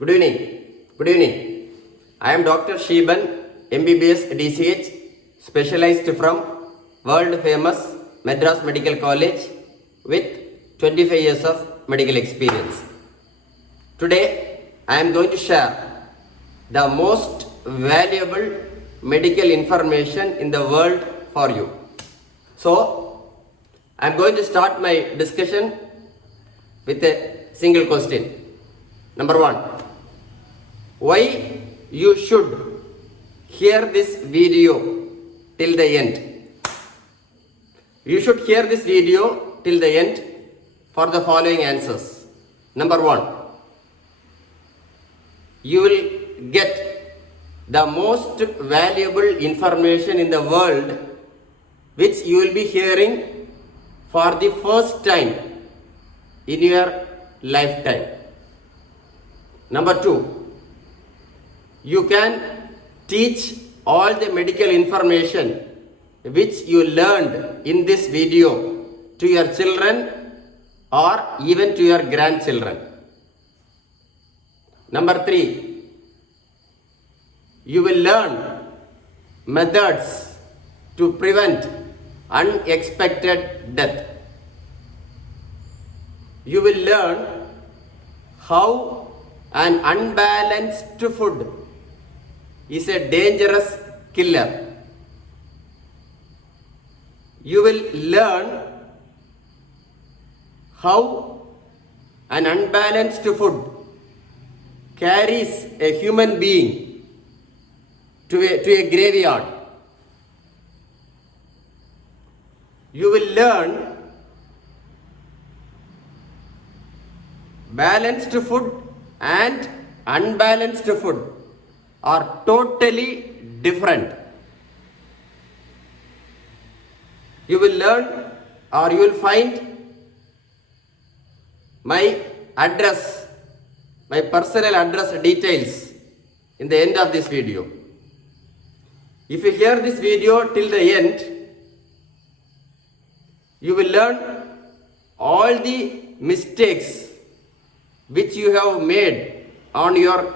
Good evening. Good evening. I am Dr. Sheban, MBBS DCH, specialized from world famous Madras Medical College with 25 years of medical experience. Today I am going to share the most valuable medical information in the world for you. So I am going to start my discussion with a single question. Number 1. Why you should hear this video till the end? You should hear this video till the end for the following answers. Number 1. You will get the most valuable information in the world which you will be hearing for the first time in your lifetime. Number 2, you can teach all the medical information which you learned in this video to your children or even to your grandchildren. Number 3, you will learn methods to prevent unexpected death. You will learn how an unbalanced food is a dangerous killer. You will learn how an unbalanced food carries a human being to a graveyard. You will learn balanced food and unbalanced food are totally different. You will learn or you will find my address, my personal address details in the end of this video. If you hear this video till the end, you will learn all the mistakes which you have made on your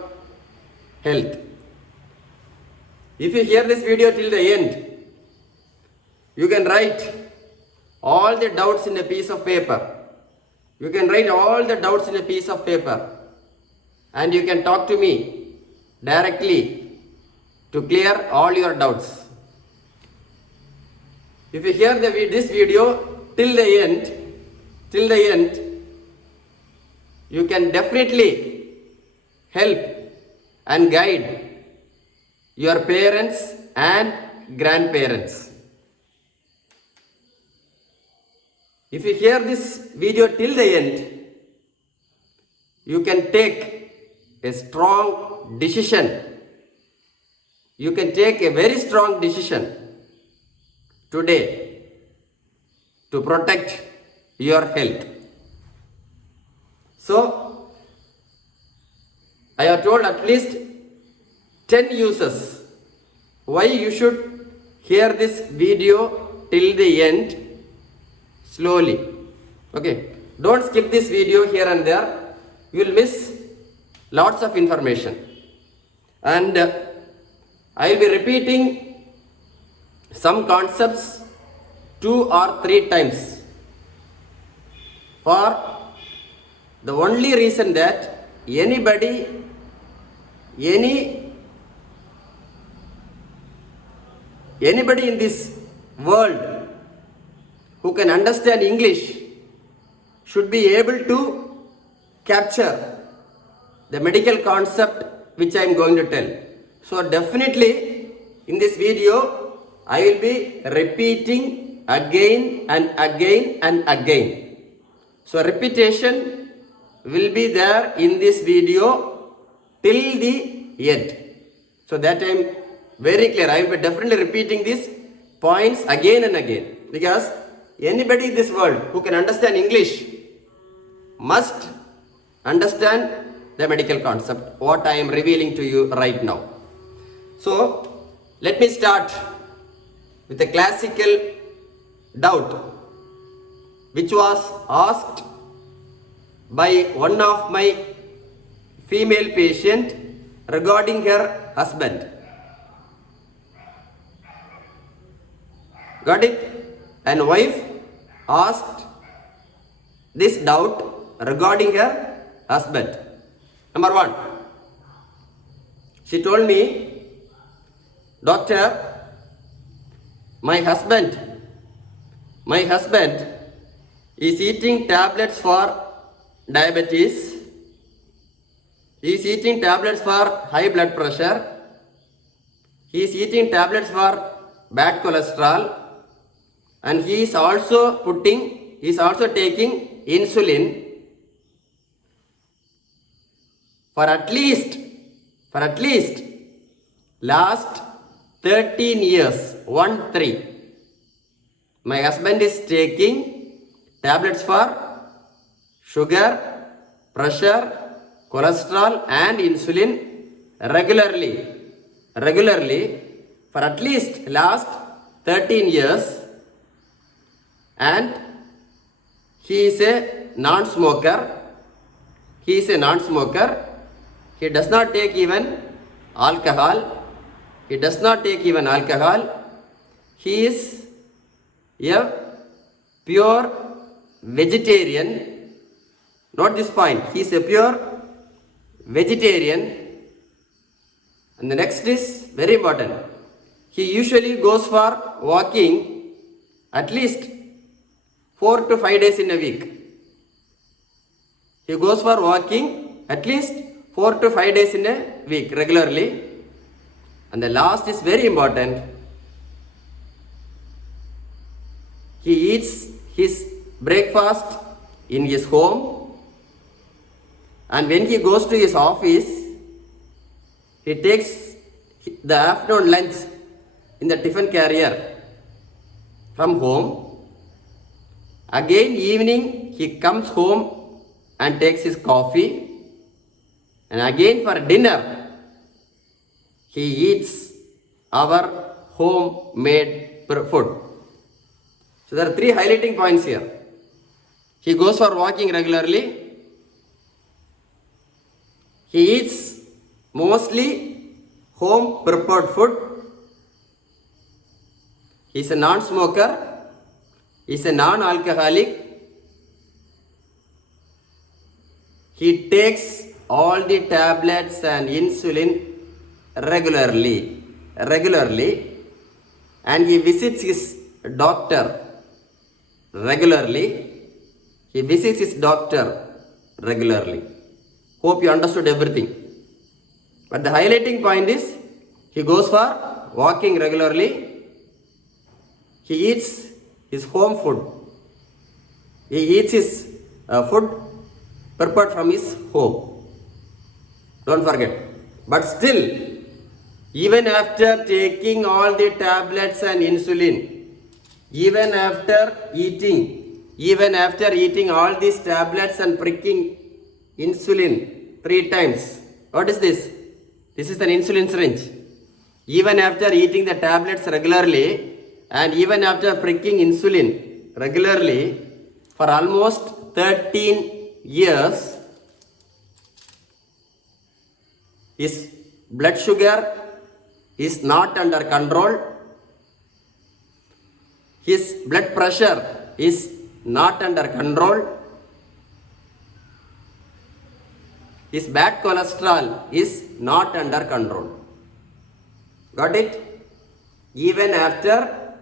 health. If you hear this video till the end, you can write all the doubts in a piece of paper. You can write all the doubts in a piece of paper and you can talk to me directly to clear all your doubts. If you hear this video till the end, you can definitely help and guide your parents and grandparents. If you hear this video till the end, you can take a strong decision. You can take a very strong decision today to protect your health. So, I have told at least 10 uses why you should hear this video till the end slowly. Okay, don't skip this video here and there. You will miss lots of information. And I will be repeating some concepts 2 or 3 times for the only reason that anybody in this world who can understand English should be able to capture the medical concept which I am going to tell. So definitely in this video I will be repeating again and again and again. So repetition will be there in this video till the end. So that I am very clear. I will be definitely repeating these points again and again because anybody in this world who can understand English must understand the medical concept, what I am revealing to you right now. So let me start with a classical doubt which was asked by one of my female patient regarding her husband. Got it? And wife asked this doubt regarding her husband. Number one, she told me, doctor, my husband is eating tablets for diabetes, he is eating tablets for high blood pressure, he is eating tablets for bad cholesterol, and he is also taking insulin for at least last 13 years. 13. My husband is taking tablets for sugar, pressure, cholesterol and insulin regularly for at least last 13 years, and he is a non-smoker. He does not take even alcohol. He is a pure vegetarian. Note this point. He is a pure vegetarian. And the next is very important. He usually goes for walking at least 4 to 5 days in a week. He goes for walking at least 4 to 5 days in a week regularly. And the last is very important. He eats his breakfast in his home, and when he goes to his office, he takes the afternoon lunch in the tiffin carrier from home. Again evening he comes home and takes his coffee, and again for dinner he eats our homemade food. So there are 3 highlighting points here. He goes for walking regularly. He eats mostly home prepared food. He is a non-smoker. He is a non-alcoholic. He takes all the tablets and insulin regularly, and he visits his doctor regularly. Hope you understood everything. But the highlighting point is, he goes for walking regularly. He eats his home food. He eats his food prepared from his home. Don't forget. But still, even after taking all the tablets and insulin, even after eating all these tablets and pricking insulin 3 times. What is this? This is an insulin syringe. Even after eating the tablets regularly and even after pricking insulin regularly for almost 13 years, his blood sugar is not under control. His blood pressure is not under control. His bad cholesterol is not under control. Got it? Even after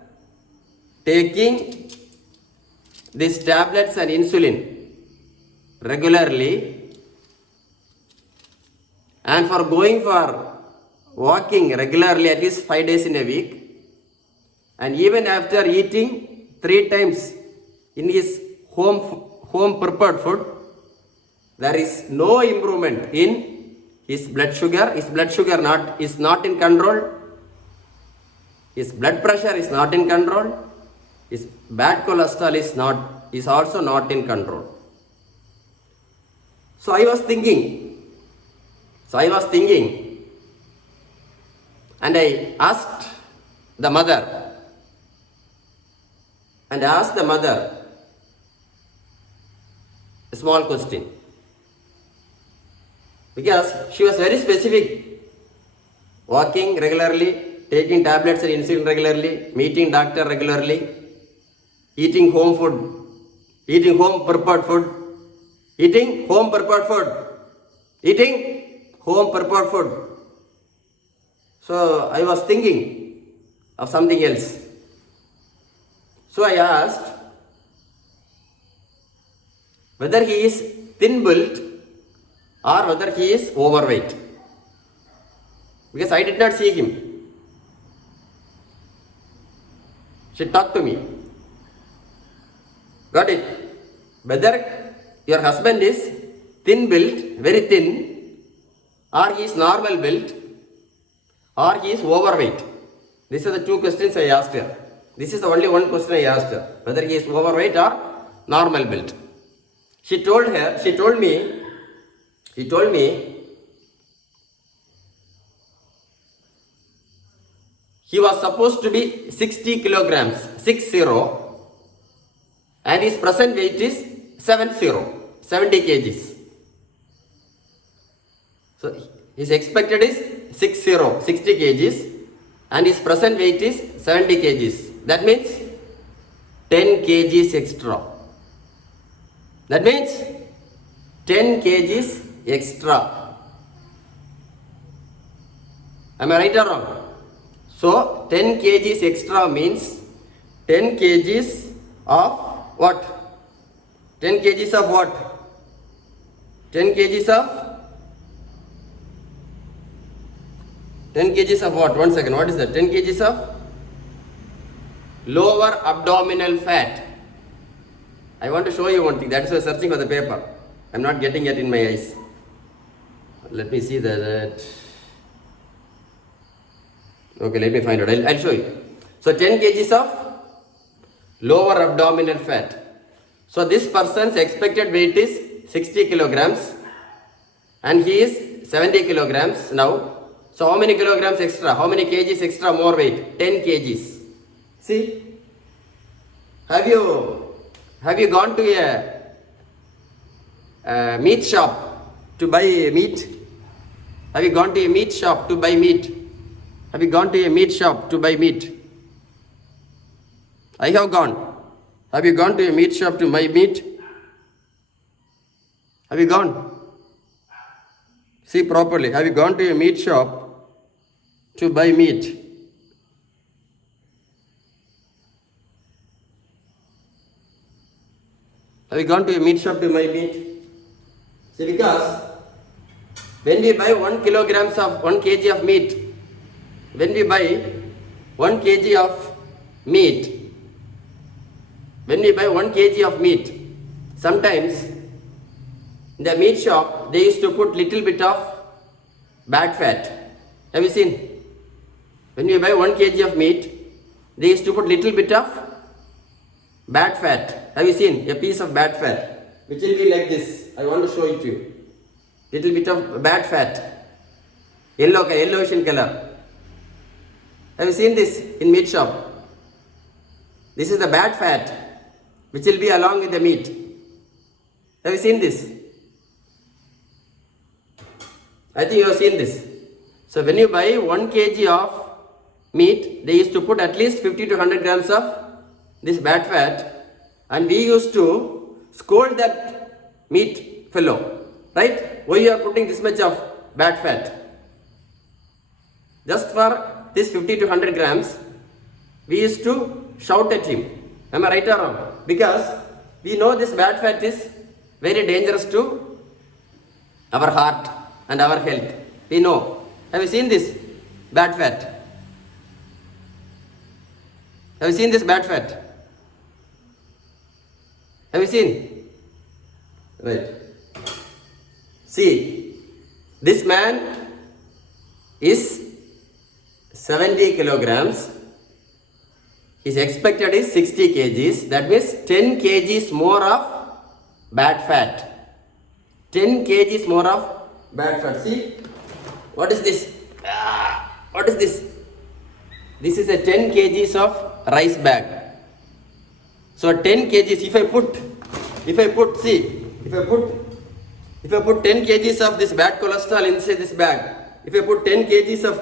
taking these tablets and insulin regularly and for going for walking regularly at least 5 days in a week, and even after eating 3 times in his home prepared food, there is no improvement in his blood sugar. His blood sugar is not in control. His blood pressure is not in control. His bad cholesterol is also not in control. So I was thinking, and I asked the mother a small question. Because she was very specific. Walking regularly, taking tablets and insulin regularly, meeting doctor regularly, eating home food, eating home prepared food, eating home prepared food, eating home prepared food. So I was thinking of something else. So I asked whether he is thin built or whether he is overweight. Because I did not see him. She talked to me. Got it? Whether your husband is thin built, very thin, or he is normal built, or he is overweight. These are the two questions I asked her. This is the only one question I asked her. Whether he is overweight or normal built. She told me, he was supposed to be 60 kilograms, 60, and his present weight is 70 kgs. So his expected is 60 kgs, and his present weight is 70 kgs. That means 10 kgs extra. That means 10 kgs extra. Am I right or wrong? So 10 kgs extra means 10 kgs of what? 10 kgs of what? 10 kgs of 10 kgs of what? 1 second. What is that? 10 kgs of lower abdominal fat. I want to show you one thing. That is why I am searching for the paper. I am not getting it in my eyes. Let me see that. Okay, let me find out. I'll show you. So 10 kgs of lower abdominal fat. So this person's expected weight is 60 kilograms and he is 70 kilograms now. So how many kilograms extra? How many kgs extra more weight? 10 kgs. See? Have you gone to a meat shop to buy meat? Have you gone to a meat shop to buy meat? Have you gone to a meat shop to buy meat? I have gone. Have you gone to a meat shop to buy meat? Have you gone? See properly. Have you gone to a meat shop to buy meat? Have you gone to a meat shop to buy meat? See, because when we buy 1 kg of meat, when we buy 1 kg of meat, sometimes in the meat shop they used to put little bit of bad fat. Have you seen? When we buy 1 kg of meat, they used to put little bit of bad fat. Have you seen a piece of bad fat? Which will be like this. I want to show it to you. Little bit of bad fat. Yellowish in color. Have you seen this in meat shop? This is the bad fat which will be along with the meat. Have you seen this? I think you have seen this. So when you buy 1 kg of meat, they used to put at least 50 to 100 grams of this bad fat, and we used to scold that meat fellow, right? Why you are putting this much of bad fat? Just for this 50 to 100 grams, we used to shout at him. Am I right or wrong? Because we know this bad fat is very dangerous to our heart and our health. We know. Have you seen this bad fat? Have you seen this bad fat? Have you seen? Right. See, this man is 70 kilograms. His expected is 60 kgs. That means 10 kgs more of bad fat. 10 kgs more of bad fat. See, what is this? What is this? This is a 10 kgs of rice bag. So 10 kgs, if I put If I put 10 kgs of this bad cholesterol inside this bag, if I put 10 kgs of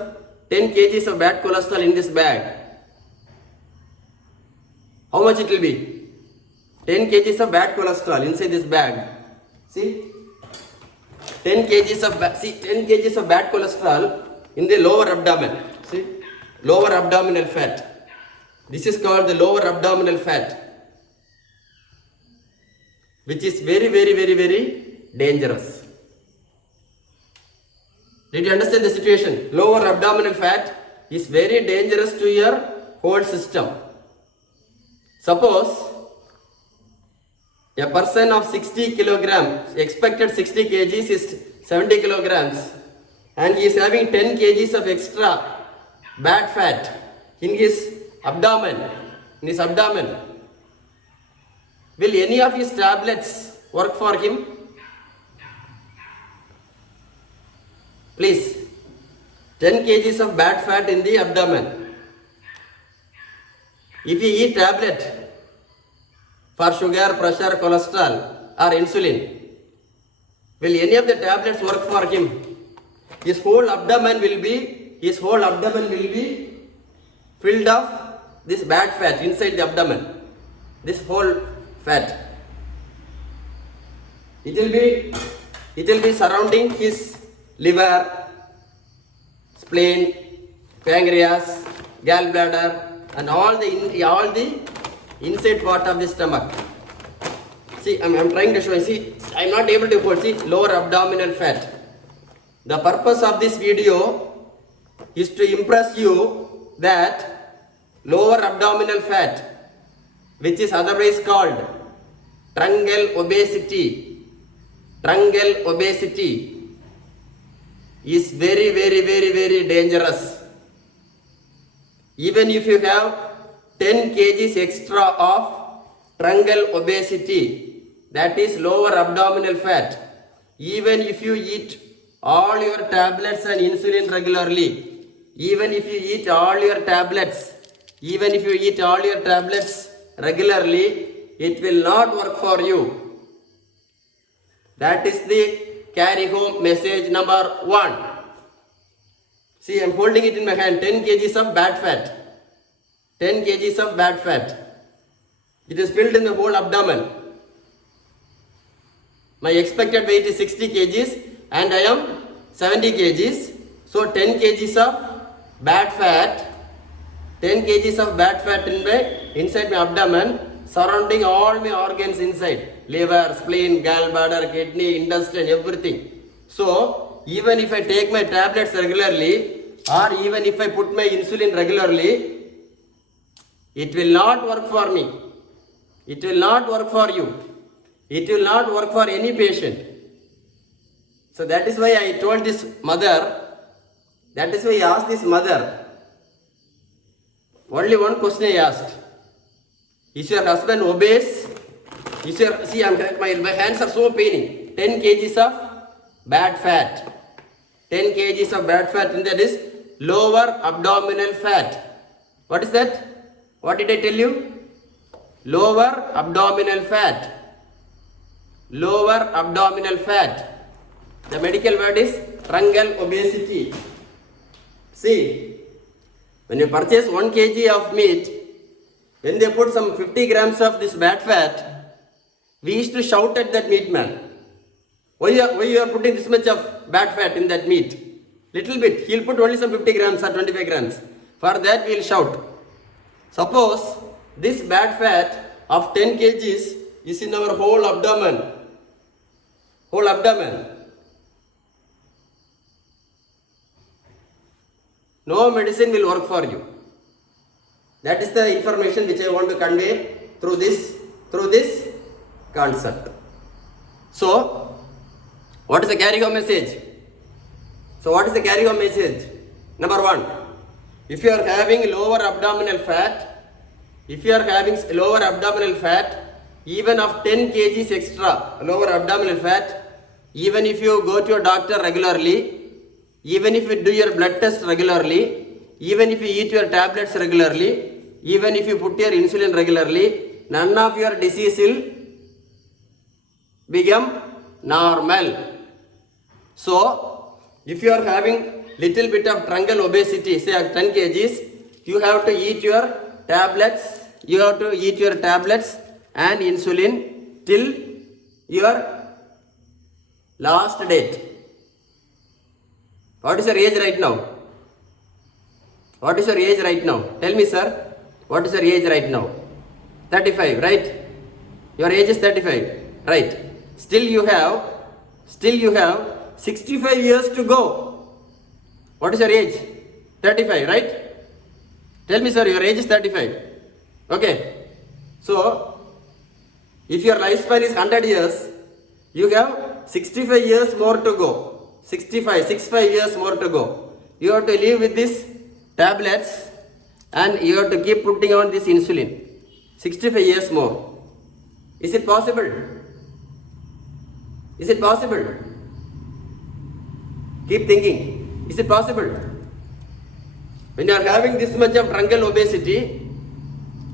bad cholesterol in this bag, how much it will be? 10 kgs of bad cholesterol inside this bag. See, 10 kgs of bad cholesterol in the lower abdomen. See, lower abdominal fat. This is called the lower abdominal fat, which is very, very, very, very dangerous. Did you understand the situation? Lower abdominal fat is very dangerous to your whole system. Suppose a person of 60 kilograms, expected 60 kgs is 70 kilograms, and he is having 10 kgs of extra bad fat in his abdomen. Will any of his tablets work for him? Please, 10 kgs of bad fat in the abdomen. If you eat tablet for sugar, pressure, cholesterol or insulin, will any of the tablets work for him? His whole abdomen will be filled of this bad fat inside the abdomen. This whole fat. It will be surrounding his liver, spleen, pancreas, gallbladder, and all the inside part of the stomach. See, I'm trying to show you. See, I'm not able to hold. See, lower abdominal fat. The purpose of this video is to impress you that lower abdominal fat, which is otherwise called truncal obesity, is very, very, very, very dangerous. Even if you have 10 kgs extra of truncal obesity, that is lower abdominal fat, even if you eat all your tablets and insulin regularly, even if you eat all your tablets regularly, it will not work for you. That is the carry home message number 1. See, I am holding it in my hand, 10 kgs of bad fat. 10 kgs of bad fat. It is filled in the whole abdomen. My expected weight is 60 kgs and I am 70 kgs. So 10 kgs of bad fat, 10 kgs of bad fat inside my abdomen, surrounding all my organs inside. Liver, spleen, gallbladder, kidney, intestine, everything. So, even if I take my tablets regularly, or even if I put my insulin regularly, it will not work for me. It will not work for you. It will not work for any patient. So that is why I told this mother, that is why I asked this mother, only one question I asked. Is your husband obese? See, my hands are so paining. 10 kgs of bad fat. 10 kgs of bad fat, and that is lower abdominal fat. What is that? What did I tell you? Lower abdominal fat. Lower abdominal fat. The medical word is truncal obesity. See, when you purchase 1 kg of meat, when they put some 50 grams of this bad fat, we used to shout at that meat man. Why you are putting this much of bad fat in that meat? Little bit. He'll put only some 50 grams or 25 grams. For that we'll shout. Suppose this bad fat of 10 kgs is in our whole abdomen. Whole abdomen. No medicine will work for you. That is the information which I want to convey through this concept. So, what is the carry home message? Number 1, if you are having lower abdominal fat, even of 10 kgs extra lower abdominal fat, even if you go to your doctor regularly, even if you do your blood test regularly, even if you eat your tablets regularly, even if you put your insulin regularly, none of your disease will become normal. So if you are having little bit of truncal obesity, say 10 kgs, you have to eat your tablets, and insulin till your last date. What is your age right now? What is your age right now? Tell me, sir. What is your age right now? 35, right? Your age is 35, right? Still you have 65 years to go. What is your age? 35, right? Tell me, sir, your age is 35. Okay. So, if your lifespan is 100 years, you have 65 years more to go. 65 years more to go. You have to live with these tablets and you have to keep putting on this insulin. 65 years more. Is it possible? Is it possible? Keep thinking. Is it possible? When you are having this much of truncal obesity,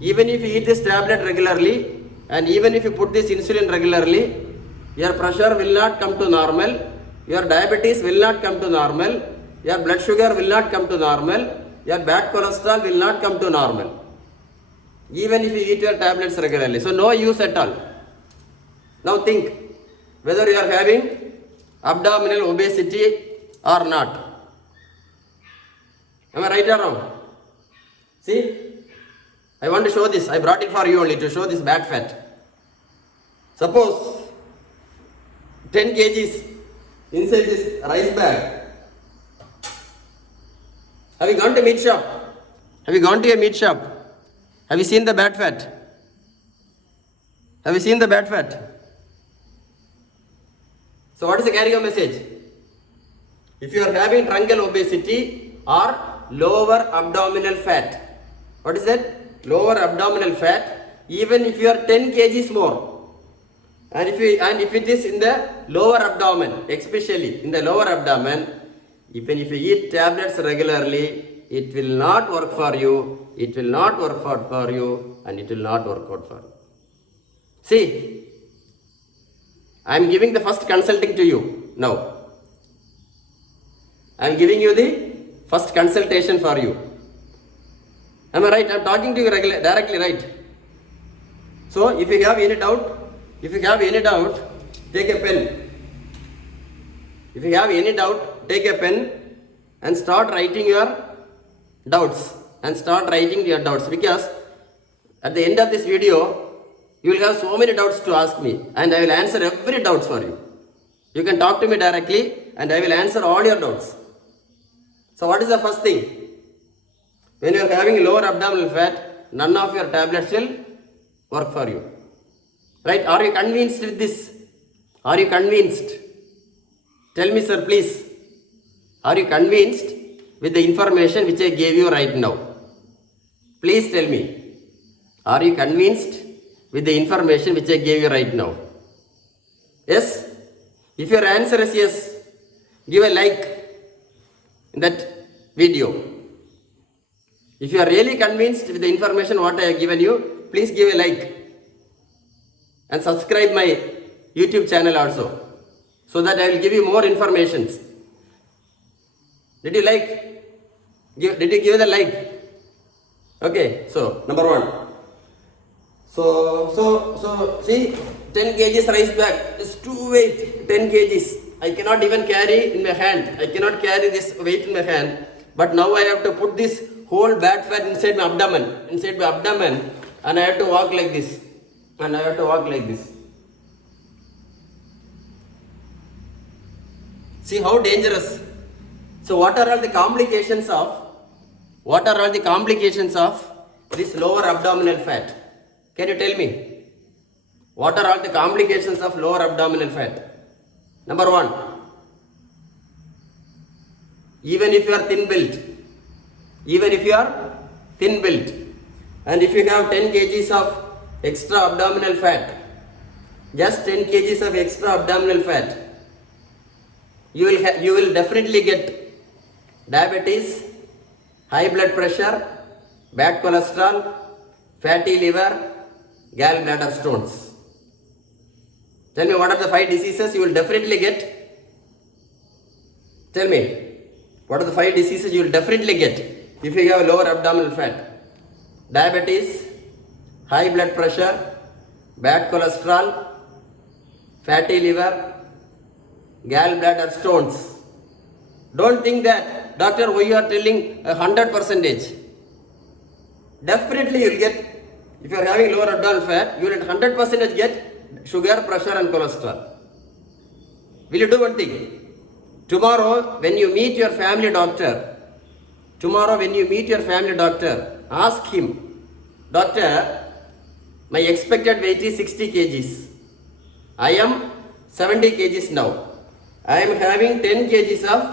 even if you eat this tablet regularly and even if you put this insulin regularly, your pressure will not come to normal, your diabetes will not come to normal, your blood sugar will not come to normal, your bad cholesterol will not come to normal. Even if you eat your tablets regularly. So no use at all. Now think whether you are having abdominal obesity or not. Am I right or wrong? See, I want to show this. I brought it for you only to show this bad fat. Suppose 10 kgs inside this rice bag. Have you gone to meat shop? Have you gone to a meat shop? Have you seen the bad fat? Have you seen the bad fat? So what is the carry-on message? If you are having truncal obesity or lower abdominal fat, what is that? Lower abdominal fat, even if you are 10 kgs more, and if it is in the lower abdomen, especially in the lower abdomen, even if you eat tablets regularly, it will not work for you, it will not work out for you, and it will not work out for you. See, I am giving the first consulting to you now. I am giving you the first consultation for you. Am I right? I am talking to you directly, right? So, if you have any doubt, take a pen. If you have any doubt, take a pen and start writing your doubts. Because at the end of this video, you will have so many doubts to ask me and I will answer every doubt for you. You can talk to me directly and I will answer all your doubts. So what is the first thing? When you are having lower abdominal fat, none of your tablets will work for you. Right? Are you convinced with this? Are you convinced? Tell me, sir, please. Are you convinced with the information which I gave you right now? Please tell me. Are you convinced with the information which I gave you right now? Yes? If your answer is yes, give a like in that video. If you are really convinced with the information what I have given you, please give a like and subscribe my YouTube channel also, so that I will give you more informations. Did you like? Did you give the like? Okay, so number one. So see, 10 kgs rice bag is too weight, 10 kgs. I cannot even carry in my hand. I cannot carry this weight in my hand. But now I have to put this whole bad fat inside my abdomen, and I have to walk like this. See how dangerous. So what are all the complications of this lower abdominal fat? Can you tell me? What are all the complications of lower abdominal fat? Number one, even if you are thin built, and if you have 10 kgs of extra abdominal fat, just 10 kgs of extra abdominal fat, you will definitely get diabetes, high blood pressure, bad cholesterol, fatty liver, gallbladder stones. Tell me, what are the 5 diseases you will definitely get? Tell me, what are the 5 diseases you will definitely get if you have lower abdominal fat? Diabetes, high blood pressure, bad cholesterol, fatty liver, gallbladder stones. Don't think that, doctor, why you are telling 100%. Definitely you will get, if you are having lower abdominal fat, you will 100% get sugar, pressure and cholesterol. Will you do one thing? Tomorrow when you meet your family doctor, ask him, doctor, my expected weight is 60 kgs. I am 70 kgs now. I am having 10 kgs of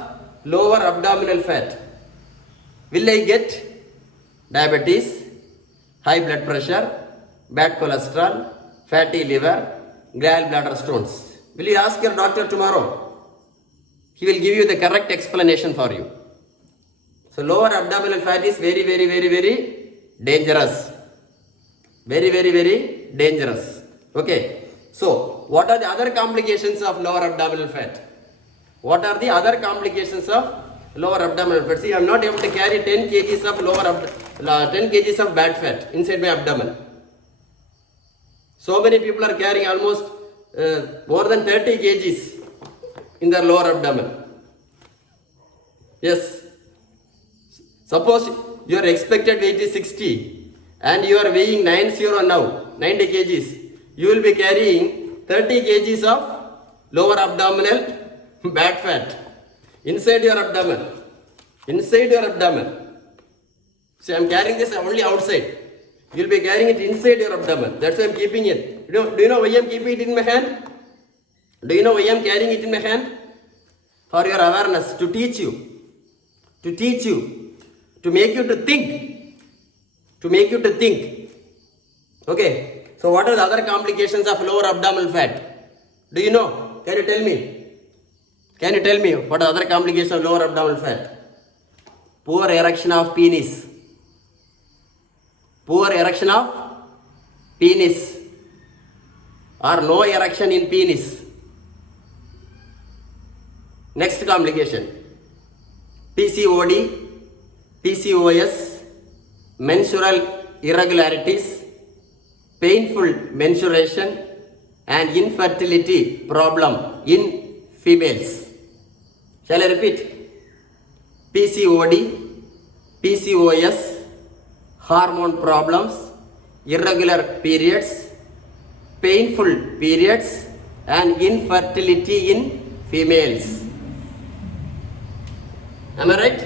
lower abdominal fat. Will I get diabetes, high blood pressure, bad cholesterol, fatty liver, gallbladder stones? Will you ask your doctor tomorrow? He will give you the correct explanation for you. So lower abdominal fat is very, very, very, very dangerous. Very, very, very dangerous. Okay. So what are the other complications of lower abdominal fat? What are the other complications of lower abdominal fat? See, I am not able to carry 10 kgs of 10 kgs of bad fat inside my abdomen. So many people are carrying almost more than 30 kgs in their lower abdomen. Yes. Suppose your expected weight is 60 and you are weighing 90 kgs. You will be carrying 30 kgs of lower abdominal bad fat inside your abdomen. See, I am carrying this only outside. You will be carrying it inside your abdomen. That's why I am keeping it. Do you know why I am keeping it in my hand? Do you know why I am carrying it in my hand? For your awareness, to teach you, to make you to think. Okay. So what are the other complications of lower abdominal fat? Do you know? Can you tell me what are the other complications of lower abdominal fat? Poor erection of penis. Or no erection in penis. Next complication, PCOD, PCOS, menstrual irregularities, painful menstruation and infertility problem in females. Shall I repeat? PCOD, PCOS, hormone problems, irregular periods, painful periods and infertility in females. Am I right?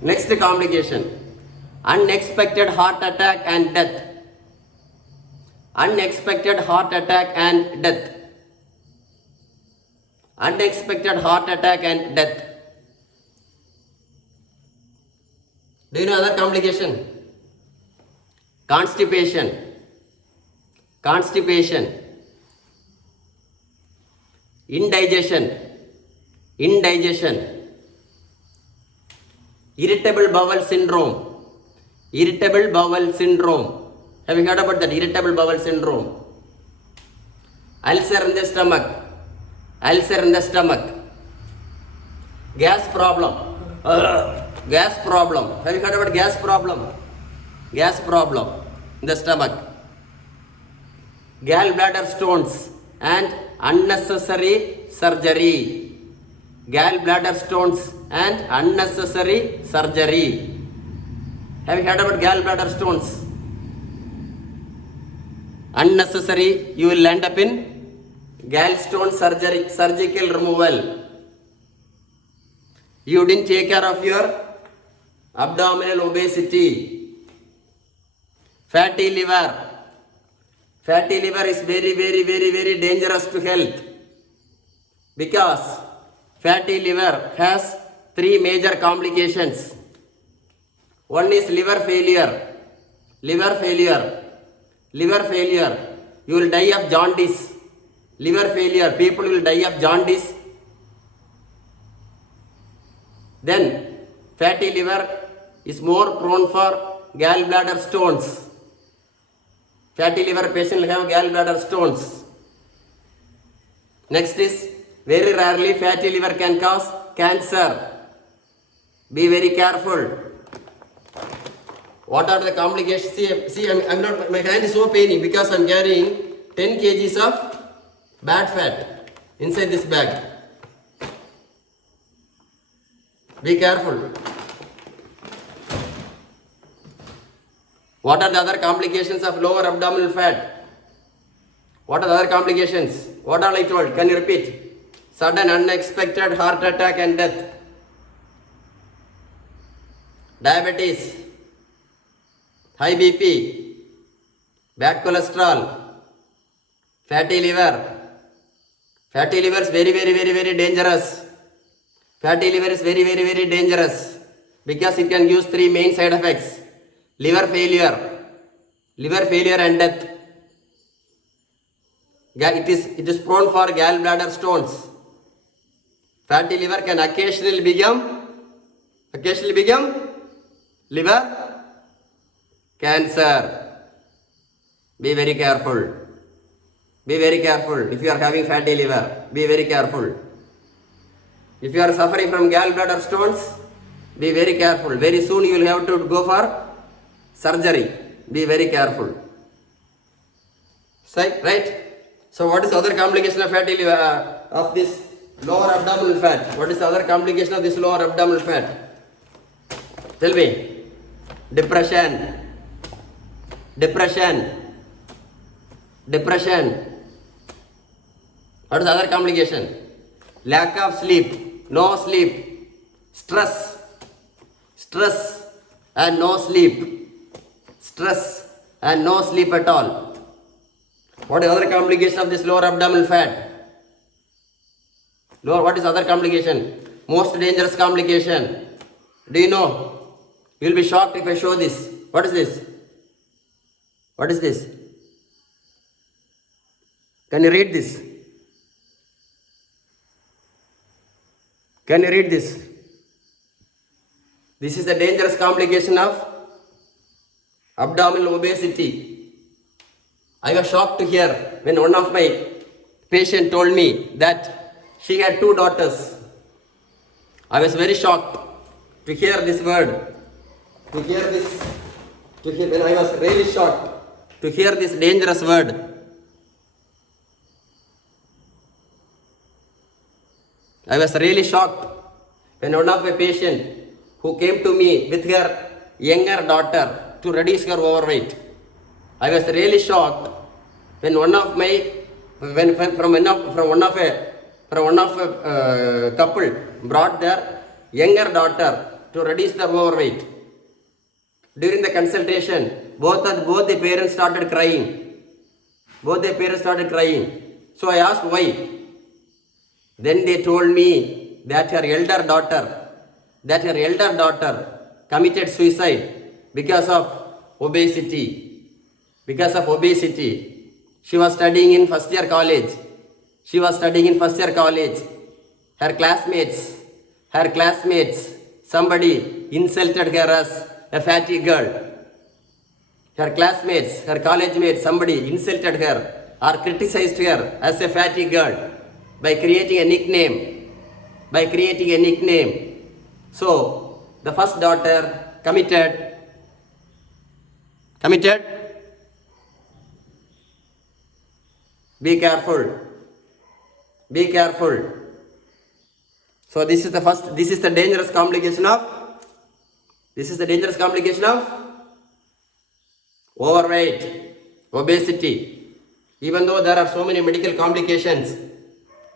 Next complication, unexpected heart attack and death. Unexpected heart attack and death. Do you know other complication? Constipation, indigestion, irritable bowel syndrome. Have you heard about that? Irritable bowel syndrome. Ulcer in the stomach. Gas problem. Have you heard about gas problem? Gas problem in the stomach. Gallbladder stones and unnecessary surgery. Have you heard about gallbladder stones? Unnecessary, you will end up in gallstone surgery, surgical removal. You didn't take care of your abdominal obesity. Fatty liver is very, very, very, very dangerous to health, because fatty liver has 3 major complications. One is liver failure. You will die of jaundice. Liver failure, people will die of jaundice. Then fatty liver is more prone for gallbladder stones. Fatty liver patient will have gallbladder stones. Next is, very rarely fatty liver can cause cancer. Be very careful. What are the complications? See, I'm not, my hand is so paining because I'm carrying 10 kgs of bad fat inside this bag. Be careful. What are the other complications of lower abdominal fat? What are the other complications? What all I told? Can you repeat? Sudden unexpected heart attack and death. Diabetes. High BP. Bad cholesterol. Fatty liver. Fatty liver is very dangerous. Fatty liver is very dangerous because it can give 3 main side effects. Liver failure and death. It is prone for gallbladder stones. Fatty liver can occasionally become liver cancer. Be very careful. Be very careful. If you are having fatty liver, be very careful. If you are suffering from gallbladder stones, be very careful. Very soon you will have to go for surgery. Be very careful. Right? So what is the other complication of fatty liver, of this lower abdominal fat? What is the other complication of this lower abdominal fat? Tell me. Depression. What is the other complication? Lack of sleep, no sleep, stress and no sleep, at all. What is the other complication of this lower abdominal fat? What is the other complication? Most dangerous complication. Do you know? You will be shocked if I show this. What is this? What is this? Can you read this? Can you read this? This is the dangerous complication of abdominal obesity. I was shocked to hear when one of my patients told me that she had 2 daughters. I was very shocked to hear this word, when I was really shocked to hear this dangerous word. I was really shocked when one of my patients who came to me with her younger daughter to reduce her overweight. I was really shocked when one of a couple brought their younger daughter to reduce their overweight. During the consultation, both the parents started crying. So I asked why. Then they told me that her elder daughter committed suicide because of obesity. She was studying in first year college. Her classmates, somebody insulted her as a fatty girl. Her classmates, her college mates, somebody insulted her or criticized her as a fatty girl by creating a nickname. So, the first daughter committed. Be careful. So this is the dangerous complication of overweight, obesity. Even though there are so many medical complications,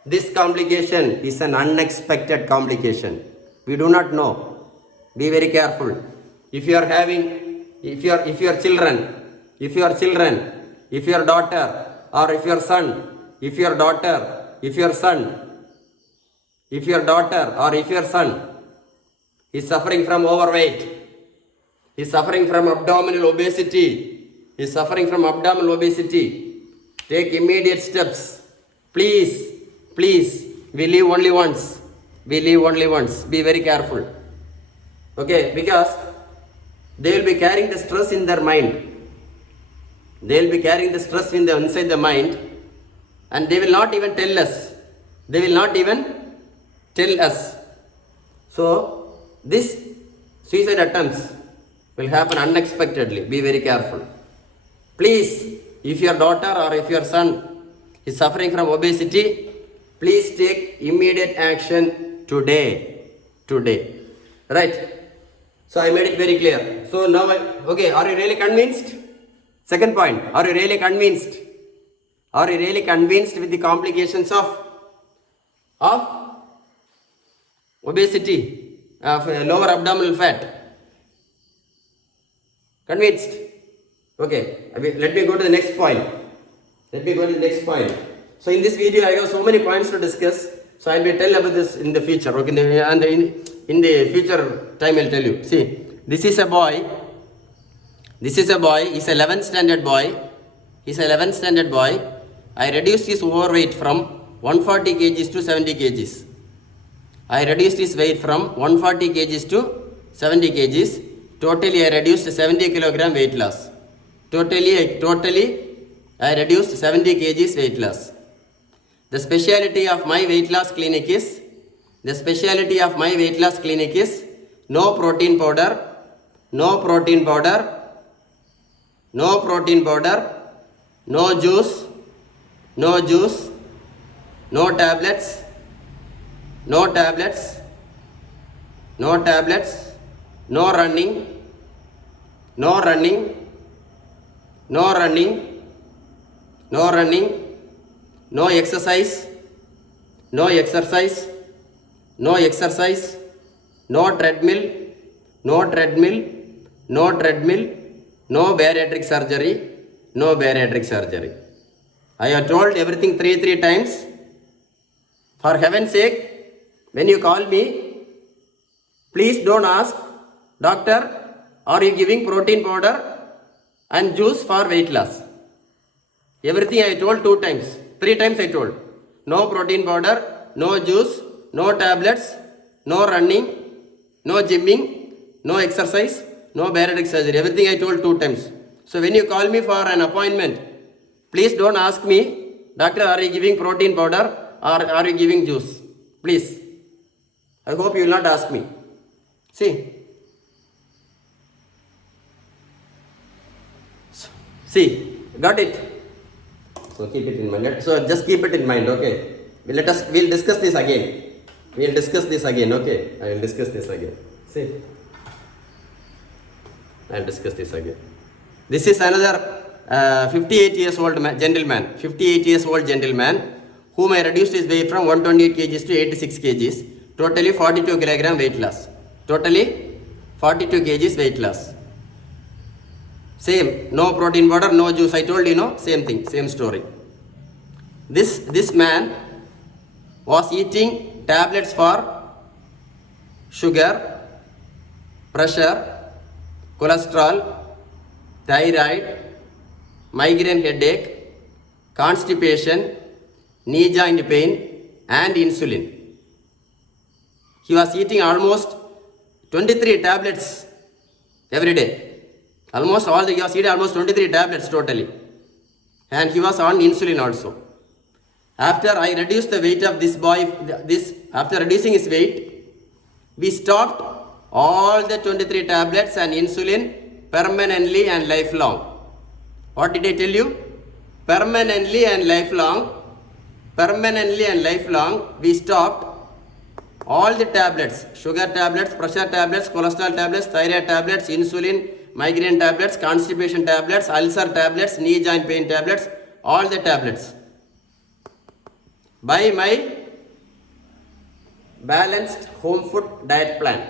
this complication is an unexpected complication. We do not know. Be very careful. If your children, if your daughter, or if your son, if your daughter or if your son is suffering from overweight, is suffering from abdominal obesity, take immediate steps. Please, we live only once. Be very careful. Okay, because they will be carrying the stress in their mind. Inside the mind, and they will not even tell us. So this suicide attempts will happen unexpectedly. Be very careful. Please, if your daughter or if your son is suffering from obesity, please take immediate action today. Right? So I made it very clear. So now, okay, are you really convinced? Second point, are you really convinced? Are you really convinced with the complications of obesity, of lower abdominal fat? Convinced? Okay, let me go to the next point. So in this video, I have so many points to discuss. So I will tell about this in the future. Okay, and in the future time, I'll tell you. See, this is a boy. He's a 11th standard boy. I reduced his overweight from 140 kgs to 70 kgs. I reduced his weight from 140 kgs to 70 kgs. Totally, I reduced 70 kilogram weight loss. Totally, I reduced 70 kgs weight loss. The speciality of my weight loss clinic is no protein powder, no juice, no tablets, no running, no exercise, no treadmill, no bariatric surgery. I have told everything three times. For heaven's sake, when you call me, please don't ask, doctor, are you giving protein powder and juice for weight loss? Everything I told 2 times. 3 times I told. No protein powder, no juice, no tablets, no running, no gymming, no exercise, no bariatric surgery. Everything I told 2 times. So when you call me for an appointment, please don't ask me, doctor, are you giving protein powder or are you giving juice? Please. I hope you will not ask me. See, got it? So keep it in mind. So just keep it in mind, okay? We'll discuss this again. Okay? I will discuss this again. See, I'll discuss this again. This is another 58 years old gentleman whom I reduced his weight from 128 kgs to 86 kgs. Totally 42 kilogram weight loss. Same, no protein powder, no juice. I told you, same thing, same story. This man was eating tablets for sugar, pressure, cholesterol, thyroid, migraine headache, constipation, knee joint pain, and insulin. He was eating almost 23 tablets every day. He was eating almost 23 tablets totally. And he was on insulin also. After I reduced the weight of this boy, after reducing his weight, we stopped all the 23 tablets and insulin permanently and lifelong. What did I tell you? Permanently and lifelong, we stopped all the tablets, sugar tablets, pressure tablets, cholesterol tablets, thyroid tablets, insulin, migraine tablets, constipation tablets, ulcer tablets, knee joint pain tablets, all the tablets. By my balanced home food diet plan.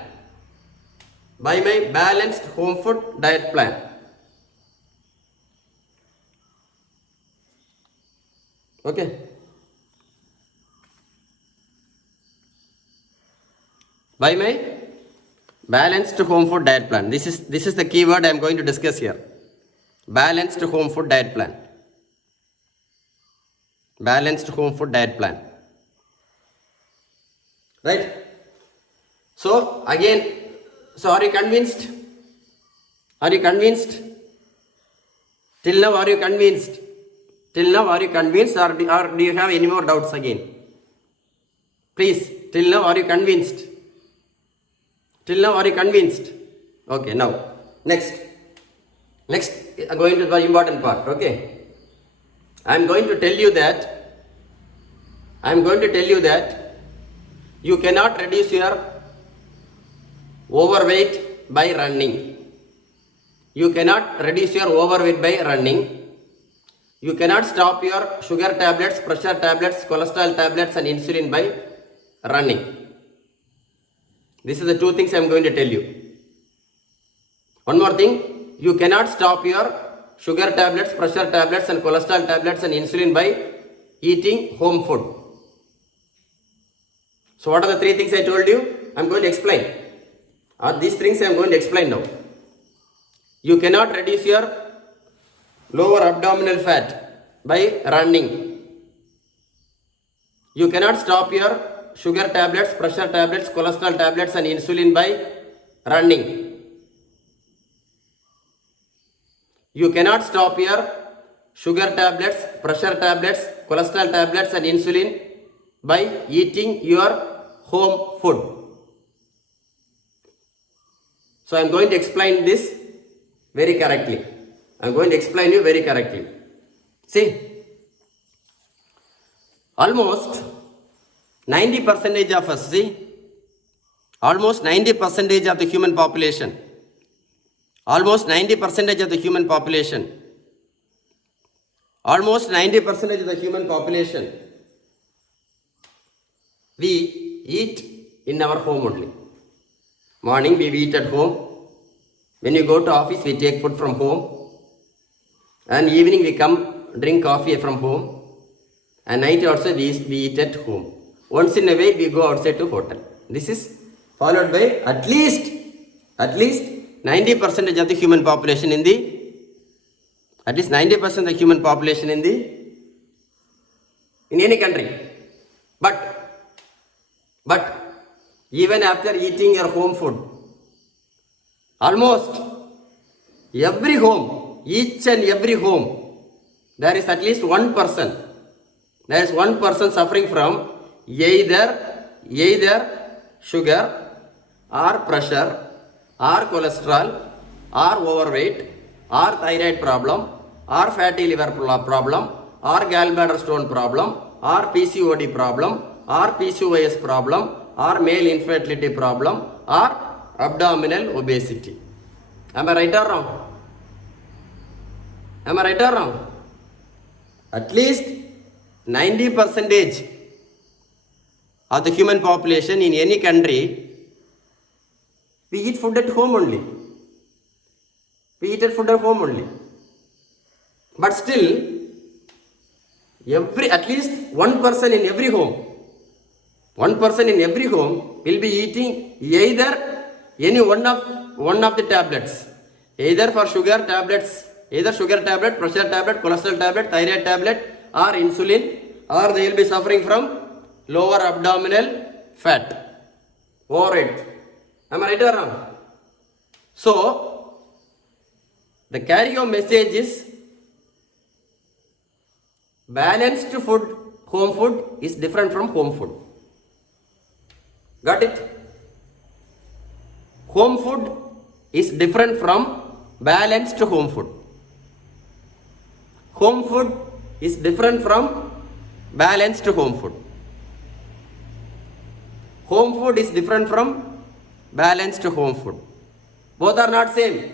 Okay. By my balanced home food diet plan. This is the keyword I am going to discuss here. Balanced home food diet plan. Right? So again, are you convinced? Till now, are you convinced? Or do you have any more doubts again? Please, till now, are you convinced? Till now, are you convinced? Okay, now, next, going to the important part, okay? I am going to tell you that you cannot reduce your overweight by running. You cannot reduce your overweight by running. You cannot stop your sugar tablets, pressure tablets, cholesterol tablets and insulin by running. This is the two things I am going to tell you. One more thing, you cannot stop your sugar tablets, pressure tablets and cholesterol tablets and insulin by eating home food. So what are the three things I told you? I am going to explain. These things I am going to explain now. You cannot reduce your lower abdominal fat by running. You cannot stop your sugar tablets, pressure tablets, cholesterol tablets and insulin by running. You cannot stop your sugar tablets, pressure tablets, cholesterol tablets and insulin by eating your home food. So I am going to explain this very correctly. I am going to explain you very correctly. See, almost 90% of us, almost 90% of the human population, almost 90% of the human population, almost 90% of the human population, we eat in our home only. Morning we eat at home. When you go to office, we take food from home. And evening we come, drink coffee from home. And night also we eat at home. Once in a way we go outside to hotel. This is followed by at least 90% of the human population in the, at least 90% of the human population in any country. But even after eating your home food, almost every home, each and every home, there is at least one person. There is one person suffering from either sugar or pressure or cholesterol or overweight or thyroid problem or fatty liver problem or gallbladder stone problem or PCOD problem or PCOS problem or male infertility problem or abdominal obesity. Am I right or wrong? Am I right or wrong? At least 90% of the human population in any country, we eat food at home only. We eat food at home only. But still, at least one person in every home will be eating either any one of the tablets, either for sugar tablets, either sugar tablet, pressure tablet, cholesterol tablet, thyroid tablet or insulin, or they will be suffering from lower abdominal fat, overweight. Am I right or wrong? So, the carry home message is balanced food, home food is different from home food. Got it? Home food is different from balanced home food. Home food is different from balanced home food. Home food is different from balanced home food. Both are not same.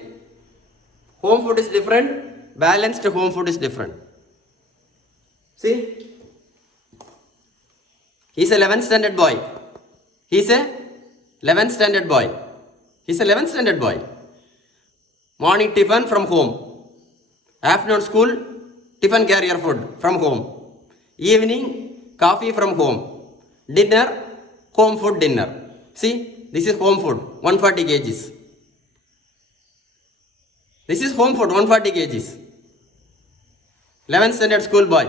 Home food is different, balanced home food is different. See? He's a 11th standard boy. He's a 11th standard boy. He's a 11th standard boy. Morning tiffin from home. Afternoon school, tiffin carrier food from home. Evening, coffee from home. Dinner, home food dinner. See, this is home food, 140 kgs. This is home food, 140 kgs. 11th standard school boy.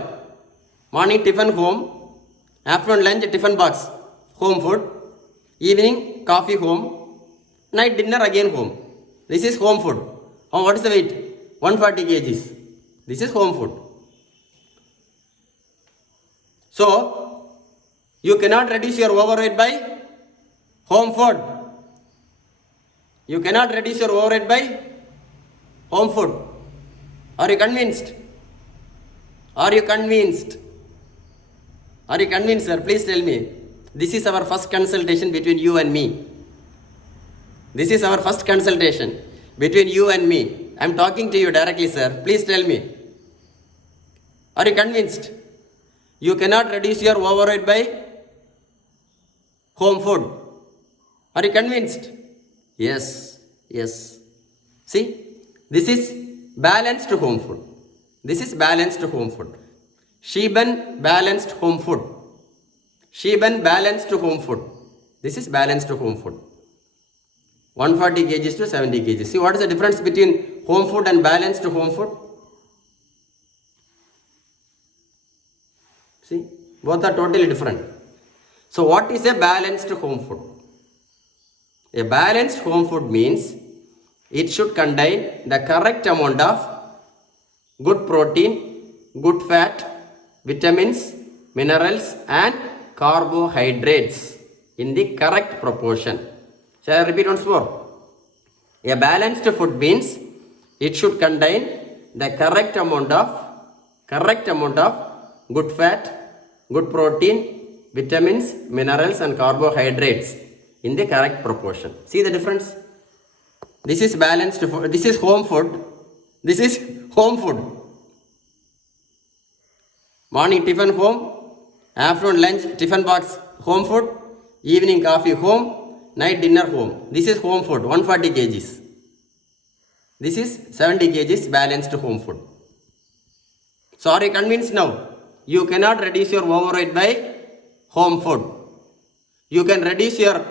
Morning tiffin home. Afternoon lunch, tiffin box, home food. Evening, coffee home. Night dinner again home. This is home food. Oh, what is the weight? 140 kgs. This is home food. So, you cannot reduce your overweight by home food. You cannot reduce your overweight by home food. Are you convinced? Are you convinced? Are you convinced, sir? Please tell me. This is our first consultation between you and me. This is our first consultation between you and me. I am talking to you directly, sir. Please tell me. Are you convinced? You cannot reduce your overweight by home food. Are you convinced? Yes. Yes. See, this is balanced home food. This is balanced home food. Sheben balanced home food. Sheben balanced home food. This is balanced home food. 140 kgs to 70 kgs. See what is the difference between home food and balanced home food? See, both are totally different. So what is a balanced home food? A balanced home food means it should contain the correct amount of good protein, good fat, vitamins, minerals and carbohydrates in the correct proportion. Shall I repeat once more? A balanced food means it should contain the correct amount of good fat, good protein, vitamins, minerals and carbohydrates in the correct proportion. See the difference? This is balanced food. This is home food. This is home food. Morning tiffin home, afternoon lunch tiffin box home food, evening coffee home, night dinner home. This is home food, 140 kgs. This is 70 kgs balanced home food. So are you convinced now? You cannot reduce your overweight by home food. You can reduce your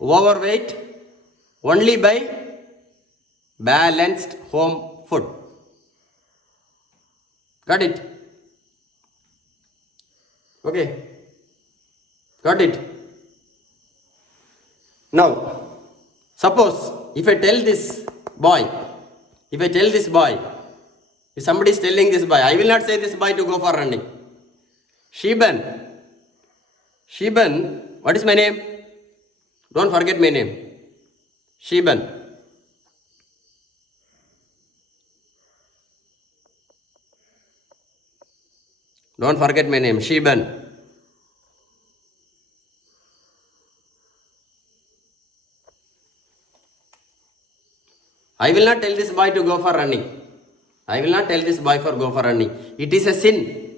overweight only by balanced home food. Got it? Okay. Got it? Now, suppose if I tell this boy, if somebody is telling this boy, I will not say this boy to go for running. Sheben, what is my name? Don't forget my name. Sheben. Don't forget my name. Sheben. I will not tell this boy to go for running. I will not tell this boy for go for running. It is a sin.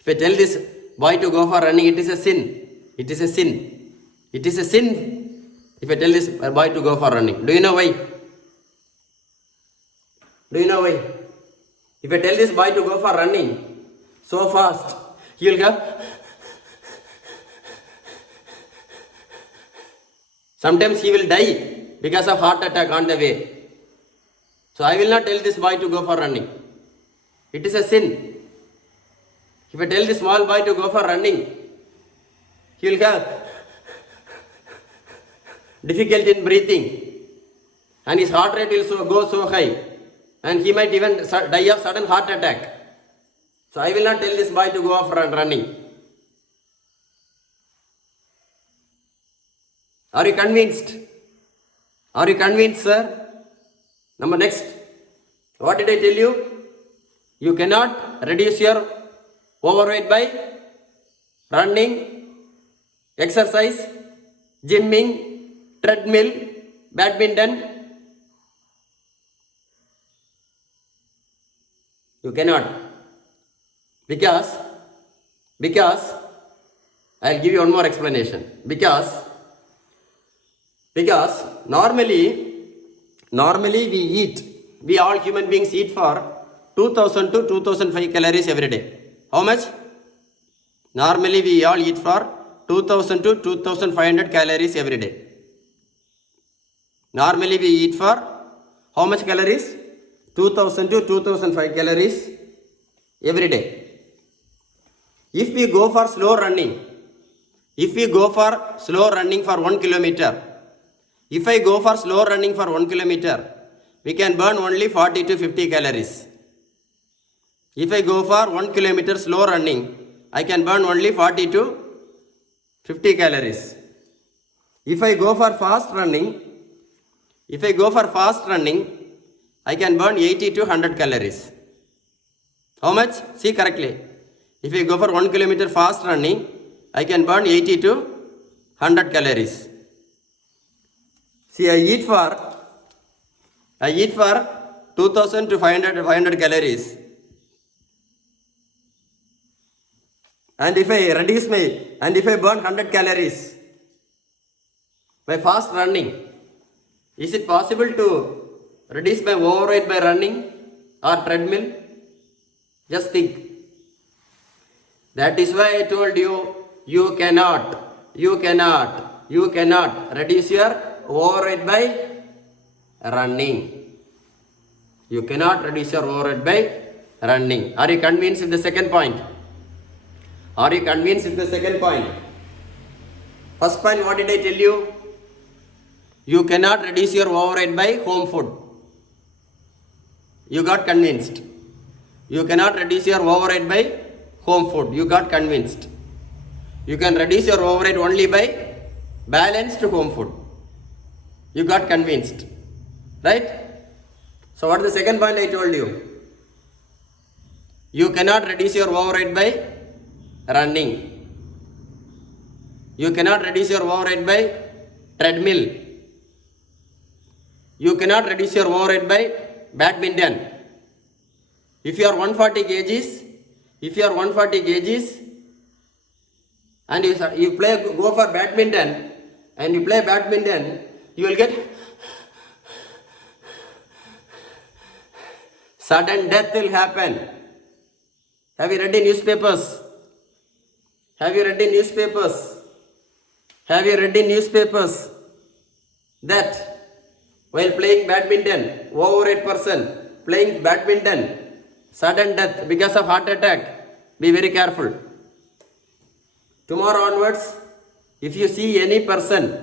If I tell this boy to go for running, it is a sin. It is a sin. It is a sin if I tell this boy to go for running. Do you know why? Do you know why? If I tell this boy to go for running so fast, he will go. Sometimes he will die because of heart attack on the way. So I will not tell this boy to go for running. It is a sin. If I tell this small boy to go for running, he will have difficulty in breathing and his heart rate will go so high and he might even die of sudden heart attack. So I will not tell this boy to go off running. Are you convinced? Are you convinced, sir? Number next, what did I tell you? You cannot reduce your overweight by running, exercise, gymming, treadmill, badminton. You cannot. Because I'll give you one more explanation. Because normally we all human beings eat for 2000 to 2005 calories every day. How much? Normally we all eat for 2000 to 2500 calories every day. Normally we eat for how much calories? 2000 to 2005 calories every day. If we go for slow running, for 1 kilometer, if I go for slow running for 1 kilometer, we can burn only 40 to 50 calories. If I go for 1 kilometer slow running, I can burn only 40 to 50 calories. If I go for fast running, If I go for fast running, I can burn 80 to 100 calories. How much? See correctly. If I go for 1 kilometer fast running, I can burn 80 to 100 calories. See, I eat for 2000 to 500 calories. And if I burn 100 calories by fast running, is it possible to reduce my overweight by running or treadmill? Just think. That is why I told you, you cannot reduce your overweight by running. You cannot reduce your overweight by running. Are you convinced with the second point? First point, what did I tell you? You cannot reduce your overweight by home food. You got convinced. You cannot reduce your overweight by home food. You got convinced. You can reduce your overweight only by balanced home food. You got convinced. Right? So what is the second point I told you? You cannot reduce your overweight by running. You cannot reduce your overweight by treadmill. You cannot reduce your overweight by badminton. If you are 140 kgs and you go for badminton and you play badminton, you will get sudden death will happen. Have you read in newspapers? That while playing badminton, overweight person playing badminton, sudden death because of heart attack. Be very careful. Tomorrow onwards, if you see any person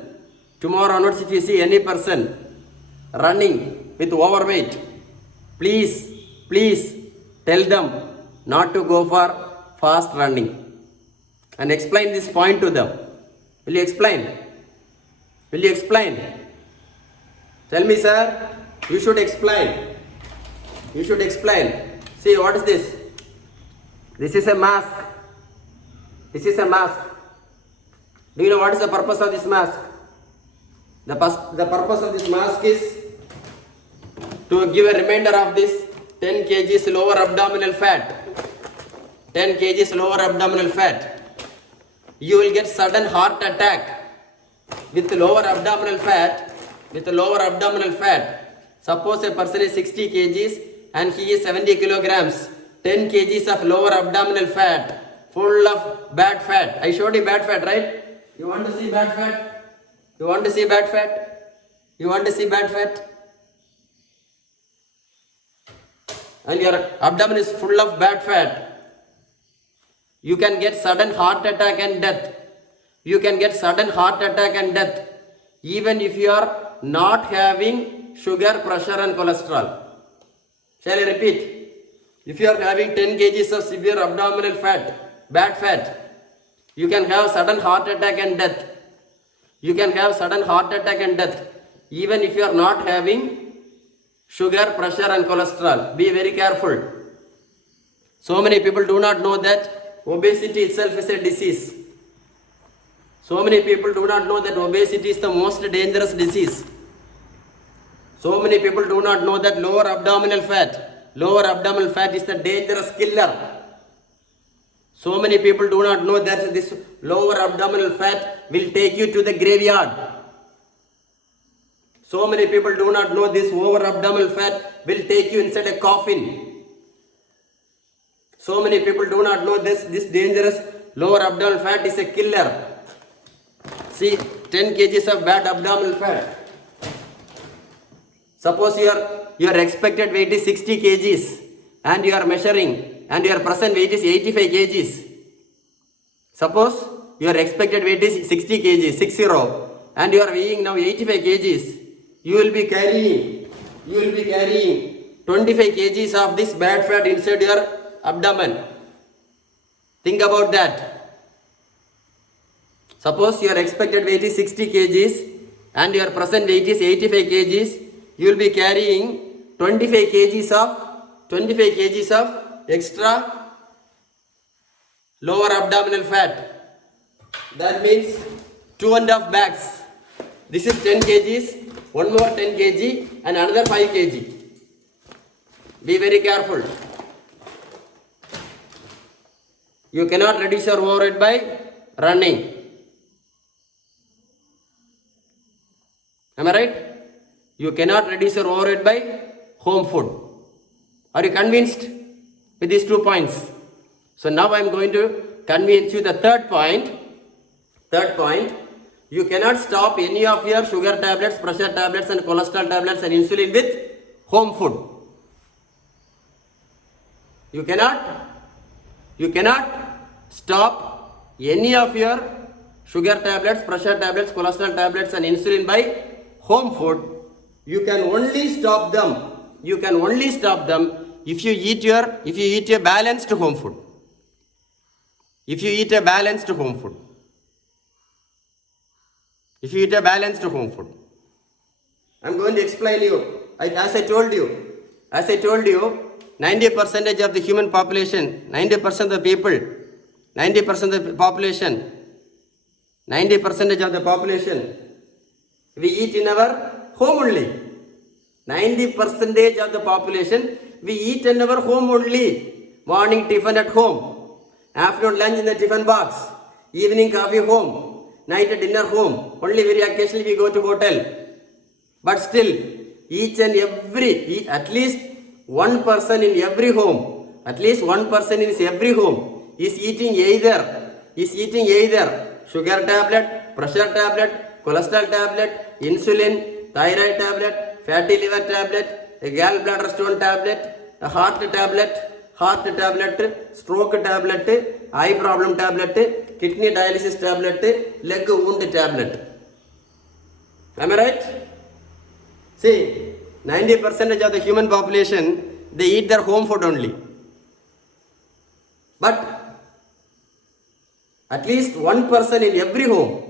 running with overweight, please tell them not to go for fast running and explain this point to them. Will you explain? Tell me, sir. You should explain. See, what is this? This is a mask. Do you know what is the purpose of this mask? The purpose of this mask is to give a reminder of this 10 kgs lower abdominal fat. You will get sudden heart attack with lower abdominal fat. Suppose a person is 60 kgs and he is 70 kilograms. 10 kgs of lower abdominal fat, full of bad fat. I showed you bad fat, right? You want to see bad fat? And your abdomen is full of bad fat. You can get sudden heart attack and death. Even if you are not having sugar, pressure and cholesterol. Shall I repeat? If you are having 10 kgs of severe abdominal fat, bad fat, you can have sudden heart attack and death. Even if you are not having sugar, pressure and cholesterol. Be very careful. So many people do not know that obesity itself is a disease. Obesity is the most dangerous disease. So many people do not know that lower abdominal fat is the dangerous killer. So many people do not know that this lower abdominal fat will take you to the graveyard. So many people do not know this lower abdominal fat will take you inside a coffin. So many people do not know this dangerous lower abdominal fat is a killer. See, 10 kgs of bad abdominal fat. Suppose your expected weight is 60 kgs and you are measuring and your present weight is 85 kgs. Suppose your expected weight is 60 kgs, 60, and you are weighing now 85 kgs. You will be carrying 25 kgs of this bad fat inside your abdomen. Think about that. Suppose your expected weight is 60 kgs and your present weight is 85 kgs, you will be carrying 25 kgs of extra lower abdominal fat. That means 2.5 bags. This is 10 kgs, one more 10 kg and another 5 kg. Be very careful. You cannot reduce your overweight by running. Am I right? You cannot reduce your overweight by home food. Are you convinced with these 2 points? So now I am going to convince you the third point. Third point, you cannot stop any of your sugar tablets, pressure tablets and cholesterol tablets and insulin with home food. You cannot stop any of your sugar tablets, pressure tablets, cholesterol tablets and insulin by home food. You can only stop them. You can only stop them if you eat a balanced home food. If you eat a balanced home food. If you eat a balanced home food. I am going to explain you. As I told you, 90% of the human population, 90% of the people, 90% of the population, 90% of the population, we eat in our home only. 90% of the population, we eat in our home only. Morning tiffin at home, afternoon lunch in the tiffin box, evening coffee home, night dinner home. Only very occasionally we go to hotel. But still, each and every, at least one person in every home, is eating either sugar tablet, pressure tablet, cholesterol tablet, insulin, thyroid tablet, fatty liver tablet, a gallbladder stone tablet, a heart tablet, stroke tablet, eye problem tablet, kidney dialysis tablet, leg wound tablet. Am I right? See, 90% of the human population, they eat their home food only. But at least one person in every home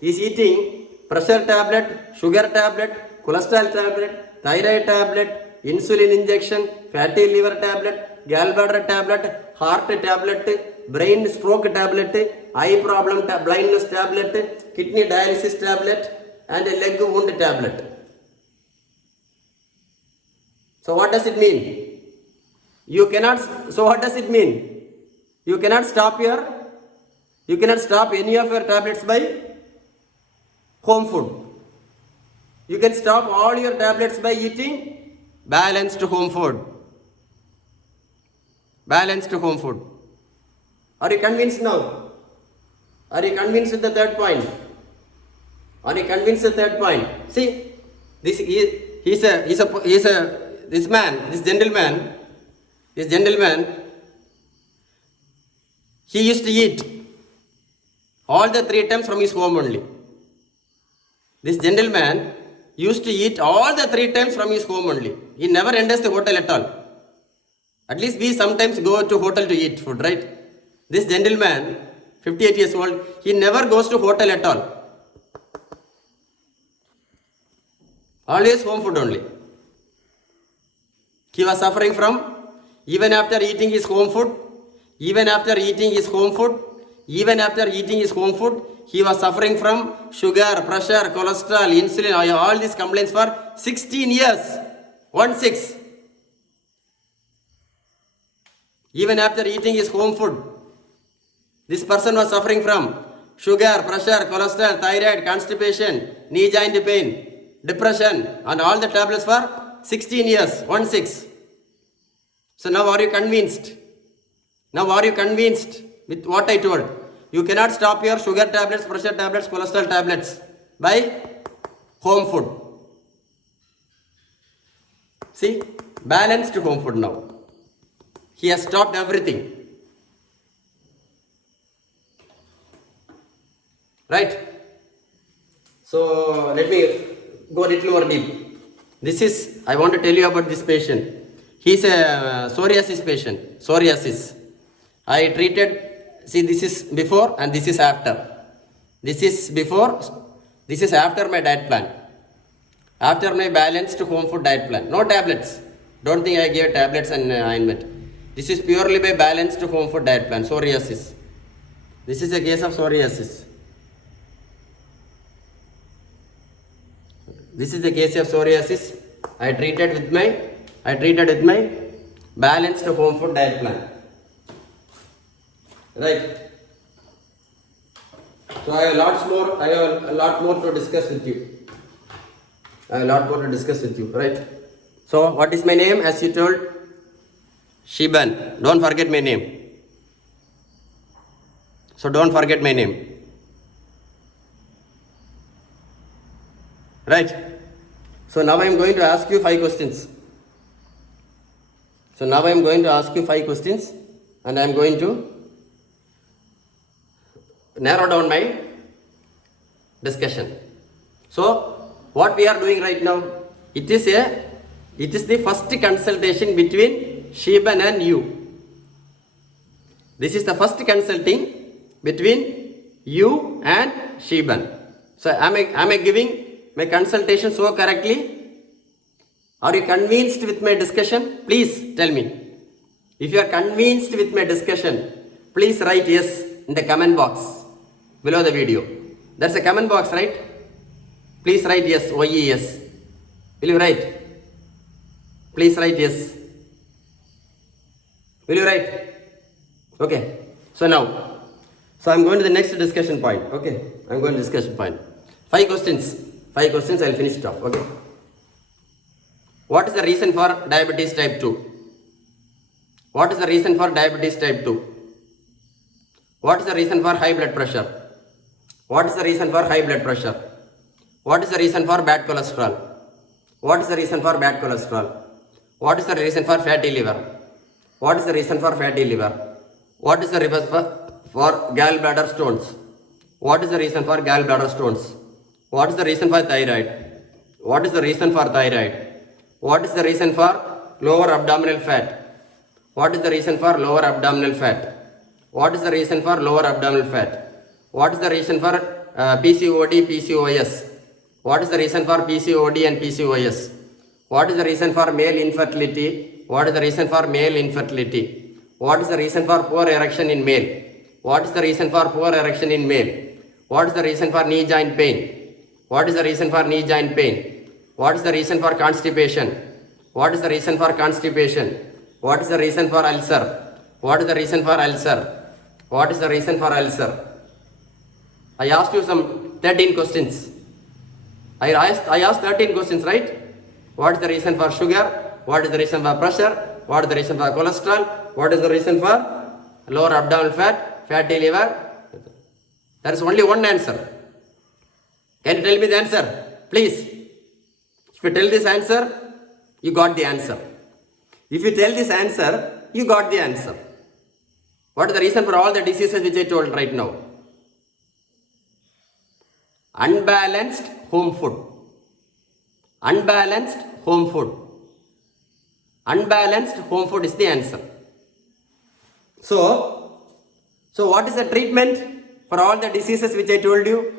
is eating pressure tablet, sugar tablet, cholesterol tablet, thyroid tablet, insulin injection, fatty liver tablet, gallbladder tablet, heart tablet, brain stroke tablet, eye problem blindness tablet, kidney dialysis tablet and a leg wound tablet. So what does it mean? What does it mean? You cannot stop any of your tablets by home food. You can stop all your tablets by eating balanced home food. Balanced home food. Are you convinced now? Are you convinced with the third point? See, this gentleman, he used to eat all the 3 times from his home only. This gentleman used to eat all the 3 times from his home only. He never enters the hotel at all. At least we sometimes go to hotel to eat food, right? This gentleman, 58 years old, he never goes to hotel at all. Always home food only. He was suffering from, even after eating his home food, he was suffering from sugar, pressure, cholesterol, insulin, all these complaints for 16 years. 16. Even after eating his home food, this person was suffering from sugar, pressure, cholesterol, thyroid, constipation, knee joint pain, depression and all the tablets for 16 years. 16. So now are you convinced? With what I told? You cannot stop your sugar tablets, pressure tablets, cholesterol tablets by home food. See, balanced home food now. He has stopped everything. Right? So let me go a little more deep. I want to tell you about this patient. He is a psoriasis patient. Psoriasis. I treated, see, this is before and this is after. This is before, this is after my diet plan. After my balanced home food diet plan. No tablets. Don't think I gave tablets and ointment. This is purely by balanced home food diet plan. Psoriasis. This is a case of psoriasis. This is the case of psoriasis. I treated with my balanced home food diet plan. Right. So I have a lot more to discuss with you. Right? So what is my name? As you told, Shiban. Don't forget my name. So don't forget my name. Right? So now I am going to ask you 5 questions. And I am going to narrow down my discussion. So what we are doing right now, it is the first consultation between Shiban and you. This is the first consulting between you and Shiban. So am I giving my consultation so correctly? Are you convinced with my discussion? Please tell me. If you are convinced with my discussion, please write yes in the comment box below the video. That's a comment box, right? Please write yes, yes. Will you write? Please write yes. Will you write? Okay. So I'm going to the next discussion point. Okay. I'm going to discussion point. 5 questions. 5 questions. I'll finish it off. Okay. What is the reason for diabetes type 2? What is the reason for diabetes type 2? What is the reason for high blood pressure? What is the reason for high blood pressure? What is the reason for bad cholesterol? What is the reason for bad cholesterol? What is the reason for fatty liver? What is the reason for fatty liver? What is the reason for gallbladder stones? What is the reason for gallbladder stones? What is the reason for thyroid? What is the reason for thyroid? What is the reason for lower abdominal fat? What is the reason for lower abdominal fat? What is the reason for lower abdominal fat? What is the reason for PCOD, PCOS? What is the reason for PCOD and PCOS? What is the reason for male infertility? What is the reason for male infertility? What is the reason for poor erection in male? What is the reason for poor erection in male? What is the reason for knee joint pain? What is the reason for knee joint pain? What is the reason for constipation? What is the reason for constipation? What is the reason for ulcer? What is the reason for ulcer? What is the reason for ulcer? I asked you some 13 questions. I asked 13 questions, right? What is the reason for sugar? What is the reason for pressure? What is the reason for cholesterol? What is the reason for lower abdominal fat, fatty liver? There is only one answer. Can you tell me the answer? Please. If you tell this answer, you got the answer. If you tell this answer, you got the answer. What is the reason for all the diseases which I told right now? Unbalanced home food. Unbalanced home food. Unbalanced home food is the answer. So what is the treatment for all the diseases which I told you?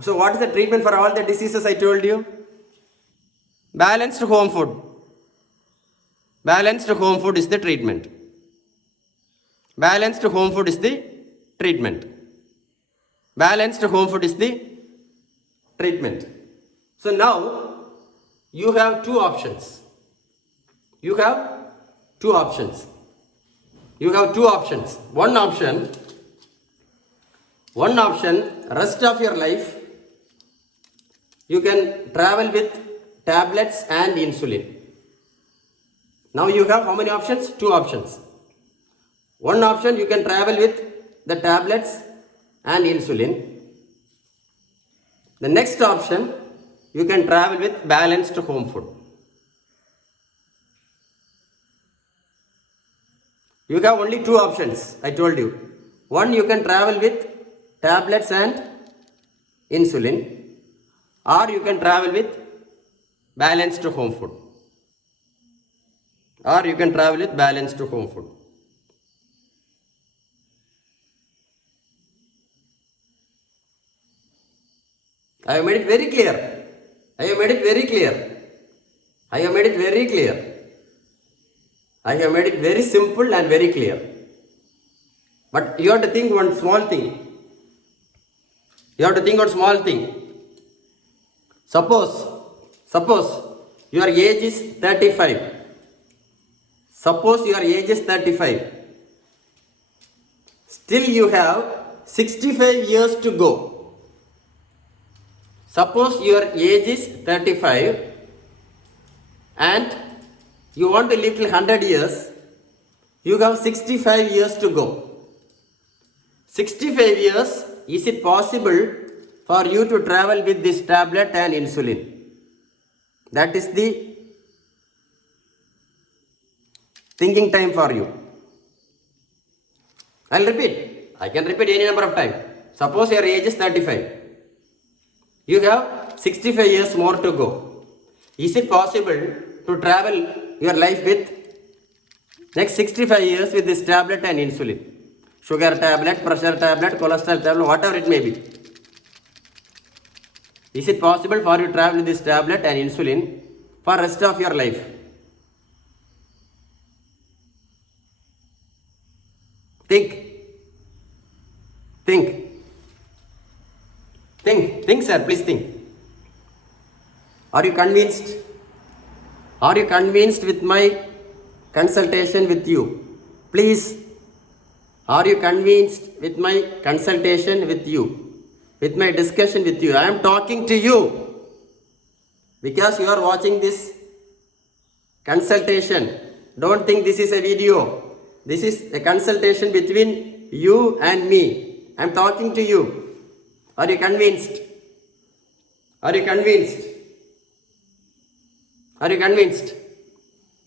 So what is the treatment for all the diseases I told you? Balanced home food. Balanced home food is the treatment. Balanced home food is the treatment. Balanced home food is the treatment. So now you have 2 options. You have 2 options. One option, rest of your life, you can travel with tablets and insulin. Now you have how many options? 2 options. One option, you can travel with the tablets and insulin. The next option, you can travel with balanced home food. You have only 2 options, I told you. One, you can travel with tablets and insulin, or you can travel with balanced home food. I have made it very clear. I have made it very clear. I have made it very clear. I have made it very simple and very clear. But you have to think one small thing. You have to think one small thing. Suppose your age is 35. Suppose your age is 35. Still you have 65 years to go. Suppose your age is 35 and you want to live till 100 years, you have 65 years to go. 65 years, is it possible for you to travel with this tablet and insulin? That is the thinking time for you. I'll repeat. I can repeat any number of times. Suppose your age is 35. You have 65 years more to go. Is it possible to travel your life with next 65 years with this tablet and insulin? Sugar tablet, pressure tablet, cholesterol tablet, whatever it may be. Is it possible for you to travel with this tablet and insulin for rest of your life? Think, sir, please think. Are you convinced? Are you convinced with my consultation with you? Please, are you convinced with my consultation with you? With my discussion with you? I am talking to you because you are watching this consultation. Don't think this is a video. This is a consultation between you and me. I am talking to you. Are you convinced? Are you convinced? Are you convinced?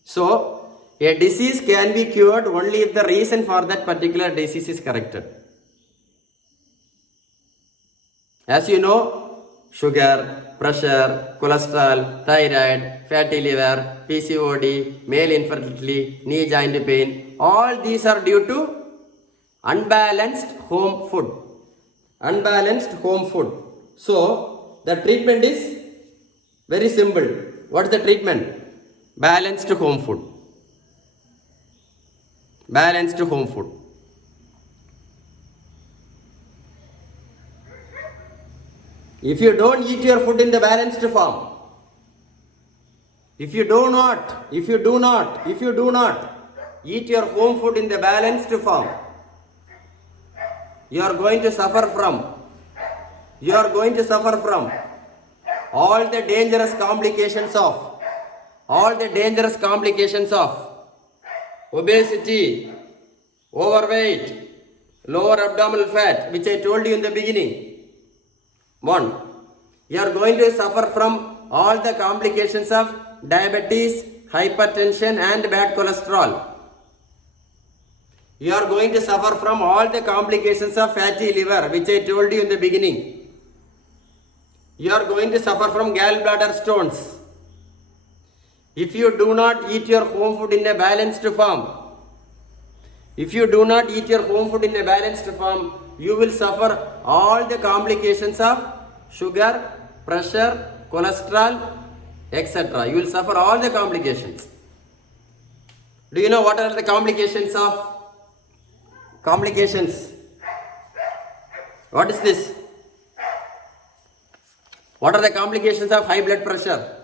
So, a disease can be cured only if the reason for that particular disease is corrected. As you know, sugar, pressure, cholesterol, thyroid, fatty liver, PCOD, male infertility, knee joint pain, all these are due to unbalanced home food. Unbalanced home food. So, the treatment is very simple. What is the treatment? Balanced home food. Balanced home food. If you don't eat your food in the balanced form, if you do not eat your home food in the balanced form, you are going to suffer from all the dangerous complications of obesity, overweight, lower abdominal fat, which I told you in the beginning. One, you are going to suffer from all the complications of diabetes, hypertension and bad cholesterol. You are going to suffer from all the complications of fatty liver, which I told you in the beginning. You are going to suffer from gallbladder stones. If you do not eat your home food in a balanced form, you will suffer all the complications of sugar, pressure, cholesterol, etc. You will suffer all the complications. Do you know what are the complications? What is this? What are the complications of high blood pressure?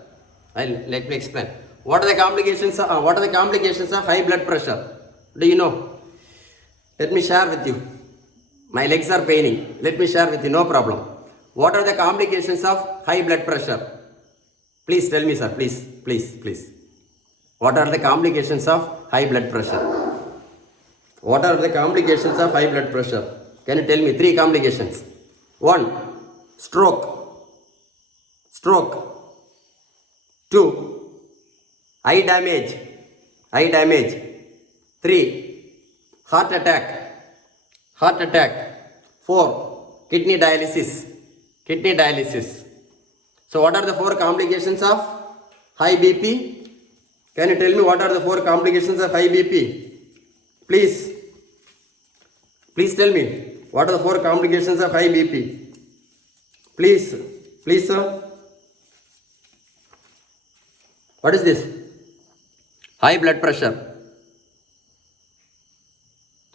Let me explain. What are the complications of high blood pressure? Do you know? Let me share with you. My legs are paining. Let me share with you, no problem. What are the complications of high blood pressure? Please tell me, sir. Please. What are the complications of high blood pressure? What are the complications of high blood pressure? Can you tell me 3 complications? 1. Stroke. 2. Eye damage. 3. Heart attack. 4. Kidney dialysis. So what are the 4 complications of high BP? Can you tell me what are the 4 complications of high BP? Please tell me what are the 4 complications of high BP? Please. Please, sir. What is this? High blood pressure.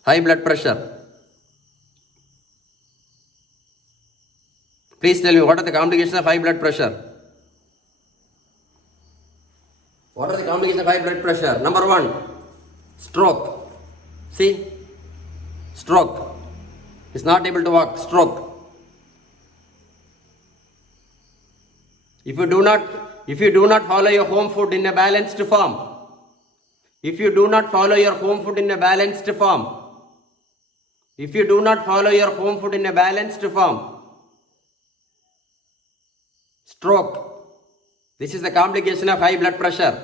High blood pressure. Please tell me, what are the complications of high blood pressure? What are the complications of high blood pressure? Number 1, stroke. See? Stroke. Is not able to walk. Stroke. If you do not follow your home food in a balanced form, if you do not follow your home food in a balanced form, if you do not follow your home food in a balanced form, stroke. This is the complication of high blood pressure.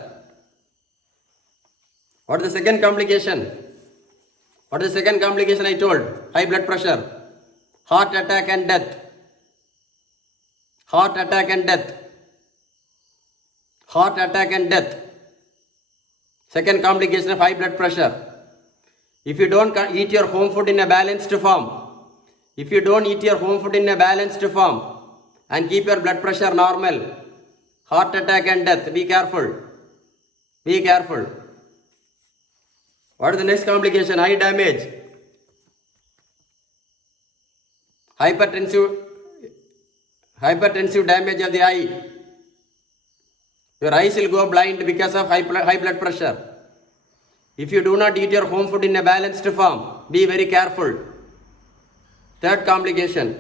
What is the second complication? What is the second complication I told? High blood pressure. Heart attack and death. Heart attack and death. Heart attack and death. Second complication of high blood pressure. If you don't eat your home food in a balanced form, if you don't eat your home food in a balanced form and keep your blood pressure normal, heart attack and death, be careful. Be careful. What is the next complication? Eye damage. Hypertensive damage of the eye. Your eyes will go blind because of high blood pressure. If you do not eat your home food in a balanced form, be very careful. Third complication.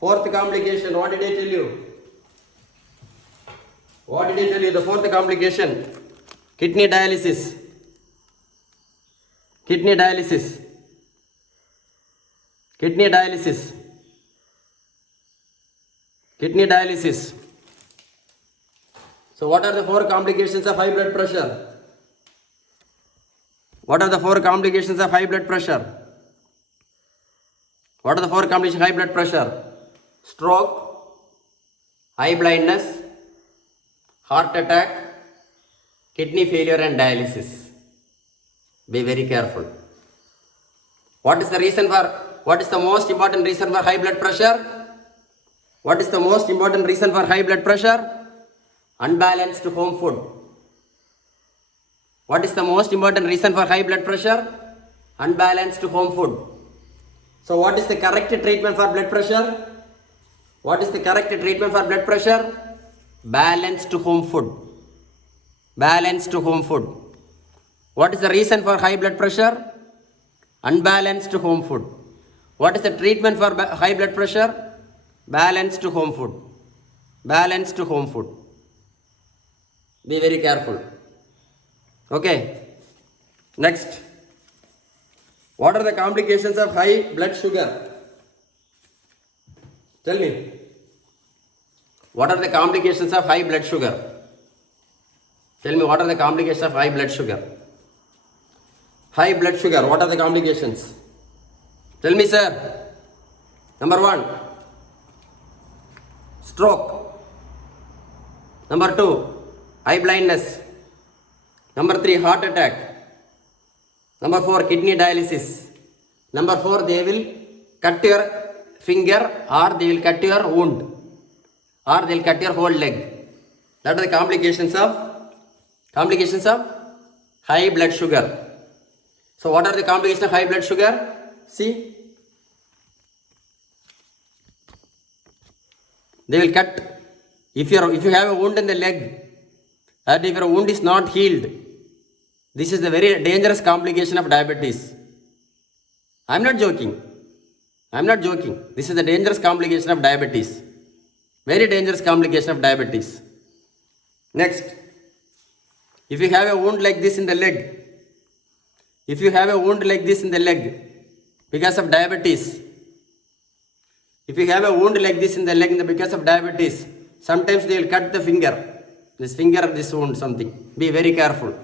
Fourth complication, what did I tell you? What did I tell you? The fourth complication, kidney dialysis. Kidney dialysis. Kidney dialysis. Kidney dialysis. So what are the 4 complications of high blood pressure? What are the 4 complications of high blood pressure? What are the 4 complications of high blood pressure? Stroke, eye blindness, heart attack, kidney failure and dialysis. Be very careful. What is the most important reason for high blood pressure? What is the most important reason for high blood pressure? Unbalanced home food. What is the most important reason for high blood pressure? Unbalanced home food. So what is the correct treatment for blood pressure? What is the correct treatment for blood pressure? Balanced home food. Balanced home food. What is the reason for high blood pressure? Unbalanced home food. What is the treatment for high blood pressure? Balanced home food. Balanced home food. Be very careful. Okay. Next. What are the complications of high blood sugar? Tell me. What are the complications of high blood sugar? Tell me, what are the complications of high blood sugar? High blood sugar, what are the complications? Tell me, sir. Number 1, stroke. Number 2, eye blindness. Number 3, heart attack. Number 4, kidney dialysis. Number 4, they will cut your finger or they will cut your wound or they will cut your whole leg. That are the complications of high blood sugar. So what are the complications of high blood sugar? See, they will cut. If you have a wound in the leg, and if your wound is not healed, this is a very dangerous complication of diabetes. I am not joking. This is a dangerous complication of diabetes. Very dangerous complication of diabetes. Next, if you have a wound like this in the leg, because of diabetes, sometimes they will cut the finger. This wound, something. Be very careful.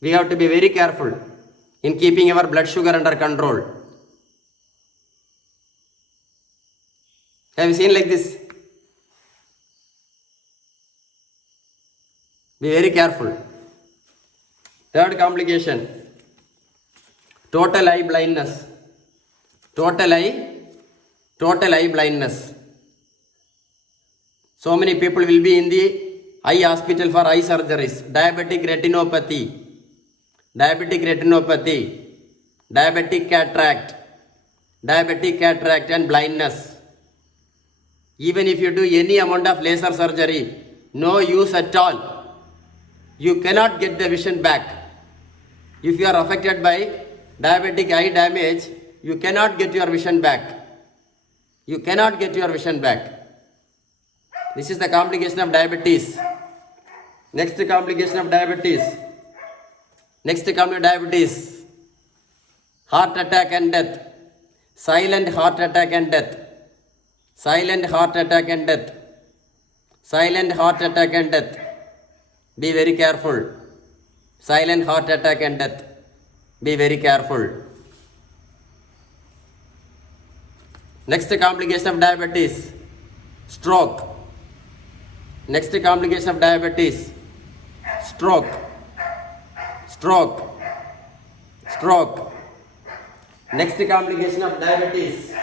We have to be very careful in keeping our blood sugar under control. Have you seen like this? Be very careful. Third complication, total eye blindness. Total eye blindness. So many people will be in the eye hospital for eye surgeries. Diabetic retinopathy, diabetic retinopathy, diabetic cataract and blindness. Even if you do any amount of laser surgery, no use at all. You cannot get the vision back. If you are affected by diabetic eye damage, you cannot get your vision back. You cannot get your vision back. This is the complication of diabetes. Next complication of diabetes. Next complication of diabetes. Heart attack and death. Silent heart attack and death. Silent heart attack and death. Silent heart attack and death. Be very careful. Silent heart attack and death. Be very careful. Next complication of diabetes. Stroke. Next complication of diabetes. Stroke. Stroke. Stroke. Next complication of diabetes.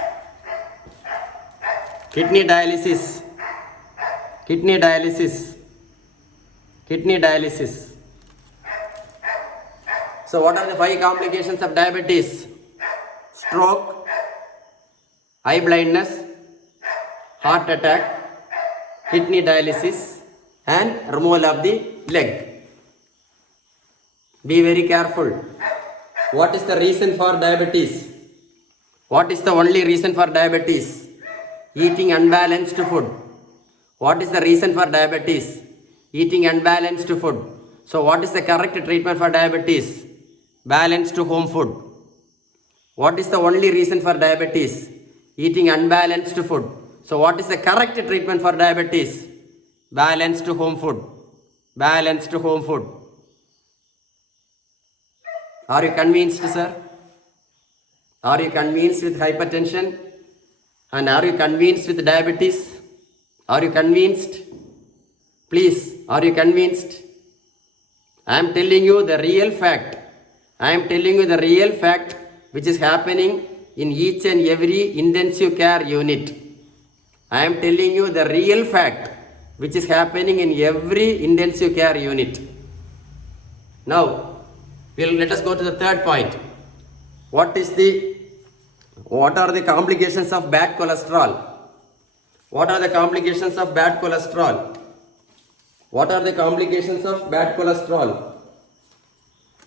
Kidney dialysis. Kidney dialysis. Kidney dialysis. So what are the 5 complications of diabetes? Stroke, eye blindness, heart attack, kidney dialysis and removal of the leg. Be very careful. What is the reason for diabetes? What is the only reason for diabetes? Eating unbalanced food. What is the reason for diabetes? Eating unbalanced food. So what is the correct treatment for diabetes? Balanced home food. What is the only reason for diabetes? Eating unbalanced food. So what is the correct treatment for diabetes? Balanced home food. Balanced home food. Are you convinced, sir? Are you convinced with hypertension? And are you convinced with diabetes? Are you convinced? Please, are you convinced? I am telling you the real fact. I am telling you the real fact which is happening in each and every intensive care unit. I am telling you the real fact which is happening in every intensive care unit. Now, let us go to the third point. What are the complications of bad cholesterol? What are the complications of bad cholesterol? What are the complications of bad cholesterol?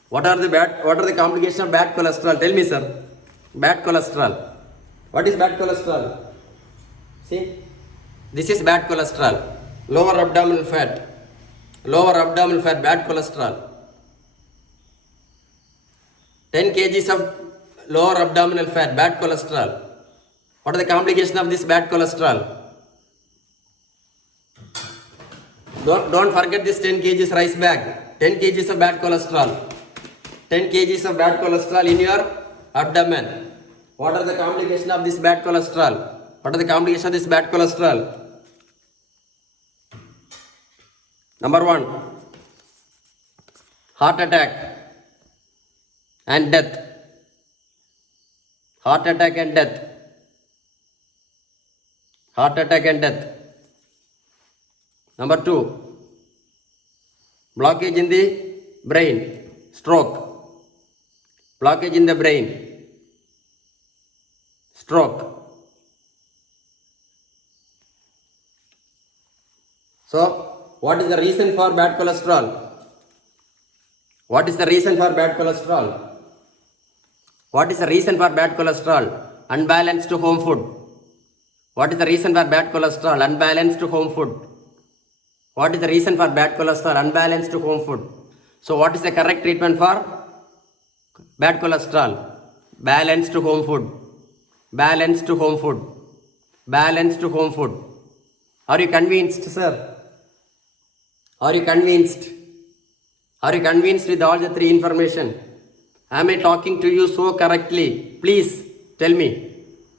What are the complications of bad cholesterol? Tell me, sir. Bad cholesterol. What is bad cholesterol? See, this is bad cholesterol. Lower abdominal fat. Lower abdominal fat, bad cholesterol. 10 kgs of lower abdominal fat, bad cholesterol. What are the complications of this bad cholesterol? Don't forget this 10 kgs rice bag. 10 kgs of bad cholesterol. 10 kgs of bad cholesterol in your abdomen. What are the complications of this bad cholesterol? What are the complications of this bad cholesterol? Number 1, heart attack and death. Heart attack and death. Heart attack and death. Number 2, blockage in the brain, stroke. Blockage in the brain, stroke. So, what is the reason for bad cholesterol? What is the reason for bad cholesterol? What is the reason for bad cholesterol? Unbalanced home food. What is the reason for bad cholesterol? Unbalanced home food. What is the reason for bad cholesterol? Unbalanced home food. So what is the correct treatment for bad cholesterol? Balanced home food. Balanced home food. Balanced home food. Are you convinced, sir? Are you convinced? Are you convinced with all the 3 information? Am I talking to you so correctly? Please tell me.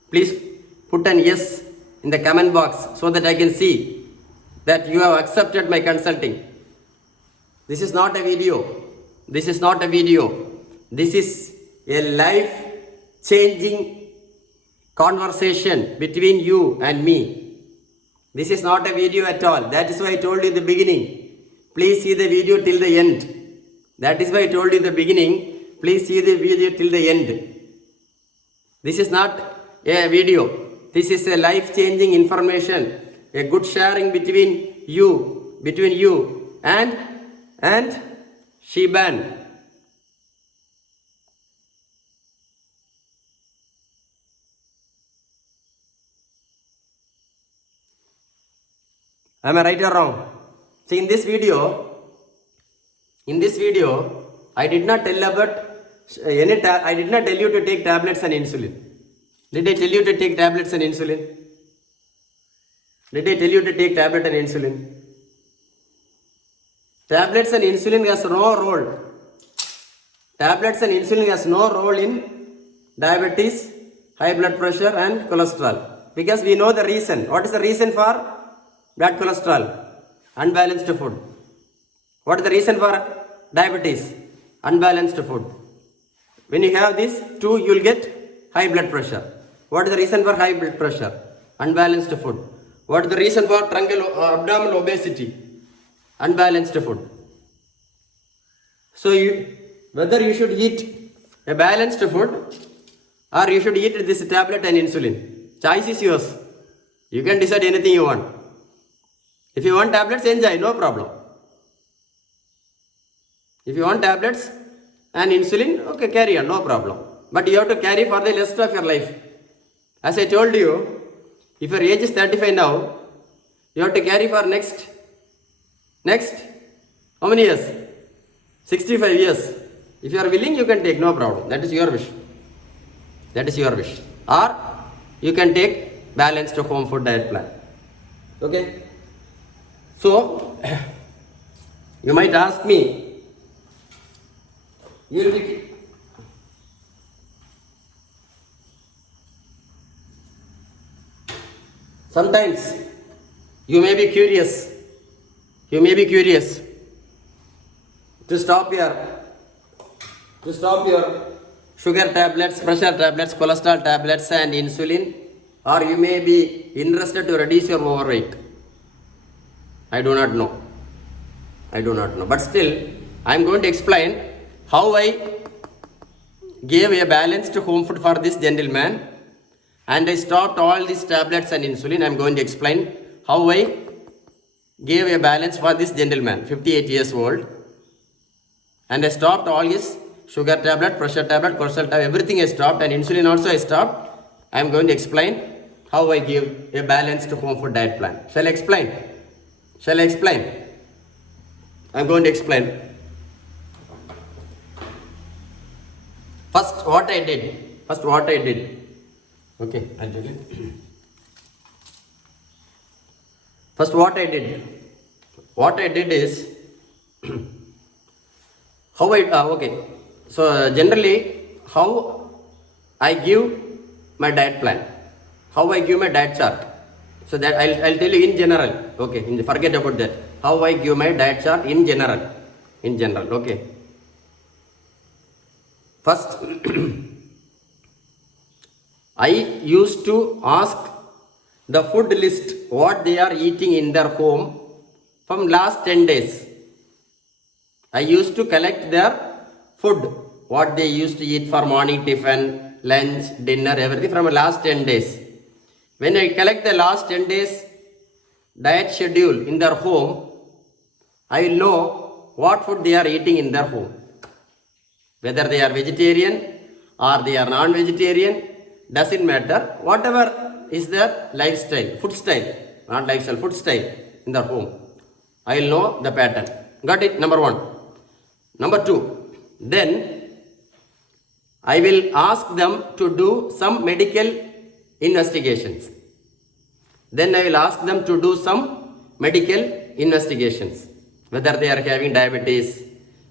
Please put an yes in the comment box so that I can see that you have accepted my consulting. This is not a video. This is not a video. This is a life-changing conversation between you and me. This is not a video at all. That is why I told you in the beginning. Please see the video till the end. That is why I told you in the beginning. Please see the video till the end. This is not a video. This is a life-changing information. A good sharing between you and Shiban. Am I right or wrong? See, in this video, I did not tell about I did not tell you to take tablets and insulin. Did I tell you to take tablets and insulin? Did I tell you to take tablet and insulin? Tablets and insulin has no role. Tablets and insulin has no role in diabetes, high blood pressure and cholesterol. Because we know the reason. What is the reason for blood cholesterol? Unbalanced food. What is the reason for diabetes? Unbalanced food. When you have these two, you will get high blood pressure. What is the reason for high blood pressure? Unbalanced food. What is the reason for truncal abdominal obesity? Unbalanced food. So whether you should eat a balanced food or you should eat this tablet and insulin, choice is yours. You can decide anything you want. If you want tablets, enjoy, no problem. If you want tablets and insulin, okay, carry on, no problem. But you have to carry for the rest of your life. As I told you, if your age is 35 now, you have to carry for next, how many years? 65 years. If you are willing, you can take, no problem. That is your wish. That is your wish. Or you can take balanced home food diet plan. Okay? So, you might ask me, you will be sometimes you may be curious to stop your sugar tablets, pressure tablets, cholesterol tablets and insulin, or you may be interested to reduce your overweight. I do not know. But still, I am going to explain how I gave a balanced home food for this gentleman and I stopped all these tablets and insulin. I am going to explain how I gave a balance for this gentleman, 58 years old, and I stopped all his sugar tablet, pressure tablet, cholesterol tablet, everything I stopped, and insulin also I stopped. I am going to explain how I give a balanced home food diet plan. Shall I explain? I am going to explain. First what I did. Okay, I'll tell you. First what I did is how okay. So generally how I give my diet plan, how I give my diet chart. So that I'll tell you in general. Okay, forget about that. How I give my diet chart in general. Okay. First, I used to ask the food list what they are eating in their home from last 10 days. I used to collect their food, what they used to eat for morning tiffin, lunch, dinner, everything from the last 10 days. When I collect the last 10 days diet schedule in their home, I will know what food they are eating in their home. Whether they are vegetarian or they are non-vegetarian, doesn't matter. Whatever is their lifestyle, food style, not lifestyle, food style in their home, I will know the pattern. Got it? Number one. Number two, then I will ask them to do some medical investigations. Whether they are having diabetes,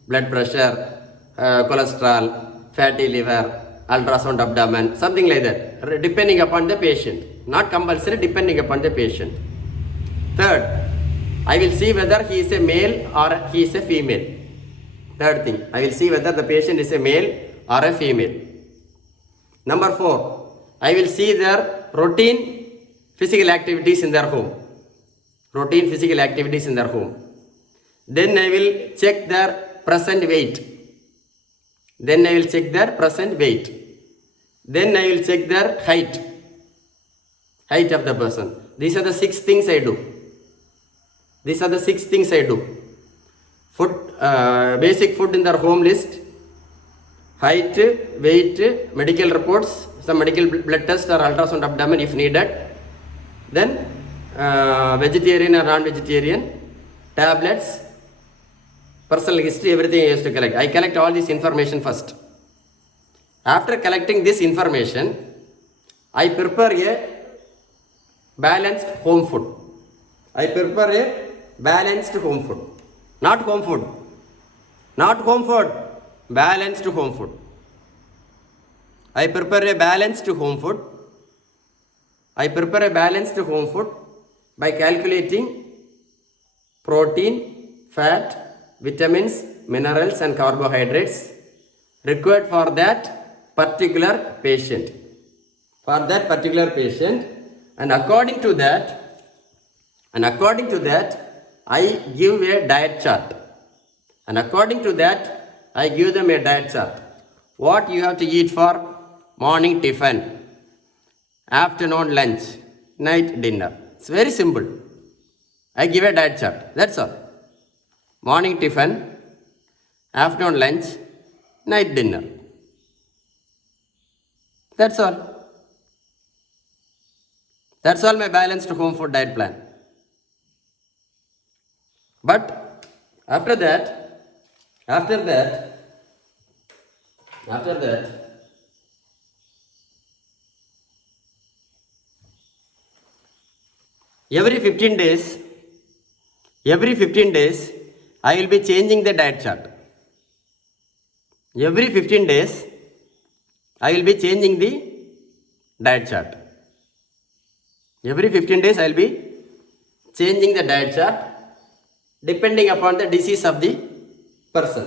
blood pressure, cholesterol, fatty liver, ultrasound abdomen, something like that, depending upon the patient. Not compulsory, depending upon the patient. Third, I will see whether he is a male or he is a female. Third thing, I will see whether the patient is a male or a female. Number four, I will see their routine physical activities in their home. routine physical activities in their home. Then I will check their present weight. Then I will check their present weight. Then I will check their height of the person. These are the 6 things I do. These are the 6 things I do. Food, basic food in their home list, height, weight, medical reports, some medical blood test or ultrasound abdomen if needed. Then vegetarian or non-vegetarian, tablets, personal history, everything I used to collect. I collect all this information first. After collecting this information, I prepare a balanced home food. I prepare a balanced home food. Not home food. Not home food. Balanced home food. I prepare a balanced home food. I prepare a balanced home food by calculating protein, fat, vitamins, minerals and carbohydrates required for that particular patient. For that particular patient, and according to that, I give a diet chart. And according to that, I give them a diet chart. What you have to eat for morning tiffin, afternoon lunch, night dinner. It's very simple. I give a diet chart. That's all. Morning tiffin, afternoon lunch, night dinner. That's all. That's all my balanced home food diet plan. But after that, every 15 days, I will be changing the diet chart. Every 15 days, I will be changing the diet chart. Every 15 days, I will be changing the diet chart depending upon the disease of the person.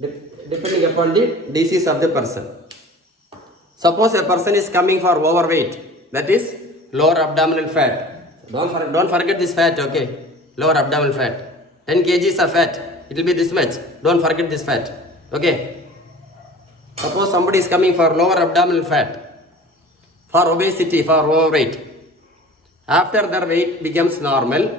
Depending upon the disease of the person. Suppose a person is coming for overweight, that is lower abdominal fat. Don't forget this fat, okay? Lower abdominal fat. 10 kgs of fat, it will be this much. Don't forget this fat, okay? Suppose somebody is coming for lower abdominal fat, for obesity, for overweight. After their weight becomes normal,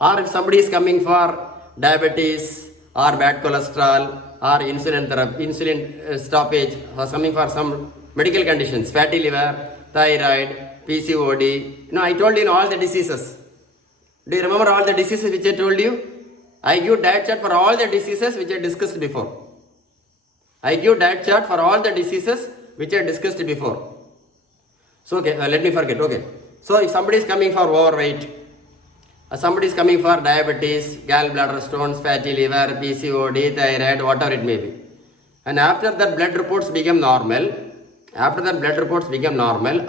or if somebody is coming for diabetes or bad cholesterol or insulin therapy, insulin stoppage, or coming for some medical conditions, fatty liver, thyroid, PCOD. I told you all the diseases. Do you remember all the diseases which I told you? I give diet chart for all the diseases which I discussed before. I give diet chart for all the diseases which I discussed before. So, okay, let me forget, okay. So, if somebody is coming for overweight, somebody is coming for diabetes, gallbladder stones, fatty liver, PCOD, thyroid, whatever it may be. And after that blood reports become normal,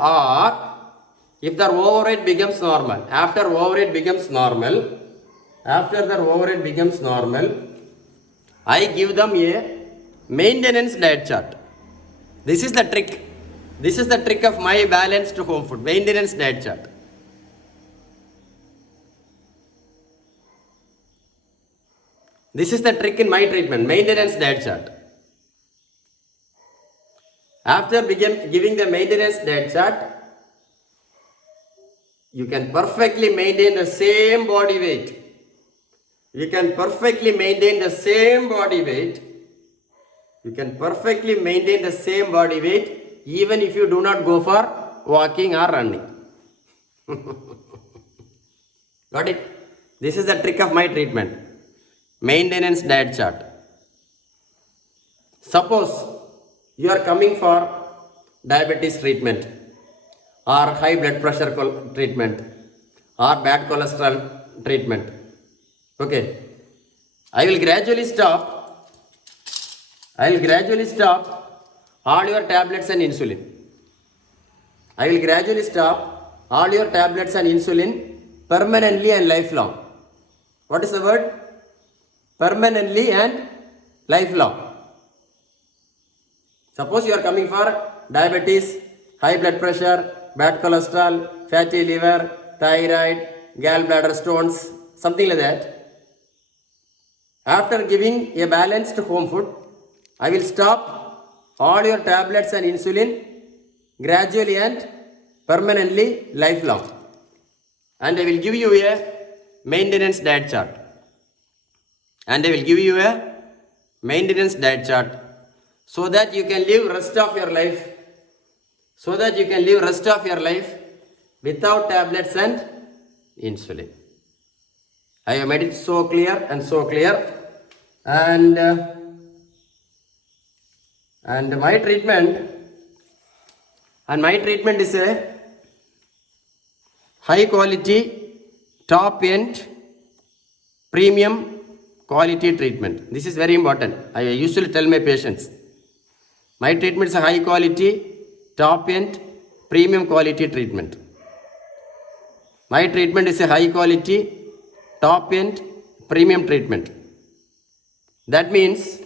or if their overweight becomes normal, after their overweight becomes normal, I give them a maintenance diet chart. This is the trick. This is the trick of my balanced home food, maintenance diet chart. This is the trick in my treatment, maintenance diet chart. After giving the maintenance diet chart, you can perfectly maintain the same body weight. You can perfectly maintain the same body weight. Even if you do not go for walking or running. Got it? This is the trick of my treatment. Maintenance diet chart. Suppose you are coming for diabetes treatment or high blood pressure treatment or bad cholesterol treatment. Okay. I will gradually stop all your tablets and insulin. Permanently and lifelong. What is the word? Permanently and lifelong. Suppose you are coming for diabetes, high blood pressure, bad cholesterol, fatty liver, thyroid, gallbladder stones, something like that. After giving a balanced home food, I will stop all your tablets and insulin gradually and permanently, lifelong. And I will give you a maintenance diet chart. And I will give you a maintenance diet chart so that you can live rest of your life. So that you can live rest of your life without tablets and insulin. I have made it so clear and so clear. And my treatment is a high quality, top end, premium quality treatment. This is very important. I usually tell my patients, my treatment is a high quality, top end, premium quality treatment. My treatment is a high quality, top end, premium treatment. That means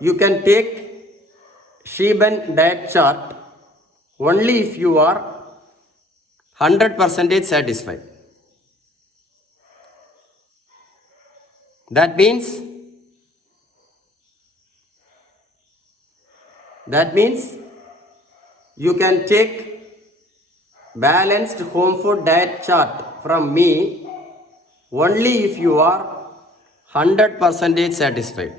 you can take Sheben diet chart only if you are 100% satisfied. That means you can take balanced home food diet chart from me only if you are 100% satisfied.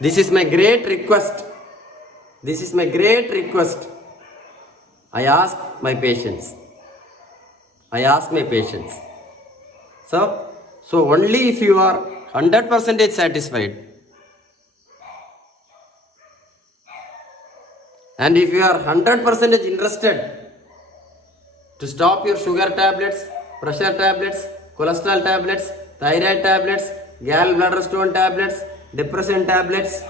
This is my great request. I ask my patients. So only if you are 100% satisfied, and if you are 100% interested to stop your sugar tablets, pressure tablets, cholesterol tablets, thyroid tablets, gallbladder stone tablets, depression tablets,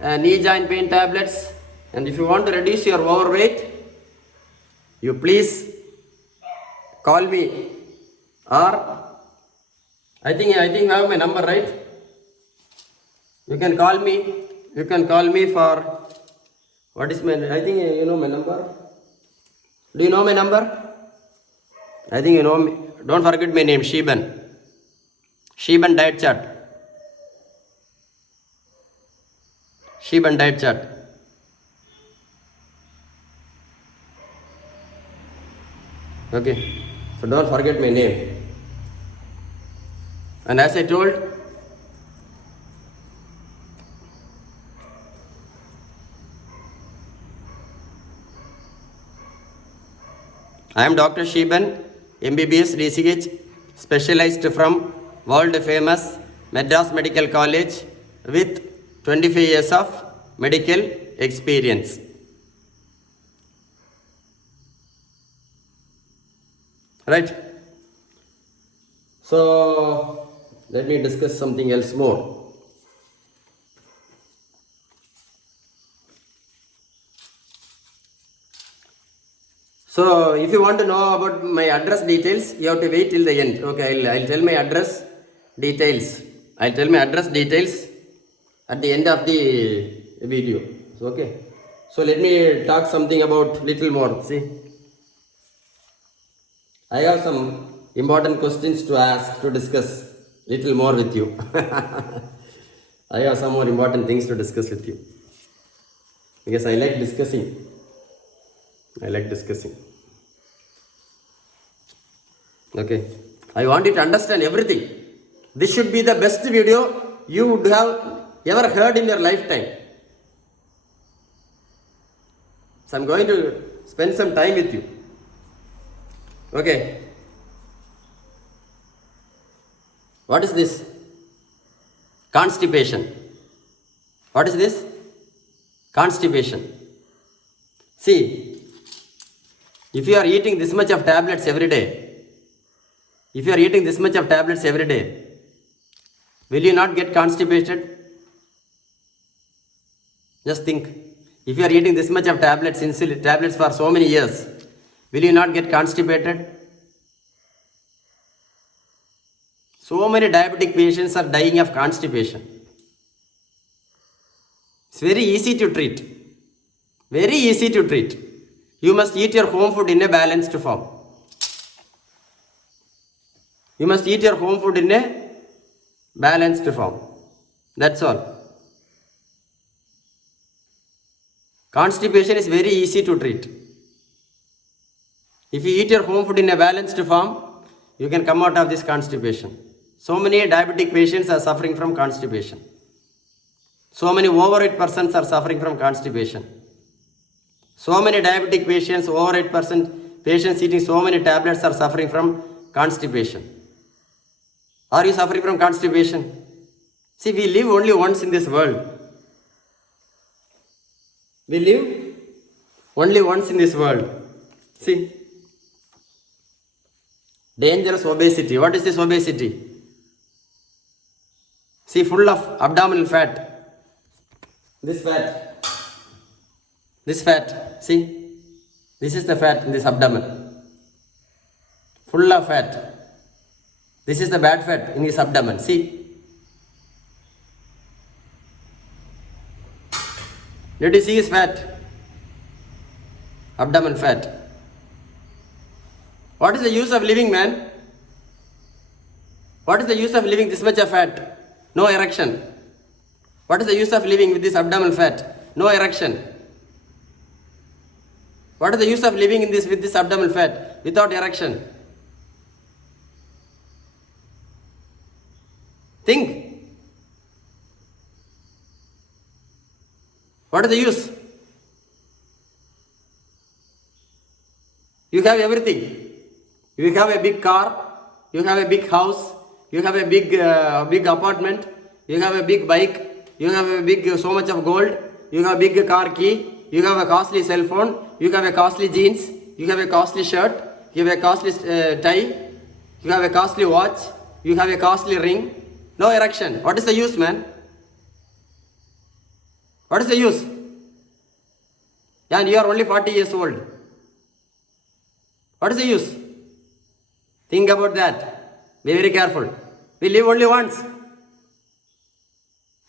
knee joint pain tablets, and if you want to reduce your overweight, you please call me, or I think you have my number, right? You can call me for, what is my, I think you know my number. Do you know my number? I think you know me. Don't forget my name, Sheben diet chart. Sheben diet chart. Okay, so don't forget my name. And as I told, I am Dr. Sheben, MBBS DCH, specialized from world famous Madras Medical College with 25 years of medical experience. Right? So let me discuss something else more. So if you want to know about my address details, you have to wait till the end. Okay, I'll tell my address details. At the end of the video. So, okay. So let me talk something about little more. See, I have some important questions to ask, to discuss little more with you. I have some more important things to discuss with you. Because I like discussing. Okay. I want you to understand everything. This should be the best video you would have ever heard in your lifetime. So I'm going to spend some time with you. Okay. What is this? Constipation. What is this? Constipation. See, if you are eating this much of tablets every day, will you not get constipated? Just think. If you are eating this much of tablets, insulin tablets for so many years, will you not get constipated? So many diabetic patients are dying of constipation. It's very easy to treat. Very easy to treat. You must eat your home food in a balanced form. You must eat your home food in a balanced form. That's all. Constipation is very easy to treat. If you eat your home food in a balanced form, you can come out of this constipation. So many diabetic patients are suffering from constipation. So many overweight persons are suffering from constipation. So many diabetic patients, overweight patients eating so many tablets are suffering from constipation. Are you suffering from constipation? See, we live only once in this world. We live only once in this world. See, dangerous obesity. What is this obesity? See, full of abdominal fat. This fat, see, this is the fat in this abdomen. Full of fat. This is the bad fat in his abdomen. See. Did you see his fat? Abdomen fat. What is the use of living, man? What is the use of living this much of fat? No erection. What is the use of living with this abdominal fat? No erection. What is the use of living in this with this abdominal fat without erection? Think. What is the use? You have everything. You have a big car. You have a big house. You have a big apartment. You have a big bike. You have a big so much of gold. You have a big car key. You have a costly cell phone. You have a costly jeans. You have a costly shirt. You have a costly tie. You have a costly watch. You have a costly ring. No erection. What is the use, man? What is the use? And you are only 40 years old. What is the use? Think about that. Be very careful. We live only once.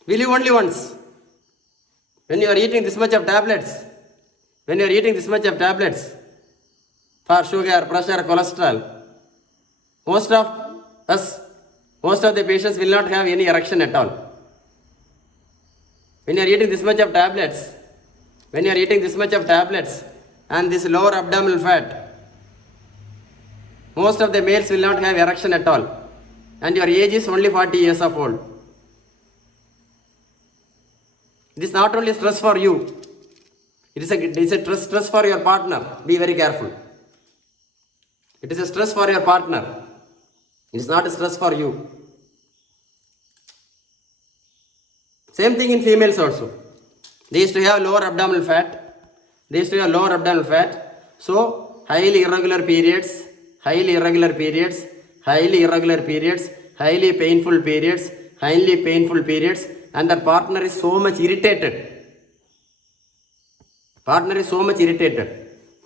We live only once. When you are eating this much of tablets, for sugar, pressure, cholesterol, most of the patients will not have any erection at all. When you are eating this much of tablets, and this lower abdominal fat, most of the males will not have erection at all. And your age is only 40 years of old. It is not only stress for you, it is a stress for your partner. Be very careful. It is a stress for your partner. It is not a stress for you. Same thing in females also. They used to have lower abdominal fat. So, highly irregular periods, highly painful periods, and the partner is so much irritated.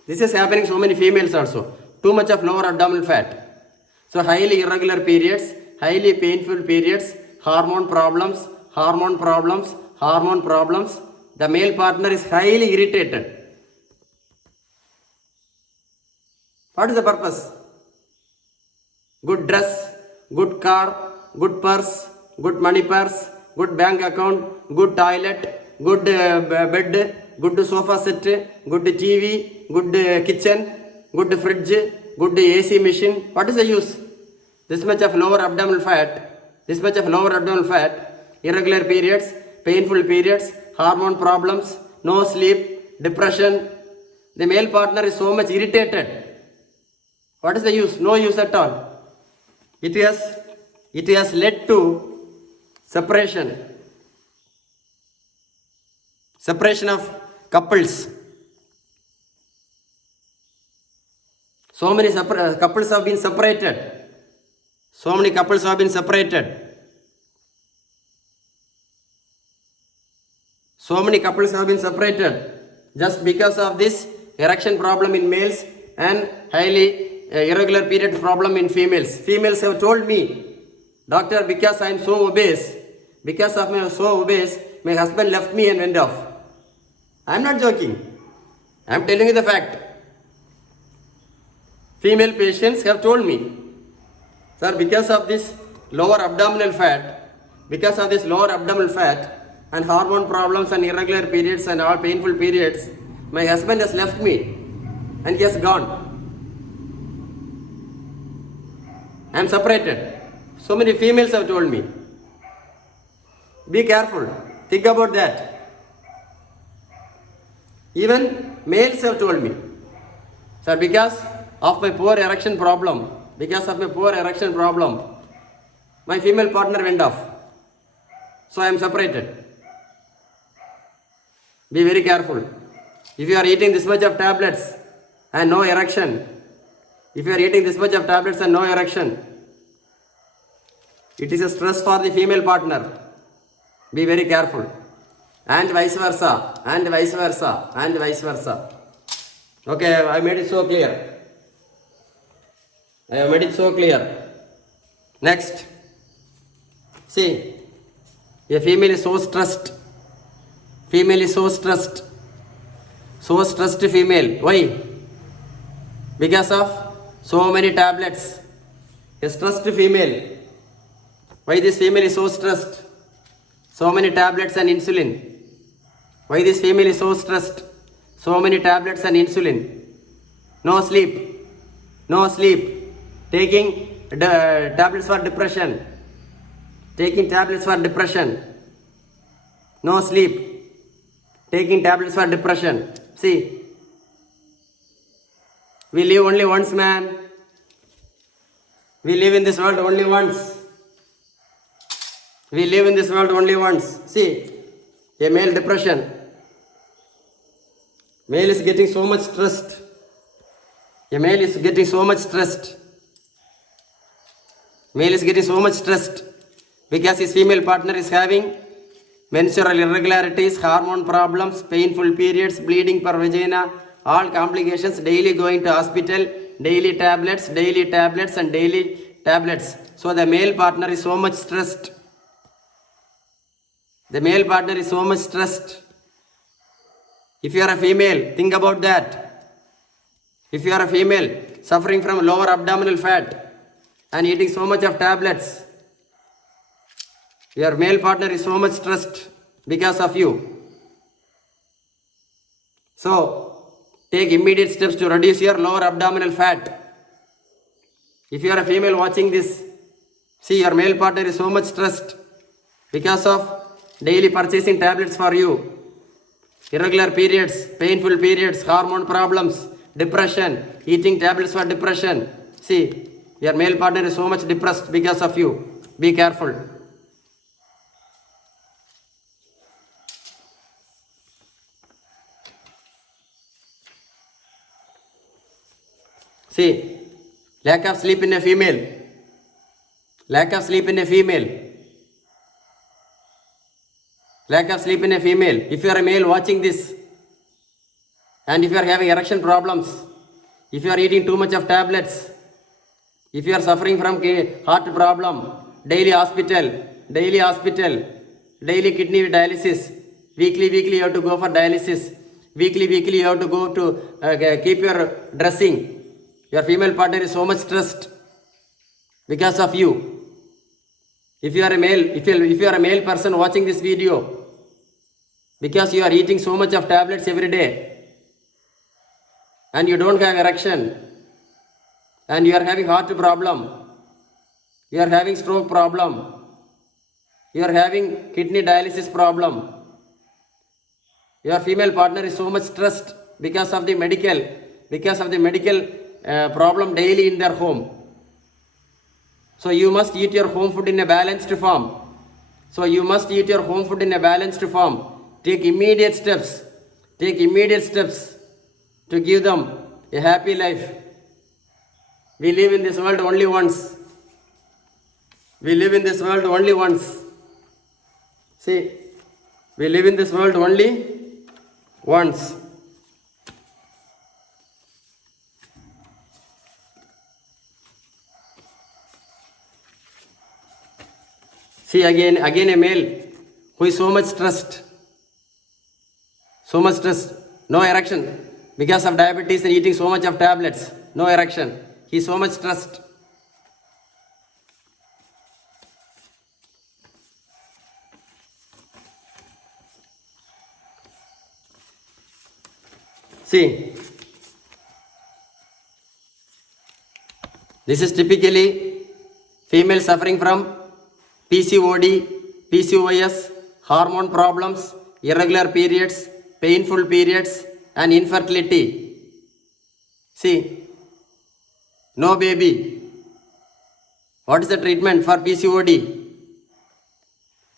This is happening so many females also. Too much of lower abdominal fat. So highly irregular periods, highly painful periods, hormone problems. The male partner is highly irritated. What is the purpose? Good dress, good car, good purse, good money purse, good bank account, good toilet, good bed, good sofa set, good TV, good kitchen, good fridge, good AC machine. What is the use? This much of lower abdominal fat, irregular periods, painful periods, hormone problems, no sleep, depression. The male partner is so much irritated. What is the use? No use at all. It has led to separation of couples. So many couples have been separated. Just because of this erection problem in males and highly irregular period problem in females. Females have told me, doctor, because I am so obese, my husband left me and went off. I am not joking. I am telling you the fact. Female patients have told me, sir, because of this lower abdominal fat and hormone problems and irregular periods and all painful periods, my husband has left me and he has gone. I am separated. So many females have told me. Be careful. Think about that. Even males have told me, sir, because of my poor erection problem, my female partner went off. So I am separated. Be very careful. If you are eating this much of tablets and no erection, it is a stress for the female partner. Be very careful. And vice versa. Okay, I made it so clear. Next. See, a female is so stressed. So stressed female. Why? Because of so many tablets. A stressed female. Why this female is so stressed? So many tablets and insulin. Why this female is so stressed? So many tablets and insulin. No sleep. Taking tablets for depression. No sleep. Taking tablets for depression. See, we live only once, man. We live in this world only once. See, a male depression. Male is getting so much stressed. Because his female partner is having menstrual irregularities, hormone problems, painful periods, bleeding per vagina, all complications, daily going to hospital, daily tablets. So the male partner is so much stressed. If you are a female, think about that. If you are a female suffering from lower abdominal fat and eating so much of tablets, your male partner is so much stressed because of you. So, take immediate steps to reduce your lower abdominal fat. If you are a female watching this, see, your male partner is so much stressed because of daily purchasing tablets for you. Irregular periods, painful periods, hormone problems, depression, eating tablets for depression. See, your male partner is so much depressed because of you. Be careful. See, lack of sleep in a female. If you are a male watching this, and if you are having erection problems, if you are eating too much of tablets, if you are suffering from heart problem, daily hospital, daily kidney dialysis, weekly you have to go for dialysis, weekly you have to go to keep your dressing. Your female partner is so much stressed because of you. If you are a male person watching this video, because you are eating so much of tablets every day, and you don't have erection, and you are having heart problem, you are having stroke problem, you are having kidney dialysis problem, your female partner is so much stressed because of the medical problem daily in their home. So you must eat your home food in a balanced form. Take immediate steps to give them a happy life. We live in this world only once. See, we live in this world only once. See, again a male who is so much stressed, no erection, because of diabetes and eating so much of tablets, no erection, he is so much stressed. See, this is typically female suffering from PCOD, PCOS, hormone problems, irregular periods, painful periods, and infertility. See, no baby. What is the treatment for PCOD?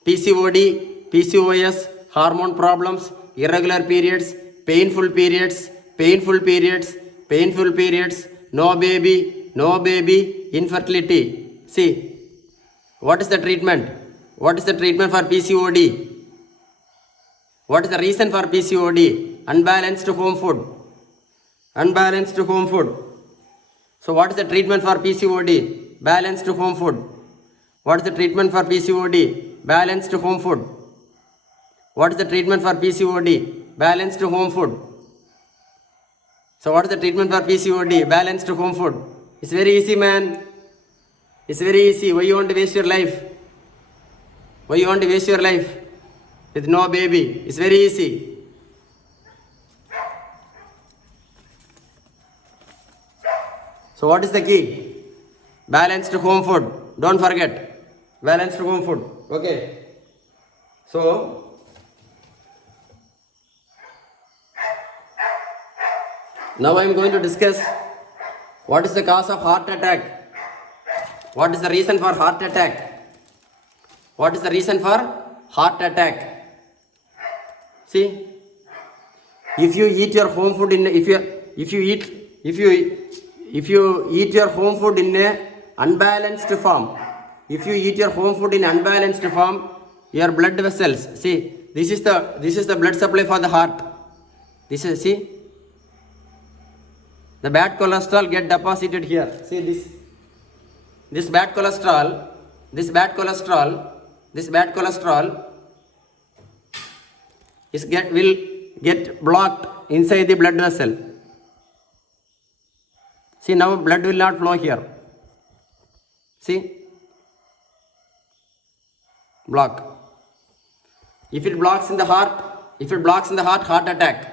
PCOD, PCOS, hormone problems, irregular periods, painful periods, no baby, infertility. See, what is the treatment? What is the treatment for PCOD? What is the reason for PCOD? Unbalanced home food. So what is the treatment for PCOD? Balanced home food. What is the treatment for PCOD? Balanced home food. What is the treatment for PCOD? Balanced home food. So what is the treatment for PCOD? Balanced home food. It's very easy, man. It's very easy. Why you want to waste your life? Why you want to waste your life with no baby? It's very easy. So what is the key? Balanced home food. Don't forget. Balanced home food. Okay. So now I am going to discuss what is the cause of heart attack. What is the reason for heart attack? What is the reason for heart attack? See, if you eat your home food if you eat your home food in a unbalanced form, your blood vessels. See, this is the blood supply for the heart. See, the bad cholesterol get deposited here. See this bad cholesterol will get blocked inside the blood vessel. See, now blood will not flow here. See, block. If it blocks in the heart, heart attack.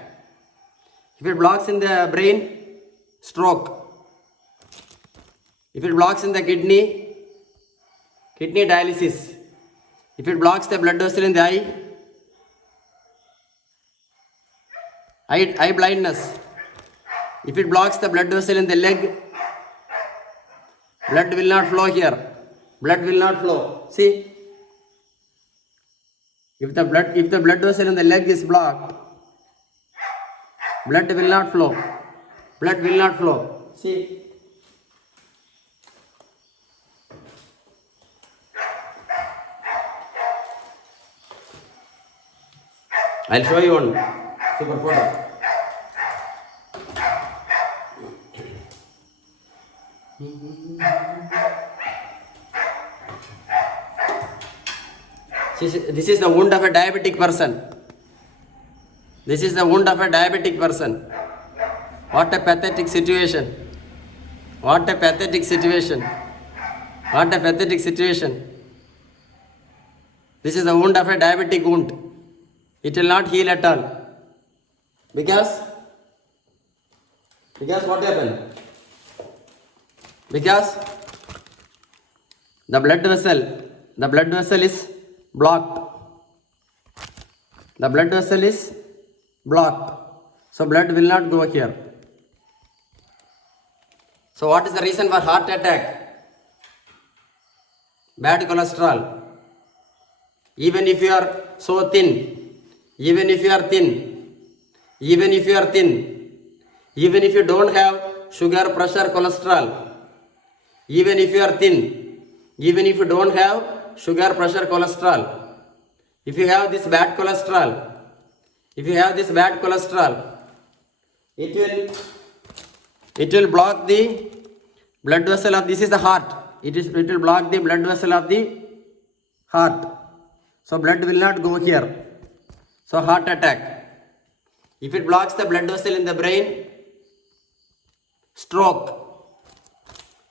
If it blocks in the brain, stroke. If it blocks in the kidney dialysis. If it blocks the blood vessel in the eye blindness. If it blocks the blood vessel in the leg, blood will not flow here. See, if the blood vessel in the leg is blocked, blood will not flow. See, I'll show you one super photo. This is the wound of a diabetic person. What a pathetic situation. This is the wound of a diabetic wound. It will not heal at all. Because what happened? Because the blood vessel is blocked. So blood will not go here. So what is the reason for heart attack? Bad cholesterol. Even if you are so thin, even if you don't have sugar, pressure, cholesterol, even if you are thin, even if you don't have sugar, pressure, cholesterol, if you have this bad cholesterol, it will block the blood vessel of, this is the heart, it will block the blood vessel of the heart. So blood will not go here. So heart attack. If it blocks the blood vessel in the brain, stroke.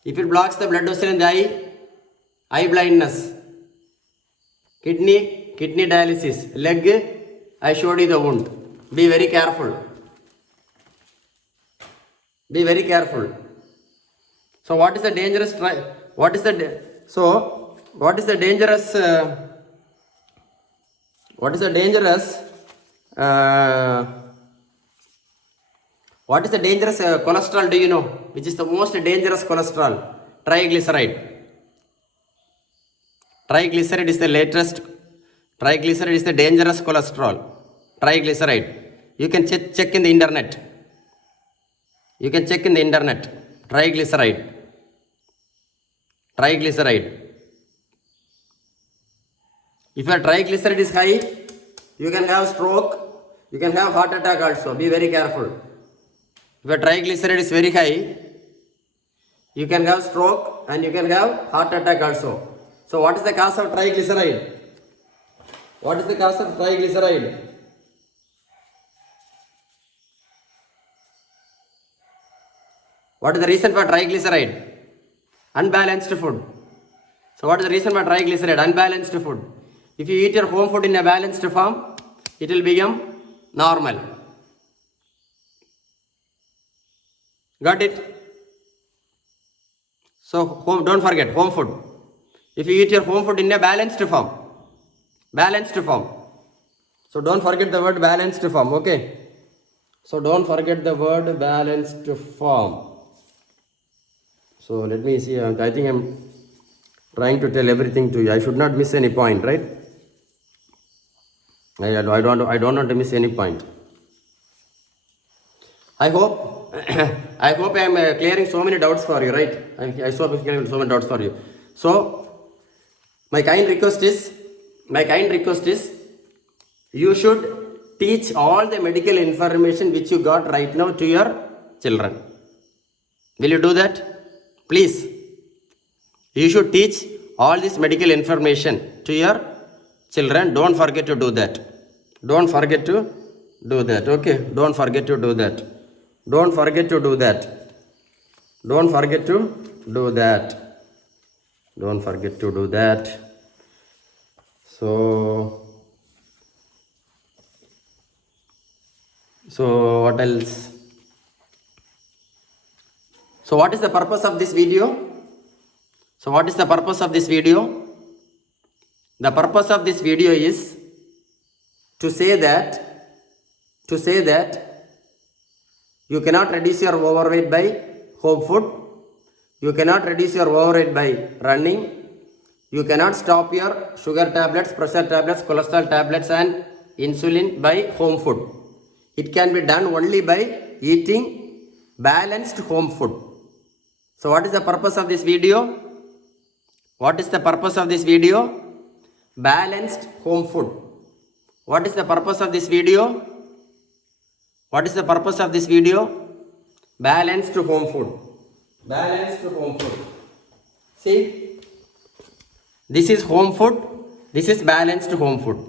If it blocks the blood vessel in the eye blindness. Kidney dialysis. Leg, I showed you the wound. Be very careful. Be very careful. So what is the dangerous what is the dangerous what is the dangerous cholesterol, do you know? Which is the most dangerous cholesterol? Triglyceride. Triglyceride is the latest. Triglyceride is the dangerous cholesterol. Triglyceride. You can check in the internet. You can check in the internet. Triglyceride. If your triglyceride is high, you can have stroke. You can have heart attack also. Be very careful. If your triglyceride is very high, you can have stroke and you can have heart attack also. So what is the cause of triglyceride? What is the cause of triglyceride? What is the reason for triglyceride? Unbalanced food. So what is the reason for triglyceride? Unbalanced food. If you eat your home food in a balanced form, it will become normal. Got it? So don't forget home food. If you eat your home food in a balanced form. So don't forget the word balanced form, okay? So don't forget the word balanced form. So let me see, I think I'm trying to tell everything to you. I should not miss any point, right? I don't want to miss any point. I hope I am clearing so many doubts for you, right? I saw clearing so many doubts for you. So my kind request is you should teach all the medical information which you got right now to your children. Will you do that? Please. You should teach all this medical information to your children. Don't forget to do that. Don't forget to do that. Okay? Don't forget to do that. Don't forget to do that. Don't forget to do that. Don't forget to do that. So what else? So what is the purpose of this video? The purpose of this video is to say that you cannot reduce your overweight by home food. You cannot reduce your overweight by running. You cannot stop your sugar tablets, pressure tablets, cholesterol tablets and insulin by home food. It can be done only by eating balanced home food. So what is the purpose of this video? Balanced home food. What is the purpose of this video? Balanced home food. See, this is home food. This is balanced home food.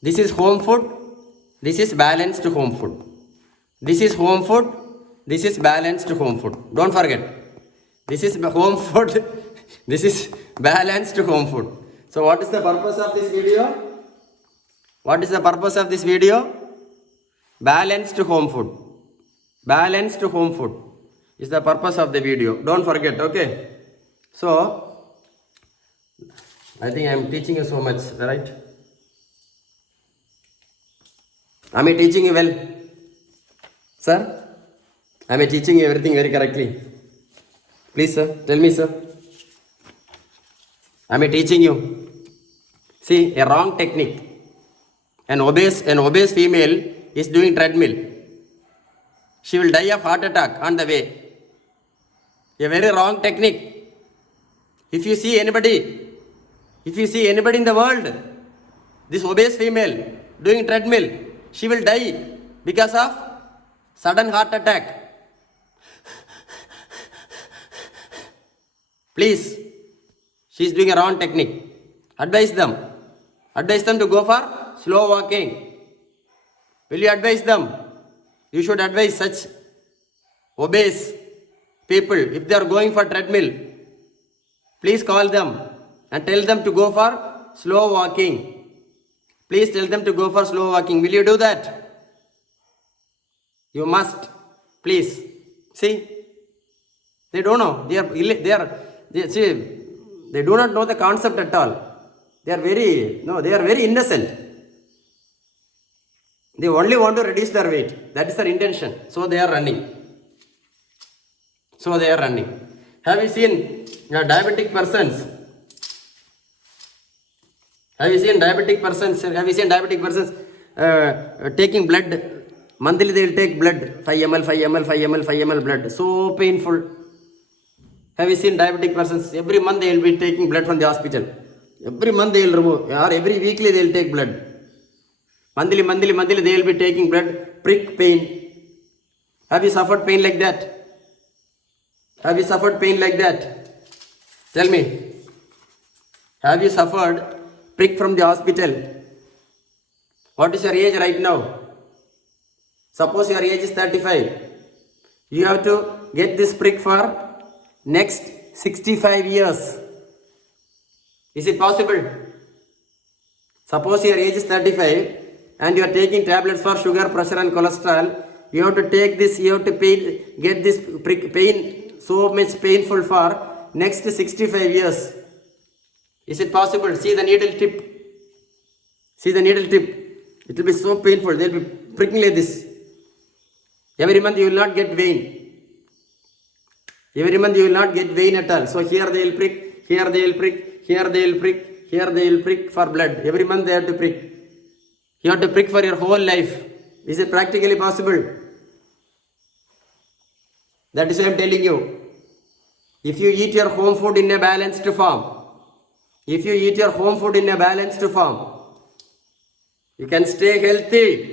This is home food. This is balanced home food. This is home food. This is balanced home food. Don't forget. This is home food. This is balanced home food. So what is the purpose of this video? Balanced home food. Balanced home food is the purpose of the video. Don't forget, okay? So, I think I am teaching you so much, right? Am I teaching you well? Sir? Am I teaching you everything very correctly? Please, sir. Tell me, sir. Am I teaching you? See, a wrong technique. An obese female is doing treadmill. She will die of heart attack on the way. A very wrong technique. If you see anybody in the world, this obese female doing treadmill, she will die because of sudden heart attack. Please, she is doing a wrong technique. Advise them. Advise them to go for slow walking. Will you advise them? You should advise such obese people. If they are going for treadmill, please call them and tell them to go for slow walking. Please tell them to go for slow walking. Will you do that? You must. Please. See, they don't know. They do not know the concept at all. They are very innocent. They only want to reduce their weight. That is their intention. So they are running. Have you seen diabetic persons? Have you seen diabetic persons taking blood? Monthly they will take blood. 5 ml, 5 ml, 5 ml, 5 ml blood. So painful. Have you seen diabetic persons? Every month they will be taking blood from the hospital. Every month they will remove. Or every weekly they will take blood. Monthly they will be taking blood. Prick pain. Have you suffered pain like that? Tell me. Have you suffered prick from the hospital? What is your age right now? Suppose your age is 35. You have to get this prick for next 65 years. Is it possible? Suppose your age is 35 and you are taking tablets for sugar, pressure and cholesterol. You have to take this, get this prick pain, so much painful for next 65 years. Is it possible? See the needle tip. It will be so painful. They will be pricking like this. Every month you will not get vein. At all. So here they will prick, here they will prick for blood. Every month they have to prick. You have to prick for your whole life. Is it practically possible? That is why I am telling you. If you eat your home food in a balanced form, you can stay healthy.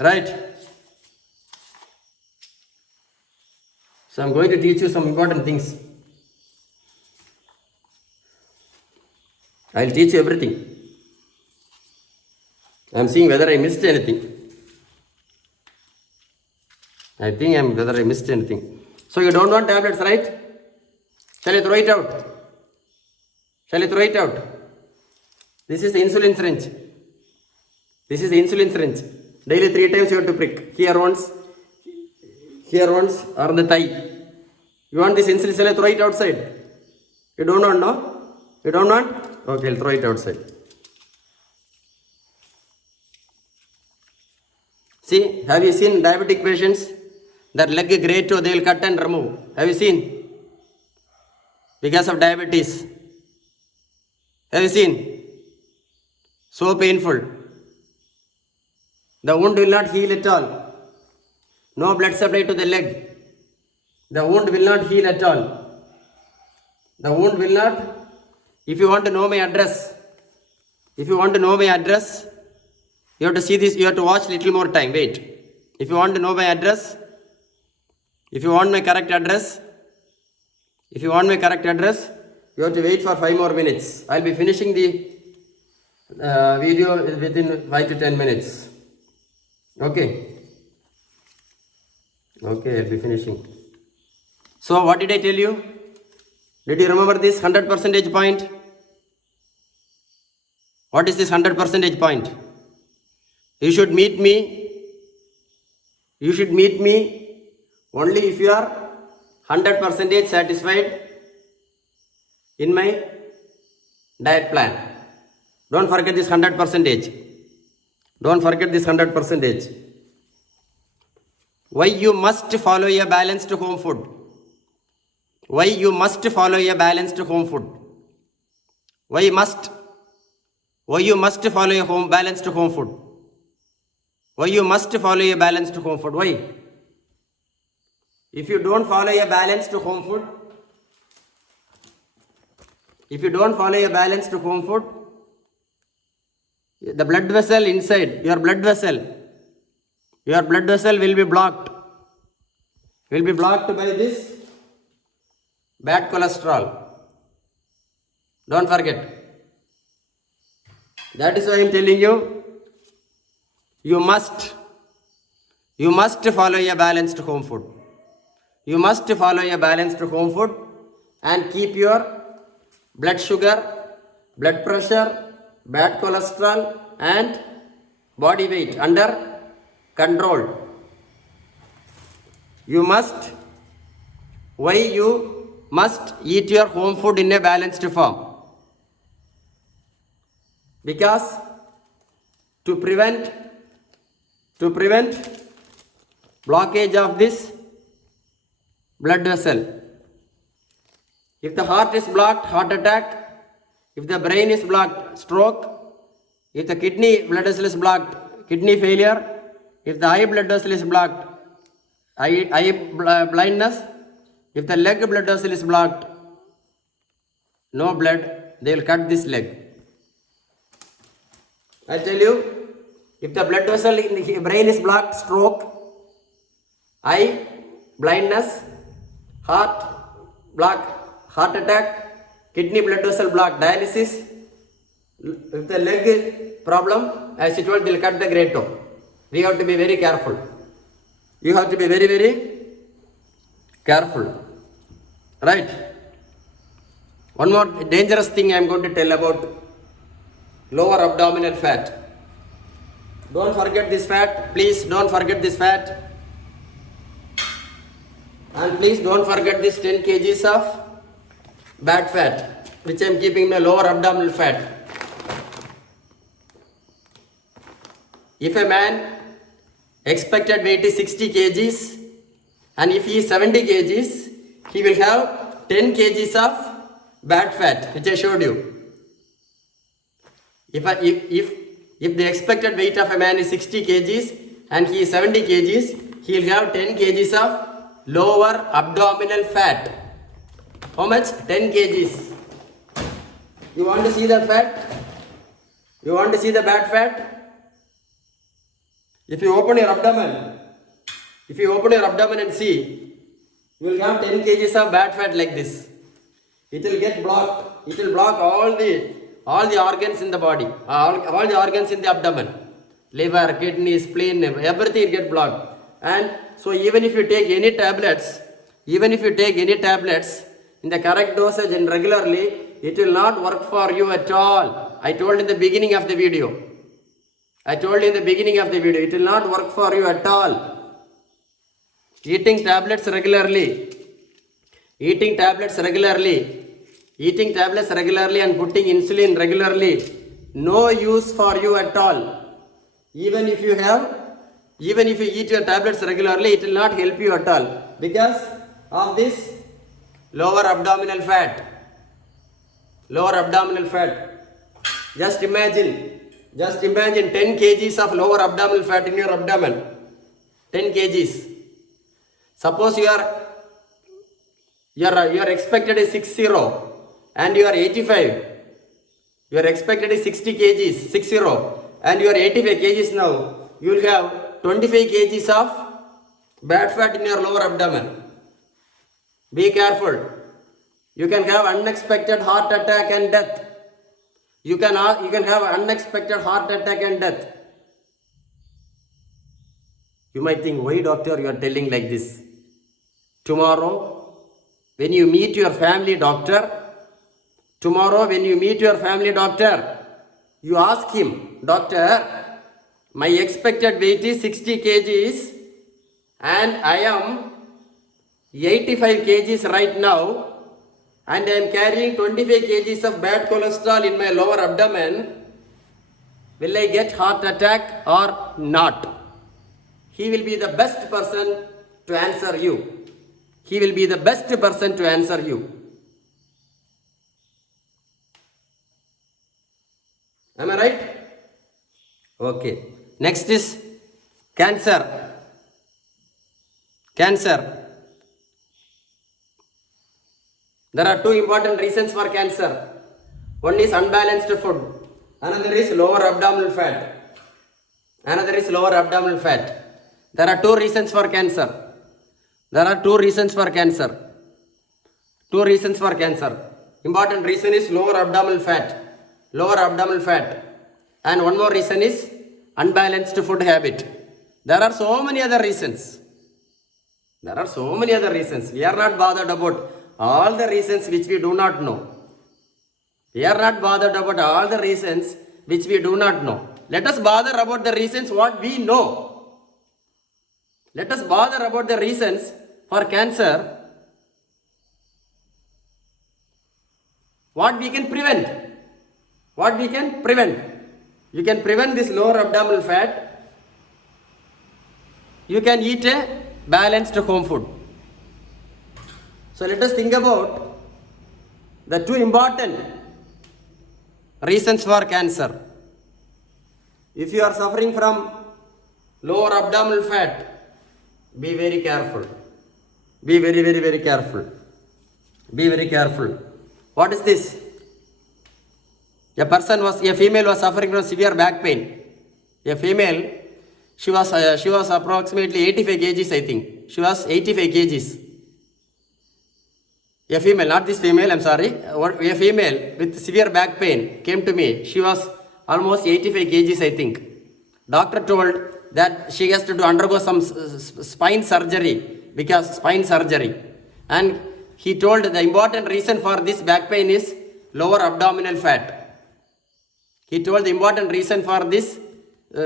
Right? So I am going to teach you some important things. I will teach you everything. I am seeing whether I missed anything. So you don't want tablets, right? Shall I throw it out? This is the insulin syringe. Daily 3 times you have to prick. Here once, or the thigh. You want this insulin? Shall I throw it outside? You don't want, no? You don't want? Okay, I'll throw it outside. See, have you seen diabetic patients? Their leg great toe, they will cut and remove. Have you seen? Because of diabetes. Have you seen? So painful. The wound will not heal at all. No blood supply to the leg. The wound will not heal at all. If you want to know my address, you have to see this, you have to watch little more time. Wait. If you want to know my address, if you want my correct address, you have to wait for 5 more minutes. I'll be finishing the video within 5 to 10 minutes. Okay, I'll be finishing. So what did I tell you? Did you remember this 100% point? What is this 100% point? You should meet me only if you are 100% satisfied in my diet plan. Don't forget this 100%. Why you must follow a balanced home food? Why you must follow a balanced home food? Why you must follow a balanced home food? Why you must follow a balanced home food? Why? If you don't follow a balanced home food, the blood vessel inside, your blood vessel will be blocked. will be blocked by this bad cholesterol. Don't forget. That is why I am telling you, you must follow a balanced home food. You must follow a balanced home food and keep your blood sugar, blood pressure, bad cholesterol and body weight under control. Why you must eat your home food in a balanced form? Because to prevent blockage of this blood vessel. If the heart is blocked, heart attack. If the brain is blocked, stroke. If the kidney blood vessel is blocked, kidney failure. If the eye blood vessel is blocked, eye blindness. If the leg blood vessel is blocked, no blood, they will cut this leg. I tell you, if the blood vessel in the brain is blocked, stroke, eye, blindness, heart block, heart attack, kidney blood vessel block, dialysis. If the leg problem, as you told, they'll cut the great toe. We have to be very careful. You have to be very, very careful. Right? One more dangerous thing I am going to tell about lower abdominal fat. Don't forget this fat. Please don't forget this fat. And please don't forget this 10 kgs of bad fat, which I am keeping in my lower abdominal fat. If a man expected weight is 60 kgs and if he is 70 kgs, he will have 10 kgs of bad fat, which I showed you. If the expected weight of a man is 60 kgs and he is 70 kgs, he will have 10 kgs of lower abdominal fat. How much? 10 kgs. You want to see the fat? You want to see the bad fat? If you open your abdomen and see, you will have 10 kgs of bad fat like this. It will get blocked. It will block all the organs in the body, all the organs in the abdomen. Liver, kidney, spleen, everything will get blocked. And so even if you take any tablets in the correct dosage and regularly, it will not work for you at all. I told in the beginning of the video. It will not work for you at all. Eating tablets regularly and putting insulin regularly, no use for you at all. Even if you eat your tablets regularly, it will not help you at all because of this lower abdominal fat. Just imagine 10 kgs of lower abdominal fat in your abdomen. 10 kgs. Suppose your expected is 60 and you are 85. Your expected is 60 kgs, 60, and you are 85 kgs now. You will have 25 kgs of bad fat in your lower abdomen. Be careful. You can have unexpected heart attack and death. You can have unexpected heart attack and death. You might think, why doctor you are telling like this? Tomorrow, when you meet your family doctor, you ask him, doctor, my expected weight is 60 kgs and I am 85 kgs right now and I am carrying 25 kgs of bad cholesterol in my lower abdomen. Will I get heart attack or not? He will be the best person to answer you. Am I right? Okay. Next is cancer. There are two important reasons for cancer. One is unbalanced food. Another is lower abdominal fat. There are two reasons for cancer. There are two reasons for cancer. Two reasons for cancer. Important reason is lower abdominal fat. Lower abdominal fat. And one more reason is unbalanced food habit. There are so many other reasons. There are so many other reasons. We are not bothered about all the reasons which we do not know. We are not bothered about all the reasons which we do not know. Let us bother about the reasons what we know. Let us bother about the reasons for cancer. What we can prevent. What we can prevent. You can prevent this lower abdominal fat. You can eat a balanced home food. So let us think about the two important reasons for cancer. If you are suffering from lower abdominal fat, be very careful. Be very, very, very careful. Be very careful. What is this? A female was suffering from severe back pain. A female, she was approximately 85 kgs, I think. She was 85 kgs. A female, not this female, I'm sorry. A female with severe back pain came to me. She was almost 85 kgs, I think. Doctor told that she has to undergo some spine surgery, and he told the important reason for this back pain is lower abdominal fat. He told the important reason for this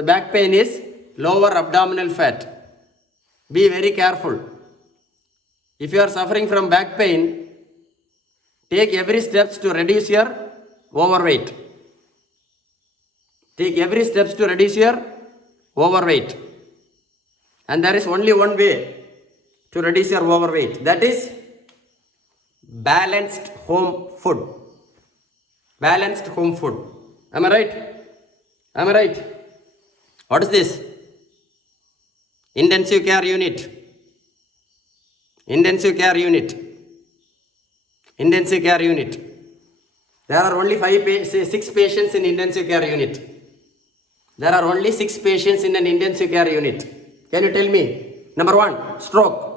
back pain is lower abdominal fat. Be very careful. If you are suffering from back pain, take every steps to reduce your overweight. Take every steps to reduce your overweight. And there is only one way to reduce your overweight. That is balanced home food. Balanced home food. Am I right? Am I right? What is this? Intensive care unit. Intensive care unit. Intensive care unit. There are only 6 patients in intensive care unit. There are only 6 patients in an intensive care unit. Can you tell me? Number 1, stroke.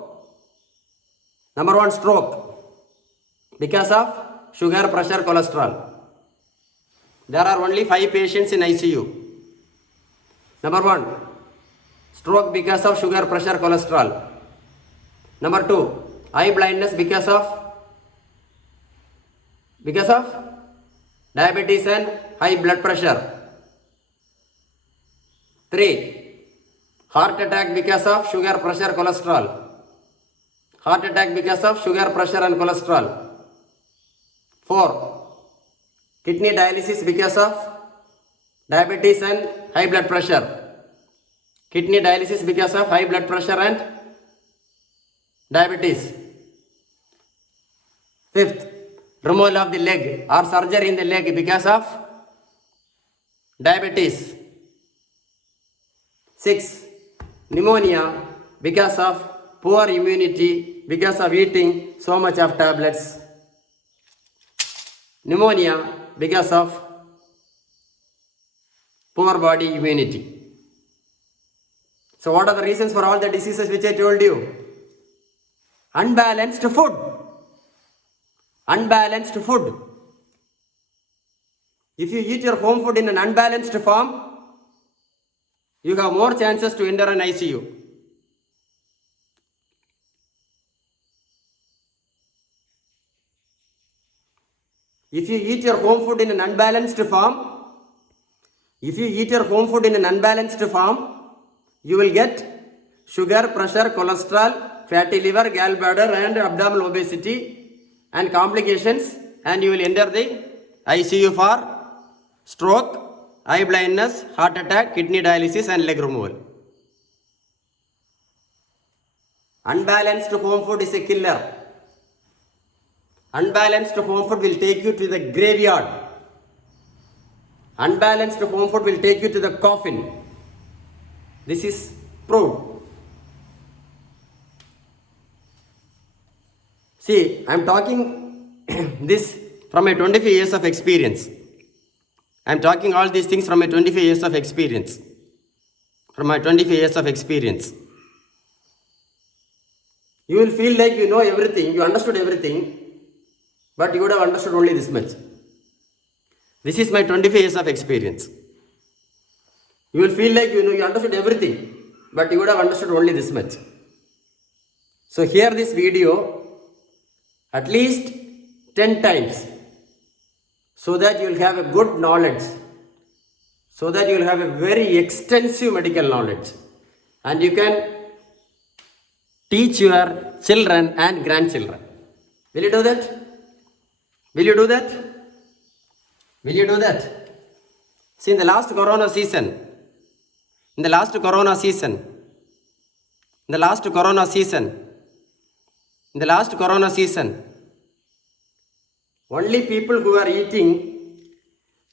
Number 1, stroke. Because of sugar, pressure, cholesterol. There are only 5 patients in ICU. Number 1, stroke because of sugar, pressure, cholesterol. Number 2, eye blindness because of diabetes and high blood pressure. 3, heart attack because of sugar, pressure, cholesterol. Heart attack because of sugar, pressure and cholesterol. 4, kidney dialysis because of diabetes and high blood pressure. Kidney dialysis because of high blood pressure and diabetes. 5th, removal of the leg or surgery in the leg because of diabetes. 6, pneumonia because of poor immunity because of eating so much of tablets. Pneumonia because of poor body immunity. So what are the reasons for all the diseases which I told you? Unbalanced food. Unbalanced food. If you eat your home food in an unbalanced form, you have more chances to enter an ICU. If you eat your home food in an unbalanced form, you will get sugar, pressure, cholesterol, fatty liver, gallbladder and abdominal obesity and complications, and you will enter the ICU for stroke, eye blindness, heart attack, kidney dialysis and leg removal. Unbalanced home food is a killer. Unbalanced home food will take you to the graveyard. Unbalanced home food will take you to the coffin. This is proved. See, I am talking this from my 25 years of experience. I am talking all these things from my 25 years of experience. From my 25 years of experience. You will feel like you know everything, you understood everything, but you would have understood only this much. This is my 25 years of experience. You will feel like you know you understood everything, but you would have understood only this much. So hear this video at least 10 times so that you will have a good knowledge, so that you will have a very extensive medical knowledge, and you can teach your children and grandchildren. Will you do that? Will you do that? Will you do that? See, in the last corona season, in the last corona season, in the last corona season, in the last corona season, only people who are eating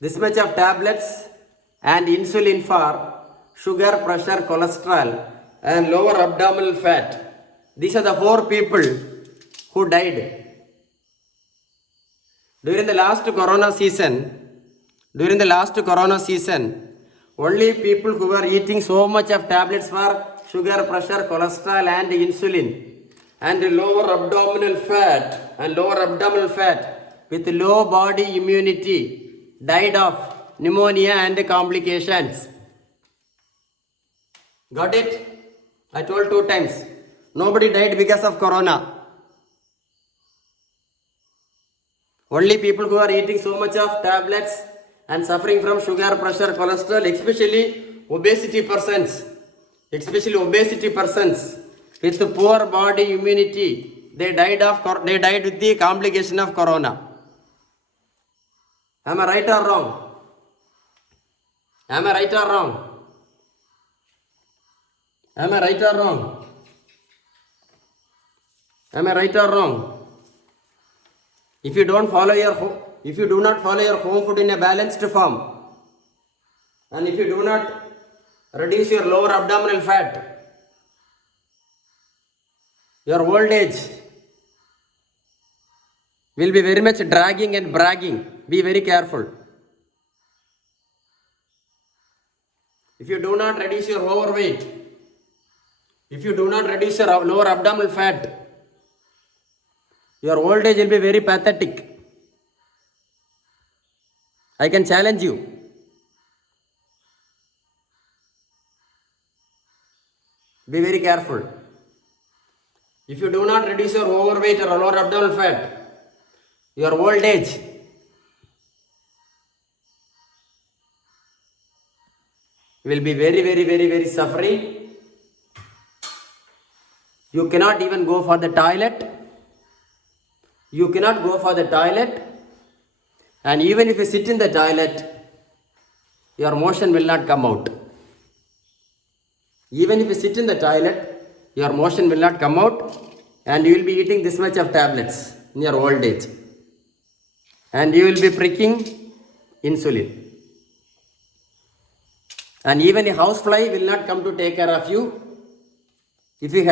this much of tablets and insulin for sugar, pressure, cholesterol, and lower abdominal fat. These are the 4 people who died. During the last corona season, only people who were eating so much of tablets for sugar, pressure, cholesterol, and insulin, and lower abdominal fat, with low body immunity died of pneumonia and complications. Got it? I told 2 times. Nobody died because of corona. Only people who are eating so much of tablets and suffering from sugar, pressure, cholesterol, especially obesity persons with poor body immunity, they died with the complication of corona. Am I right or wrong? Am I right or wrong? Am I right or wrong? Am I right or wrong? If you do not follow your home food in a balanced form, and if you do not reduce your lower abdominal fat, your old age will be very much dragging and bragging. Be very careful. If you do not reduce your overweight, if you do not reduce your lower abdominal fat, your old age will be very pathetic. I can challenge you. Be very careful. If you do not reduce your overweight or lower abdominal fat, your old age will be very suffering. You cannot even go for the toilet. And even if you sit in the toilet, your motion will not come out. Even if you sit in the toilet, your motion will not come out, and you will be eating this much of tablets in your old age. And you will be pricking insulin. And even a housefly will not come to take care of you if you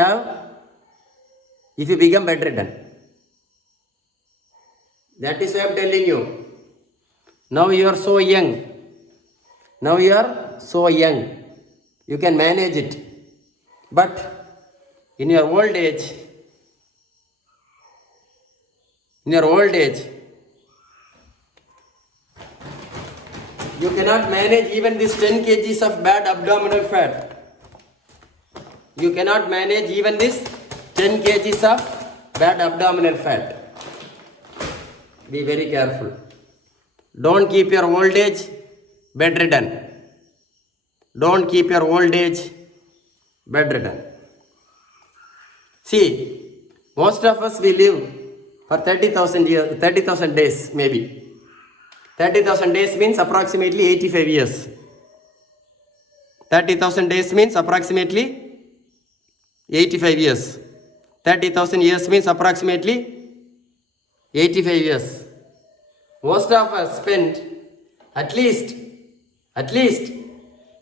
become bedridden. That is why I am telling you. Now you are so young. You can manage it. But in your old age, you cannot manage even this 10 kgs of bad abdominal fat. You cannot manage even this 10 kgs of bad abdominal fat. Be very careful. Don't keep your old age bedridden. See, most of us we live for 30,000 days maybe. 30,000 days means approximately 85 years. 30,000 days means approximately 85 years. 30,000 years means approximately 85 years. Most of us spend at least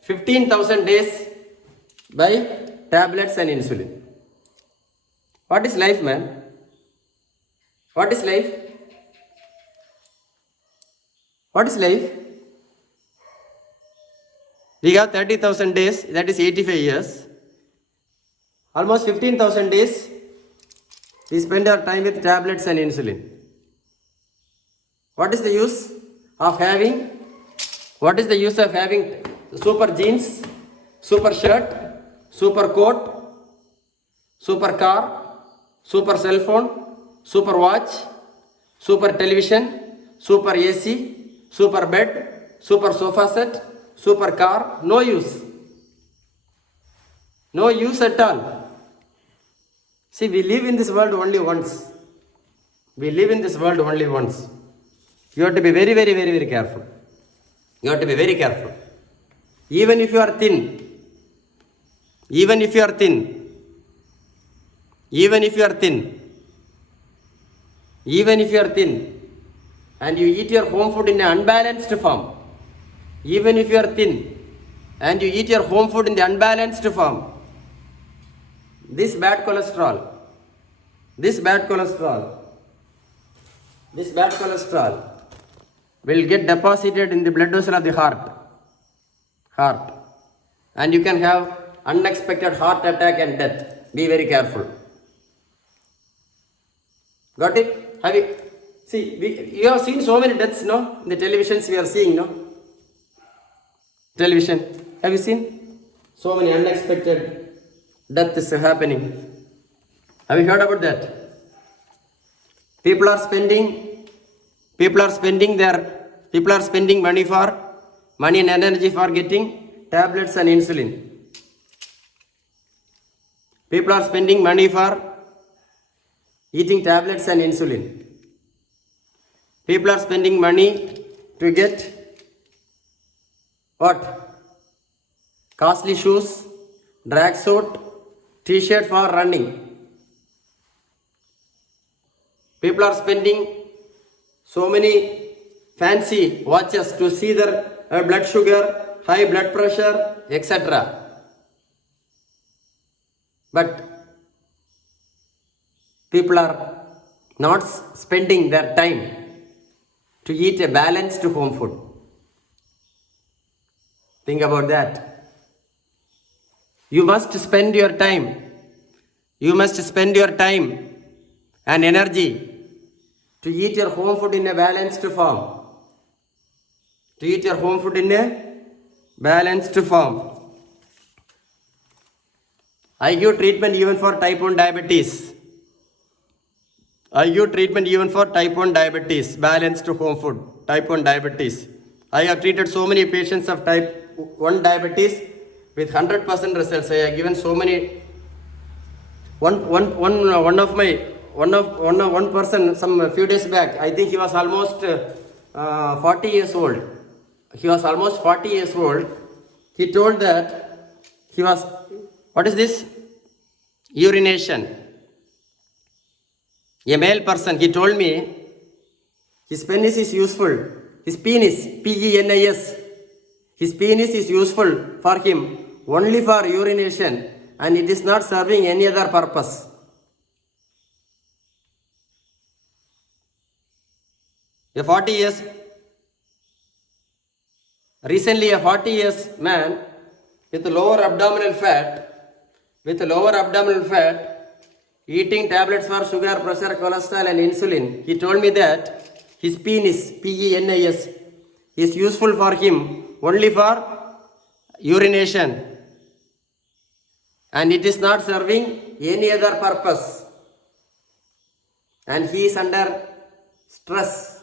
15,000 days by tablets and insulin. What is life, man? What is life? We have 30,000 days, that is 85 years. Almost 15,000 days We spend our time with tablets and insulin. What is the use of having? What is the use of having super jeans, super shirt, super coat, super car, super cell phone, super watch, super television, super AC, super bed, super sofa set, super car? No use. No use at all. See, we live in this world only once. We live in this world only once. You have to be very, very, very, very careful. You have to be very careful. Even if you are thin, even if you are thin, even if you are thin, even if you are thin, and you eat your home food in an unbalanced form, even if you are thin, and you eat your home food in the unbalanced form, this bad cholesterol, this bad cholesterol, this bad cholesterol will get deposited in the blood vessel of the heart. And you can have unexpected heart attack and death. Be very careful. Got it? Have you you have seen so many deaths, no? In the televisions we are seeing, no? Television. Have you seen? So many unexpected deaths is happening. Have you heard about that? People are spending money and energy for getting tablets and insulin. People are spending money for eating tablets and insulin. People are spending money to get what? Costly shoes, drag suit, t-shirt for running. People are spending so many fancy watches to see their blood sugar, high blood pressure, etc. But people are not spending their time to eat a balanced home food. Think about that. You must spend your time. You must spend your time and energy to eat your home food in a balanced form. To eat your home food in a balanced form. I give treatment even for type 1 diabetes. I give treatment even for type 1 diabetes, balanced home food, type 1 diabetes. I have treated so many patients of type 1 diabetes with 100% results. I have given so many. One person some few days back, I think he was almost 40 years old. He was almost 40 years old. He told that he was, what is this? Urination. A male person, he told me, his penis is useful. His penis, P-E-N-I-S. His penis is useful for him only for urination, and it is not serving any other purpose. Recently a 40 years man with lower abdominal fat, eating tablets for sugar, pressure, cholesterol and insulin, he told me that his penis, P-E-N-I-S, is useful for him only for urination, and it is not serving any other purpose, and he is under stress.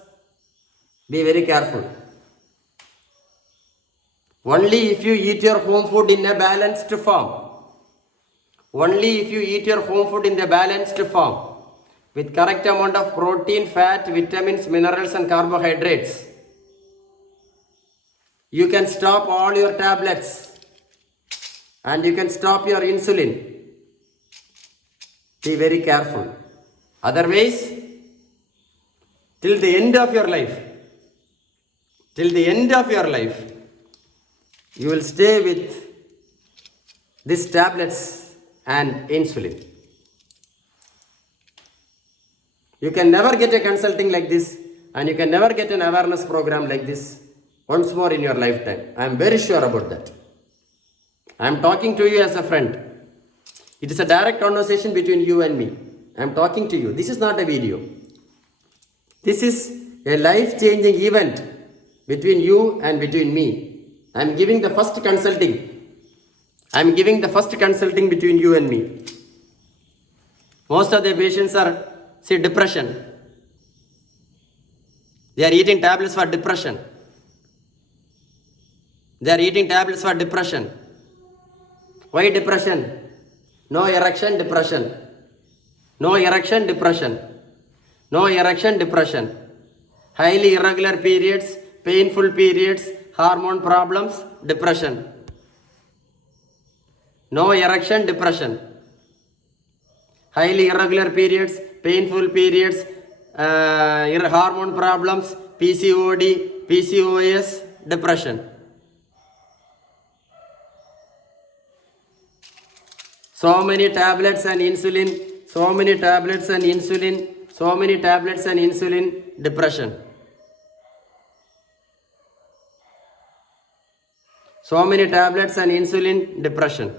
Be very careful. Only if you eat your home food in a balanced form, with correct amount of protein, fat, vitamins, minerals and carbohydrates, you can stop all your tablets and you can stop your insulin. Be very careful. Otherwise, till the end of your life, you will stay with these tablets and insulin. You can never get a consulting like this, and you can never get an awareness program like this once more in your lifetime. I am very sure about that. I am talking to you as a friend. It is a direct conversation between you and me. I am talking to you. This is not a video. This is a life-changing event between you and between me. I am giving the first consulting. I am giving the first consulting between you and me. Most of the patients are, see, depression. They are eating tablets for depression. They are eating tablets for depression. Why depression? No erection, depression. No erection, depression. No erection, depression. Highly irregular periods, painful periods, hormone problems, depression. No erection, depression. Highly irregular periods, painful periods, hormone problems, PCOD, PCOS, depression. So many tablets and insulin, so many tablets and insulin, so many tablets and insulin, depression. So many tablets and insulin, depression.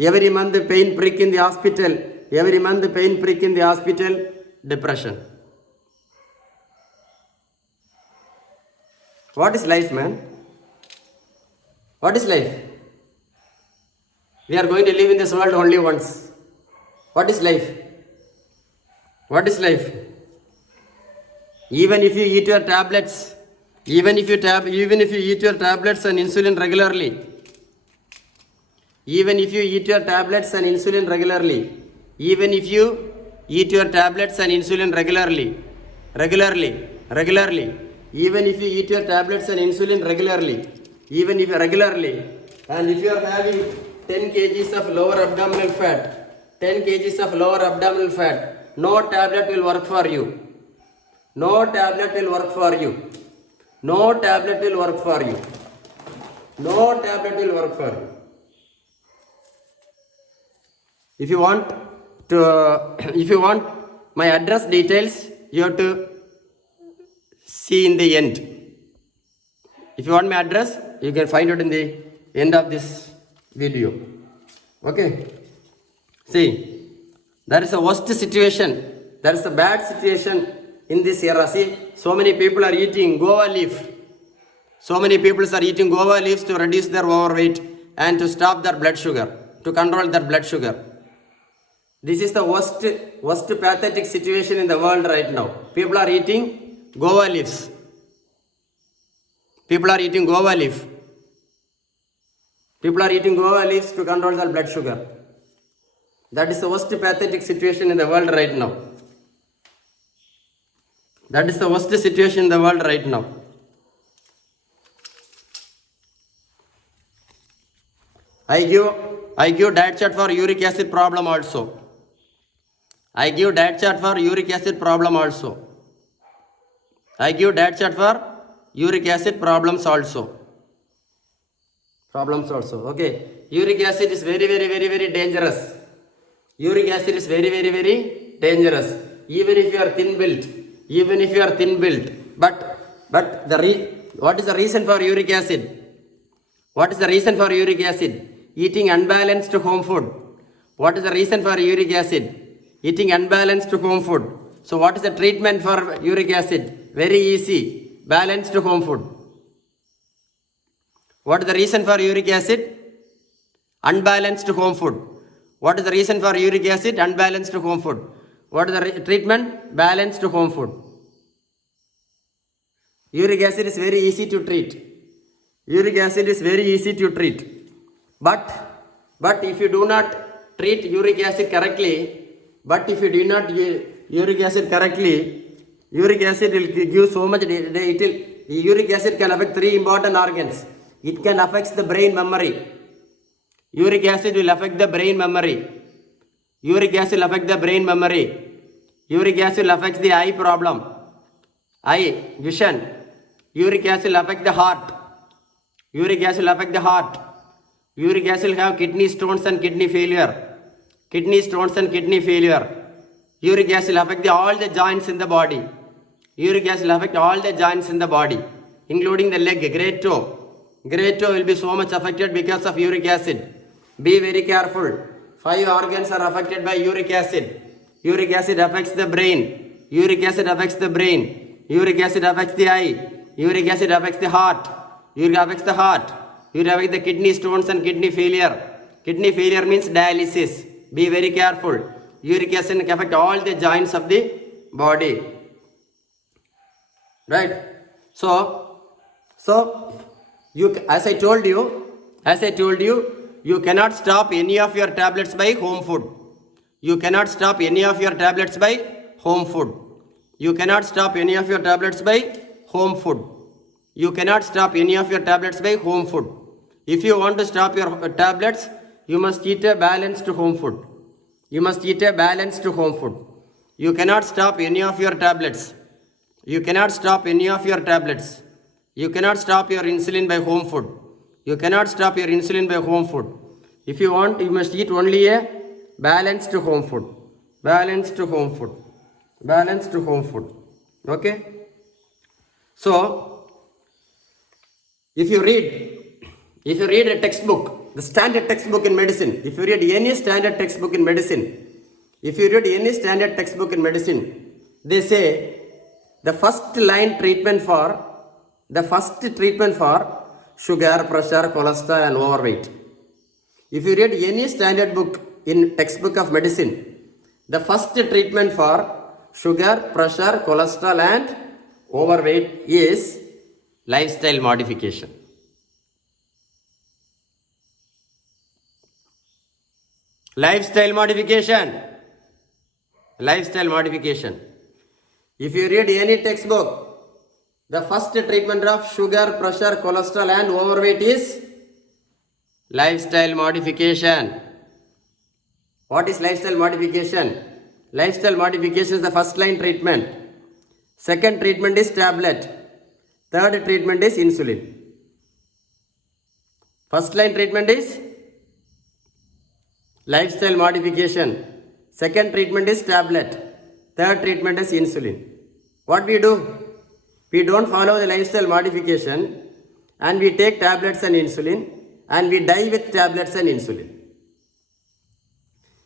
Every month pain prick in the hospital, every month pain prick in the hospital, depression. What is life, man? What is life? We are going to live in this world only once. What is life? What is life? Even if you eat your tablets, even if you eat your tablets and insulin regularly, even if you eat your tablets and insulin regularly, even if you eat your tablets and insulin regularly, even if you eat your tablets and insulin regularly, even if regularly, and if you are having 10 kgs of lower abdominal fat, 10 kgs of lower abdominal fat, no tablet will work for you. No tablet will work for you. No tablet will work for you. No tablet will work for you. If you want my address details, you have to see in the end. If you want my address, you can find it in the end of this video. Okay. See, there is a worst situation. There is a bad situation in this era. See, so many people are eating guava leaf. So many people are eating guava leaves to reduce their overweight and to stop their blood sugar, to control their blood sugar. This is the worst pathetic situation in the world right now. People are eating guava leaves. People are eating guava leaf. People are eating guava leaves to control their blood sugar. That is the worst pathetic situation in the world right now. That is the worst situation in the world right now. I give diet chart for uric acid problem also. I give diet chart for uric acid problem also. I give diet chart for uric acid problems also. Problems also. Okay. Uric acid is very dangerous. Uric acid is very dangerous. Even if you are thin built. But what is the reason for uric acid? What is the reason for uric acid? Eating unbalanced home food. What is the reason for uric acid? Eating unbalanced home food. So what is the treatment for uric acid? Very easy. Balanced home food. What is the reason for uric acid? Unbalanced home food. What is the reason for uric acid? Unbalanced home food. What is the treatment? Balanced home food. Uric acid is very easy to treat. Uric acid is very easy to treat. But if you do not treat uric acid correctly, uric acid will give so much, uric acid can affect 3 important organs. It can affect the brain memory. Uric acid will affect the brain memory. Uric acid will affect the brain memory. Uric acid will affect the eye problem, eye, vision. Uric acid will affect the heart. Uric acid will affect the heart. Uric acid will have kidney stones and kidney failure. Kidney stones and kidney failure. Uric acid will affect all the joints in the body. Uric acid will affect all the joints in the body, including the leg, great toe. Great toe will be so much affected because of uric acid. Be very careful. 5 organs are affected by uric acid. Uric acid affects the brain. Uric acid affects the brain. Uric acid affects the eye. Uric acid affects the heart. Uric affects the heart. Uric affects the kidney stones and kidney failure. Kidney failure means dialysis. Be very careful. Uric acid can affect all the joints of the body. Right? So you, as I told you, you cannot stop any of your tablets by home food. You cannot stop any of your tablets by home food. You cannot stop any of your tablets by home food. You cannot stop any of your tablets by home food. If you want to stop your tablets, you must eat a balanced home food. You must eat a balanced home food. You cannot stop any of your tablets. You cannot stop any of your tablets. You cannot stop your insulin by home food. You cannot stop your insulin by home food. If you want, you must eat only a balanced home food. Balanced home food. Balanced home food. Okay? So, if you read a textbook, the standard textbook in medicine, if you read any standard textbook in medicine, they say the first treatment for sugar, pressure, cholesterol and overweight. If you read any standard book in textbook of medicine, the first treatment for sugar, pressure, cholesterol and overweight is lifestyle modification. Lifestyle modification. Lifestyle modification. If you read any textbook, the first treatment of sugar, pressure, cholesterol and overweight is lifestyle modification. What is lifestyle modification? Lifestyle modification is the first line treatment. Second treatment is tablet. Third treatment is insulin. First line treatment is lifestyle modification. Second treatment is tablet. Third treatment is insulin. What we do? We don't follow the lifestyle modification and we take tablets and insulin and we die with tablets and insulin.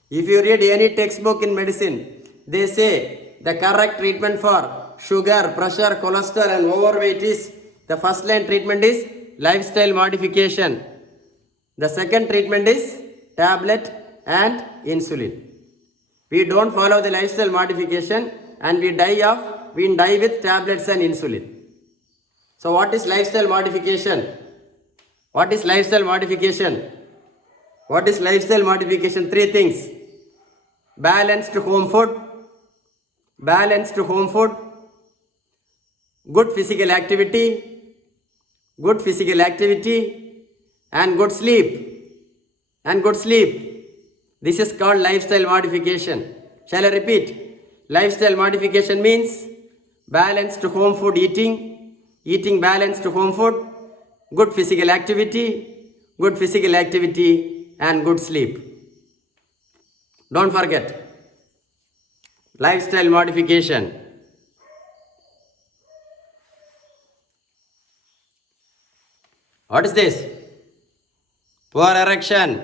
If you read any textbook in medicine, they say the correct treatment for sugar, pressure, cholesterol and overweight is, the first line treatment is lifestyle modification. The second treatment is tablet and insulin. We don't follow the lifestyle modification and we die with tablets and insulin. So what is lifestyle modification? What is lifestyle modification? What is lifestyle modification? Three things. Balanced home food, good physical activity, and good sleep. This is called lifestyle modification. Shall I repeat? Lifestyle modification means balanced home food eating balanced home food, good physical activity and good sleep. Don't forget. Lifestyle modification. What is this? Poor erection.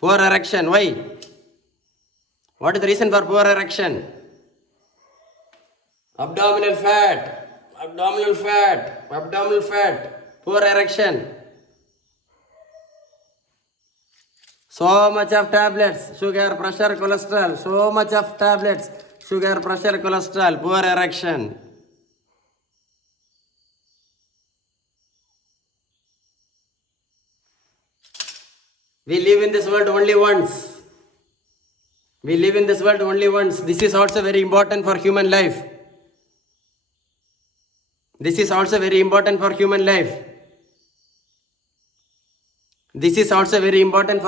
Poor erection. Why? What is the reason for poor erection? Abdominal fat. Poor erection. So much of tablets, sugar, pressure, cholesterol. So much of tablets, sugar, pressure, cholesterol. Poor erection. We live in this world only once. This is also very important for human life. This is also very important for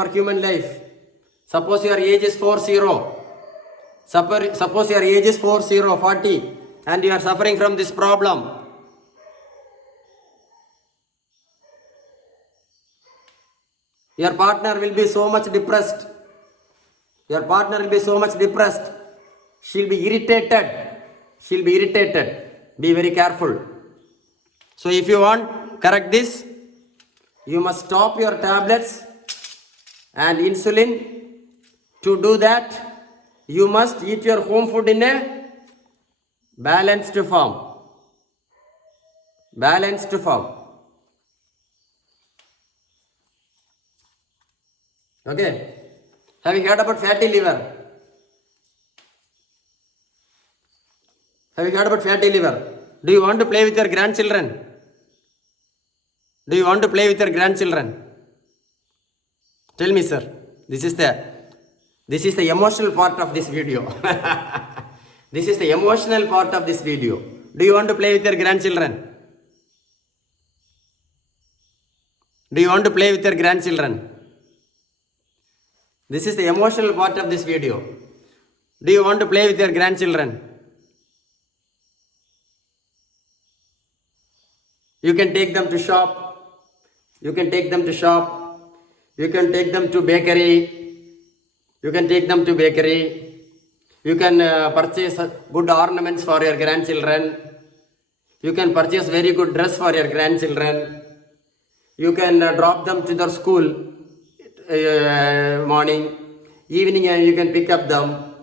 human life. Suppose your age is 40. Suppose your age is 40, and you are suffering from this problem. Your partner will be so much depressed. She'll be irritated. Be very careful. So if you want, correct this. You must stop your tablets and insulin. To do that, you must eat your home food in a balanced form. Balanced form. Okay. Have you heard about fatty liver? Have you heard about fatty liver? Do you want to play with your grandchildren? Do you want to play with your grandchildren? Tell me, sir. This is the emotional part of this video. This is the emotional part of this video. Do you want to play with your grandchildren? Do you want to play with your grandchildren? This is the emotional part of this video. Do you want to play with your grandchildren? You can take them to shop. You can take them to shop. You can take them to bakery. You can take them to bakery. You can purchase good ornaments for your grandchildren. You can purchase very good dress for your grandchildren. You can drop them to their school morning. Evening you can pick up them.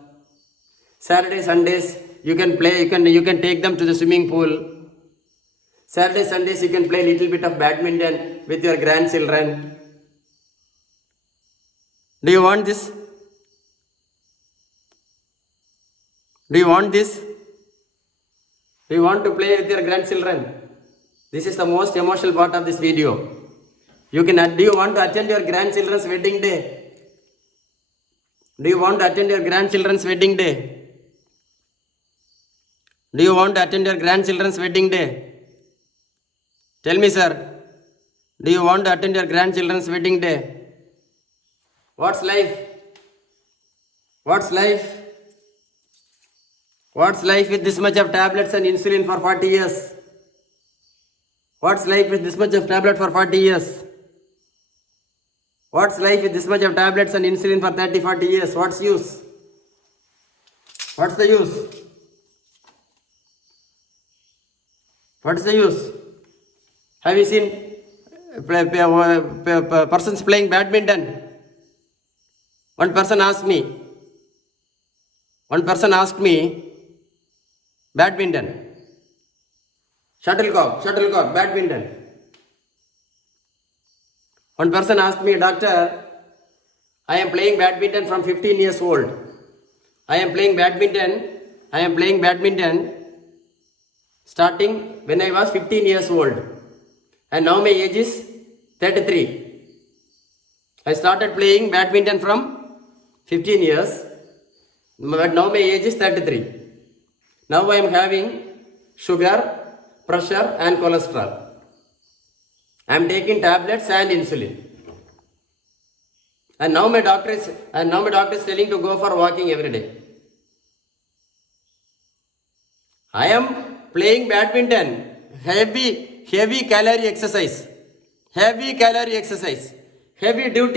Saturday, Sundays you can play. You can take them to the swimming pool. Saturday, Sundays you can play a little bit of badminton with your grandchildren. Do you want this? Do you want this? Do you want to play with your grandchildren? This is the most emotional part of this video. Do you want to attend your grandchildren's wedding day? Do you want to attend your grandchildren's wedding day? Do you want to attend your grandchildren's wedding day? Tell me, sir. Do you want to attend your grandchildren's wedding day? What's life? What's life? What's life with this much of tablets and insulin for 40 years? What's life with this much of tablet for 40 years? What's life with this much of tablets and insulin for 30, 40 years? What's use? What's the use? What's the use? Have you seen persons playing badminton? One person asked me, badminton, shuttlecock, badminton. One person asked me, doctor, I am playing badminton from 15 years old. I am playing badminton starting when I was 15 years old. And now my age is 33. I started playing badminton from 15 years. But now my age is 33. Now I am having sugar, pressure and cholesterol. I am taking tablets and insulin. And now my doctor is telling to go for walking every day. I am playing badminton, heavy calorie exercise, heavy duty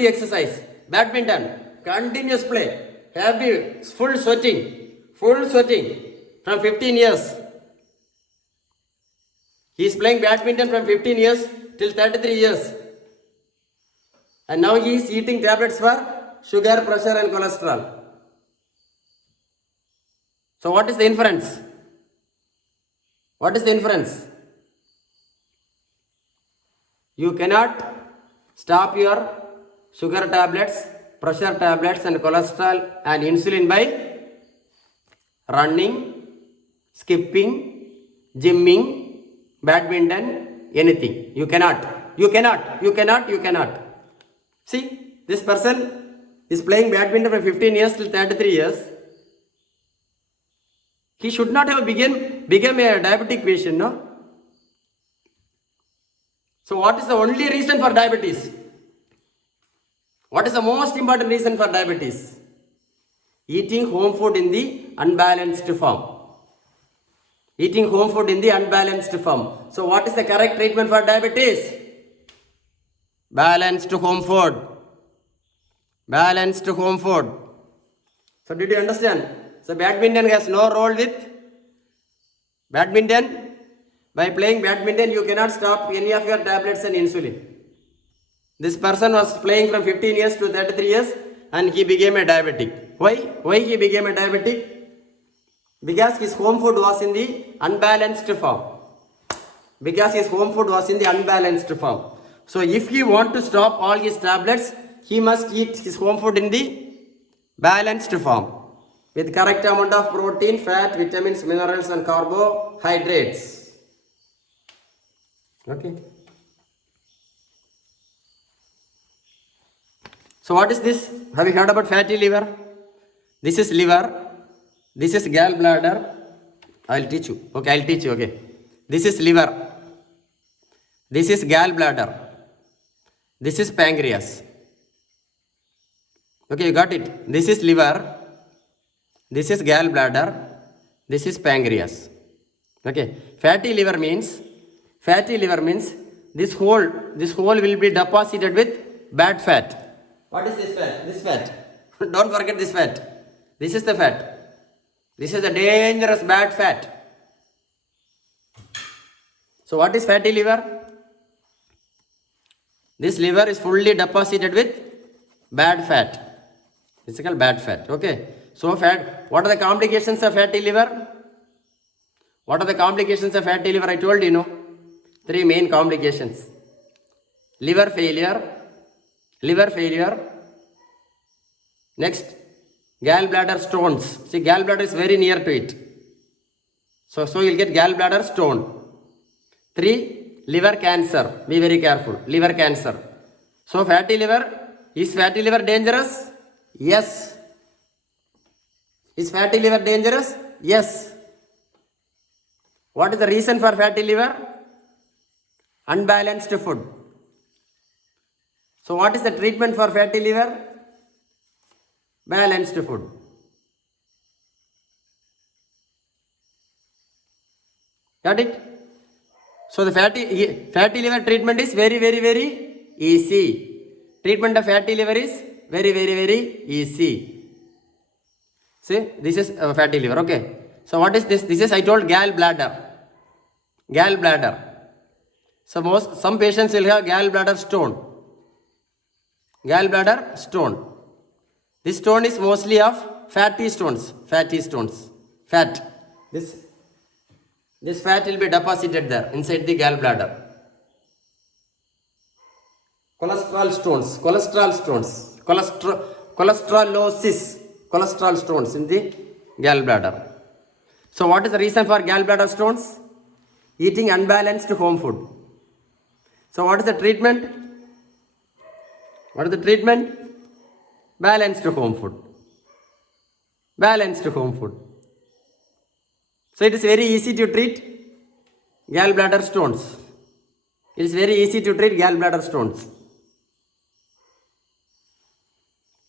exercise, badminton, continuous play, heavy, full sweating from 15 years. He is playing badminton from 15 years till 33 years. And now he is eating tablets for sugar, pressure and cholesterol. So what is the inference? What is the inference? You cannot stop your sugar tablets, pressure tablets and cholesterol and insulin by running, skipping, gymming, badminton, anything. You cannot. See, this person is playing badminton for 15 years till 33 years. He should not have become a diabetic patient, no? So what is the only reason for diabetes? What is the most important reason for diabetes? Eating home food in the unbalanced form. Eating home food in the unbalanced form. So what is the correct treatment for diabetes? Balanced home food. Balanced home food. So did you understand? So badminton has no role with badminton. By playing badminton, you cannot stop any of your tablets and insulin. This person was playing from 15 years to 33 years and he became a diabetic. Why? Why he became a diabetic? Because his home food was in the unbalanced form. Because his home food was in the unbalanced form. So if he want to stop all his tablets, he must eat his home food in the balanced form with correct amount of protein, fat, vitamins, minerals and carbohydrates. Okay. So what is this? Have you heard about fatty liver? This is liver. This is gallbladder. I'll teach you. Okay, I'll teach you. Okay. This is liver. This is gallbladder. This is pancreas. Okay, you got it. This is liver. This is gallbladder. This is pancreas. Okay. Fatty liver means this whole will be deposited with bad fat. What is this fat? This fat. Don't forget this fat. This is the fat. This is the dangerous bad fat. So what is fatty liver? This liver is fully deposited with bad fat. It's called bad fat. Okay. So fat. What are the complications of fatty liver? What are the complications of fatty liver? I told you, no. 3 main complications. Liver failure. Next, gallbladder stones. See, gallbladder is very near to it. So you'll get gallbladder stone. 3, liver cancer. Be very careful. Liver cancer. So fatty liver. Is fatty liver dangerous? Yes. Is fatty liver dangerous? Yes. What is the reason for fatty liver? Unbalanced food. So what is the treatment for fatty liver? Balanced food. Got it? So the fatty liver treatment is very easy. Treatment of fatty liver is very easy. See, this is fatty liver. Okay. So what is this? This is, I told, gallbladder. So some patients will have gallbladder stone. This stone is mostly of fatty stones. Fat. This fat will be deposited there inside the gallbladder. Cholesterol stones in the gallbladder. So what is the reason for gallbladder stones? Eating unbalanced home food. So what is the treatment? Balanced home food. So it is very easy to treat gallbladder stones.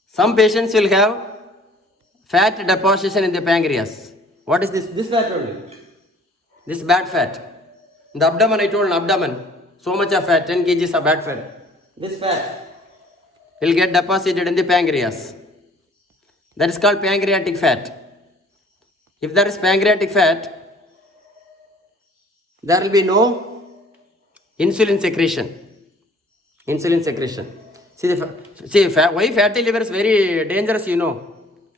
Some patients will have fat deposition in the pancreas. What is this? This fat only. This bad fat. In the abdomen, I told, abdomen. So much of fat, 10 kgs of bad fat. This fat will get deposited in the pancreas. That is called pancreatic fat. If there is pancreatic fat, there will be no insulin secretion. Why fatty liver is very dangerous, you know.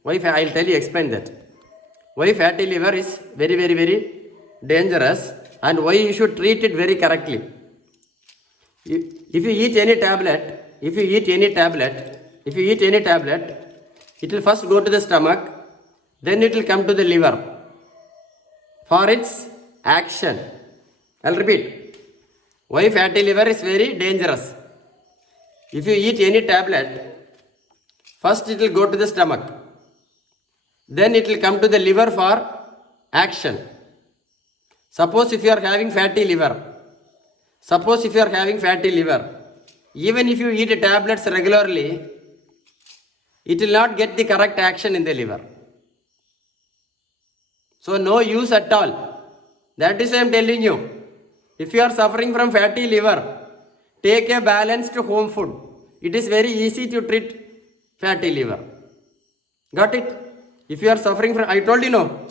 I'll tell you, explain that. Why fatty liver is very dangerous and why you should treat it very correctly. If you eat any tablet, it will first go to the stomach, then it will come to the liver for its action. I'll repeat. Why fatty liver is very dangerous. If you eat any tablet, first it will go to the stomach, then it will come to the liver for action. Suppose if you are having fatty liver, even if you eat tablets regularly, it will not get the correct action in the liver. So no use at all. That is why I am telling you. If you are suffering from fatty liver, take a balanced home food. It is very easy to treat fatty liver. Got it? If you are suffering from, I told you, no.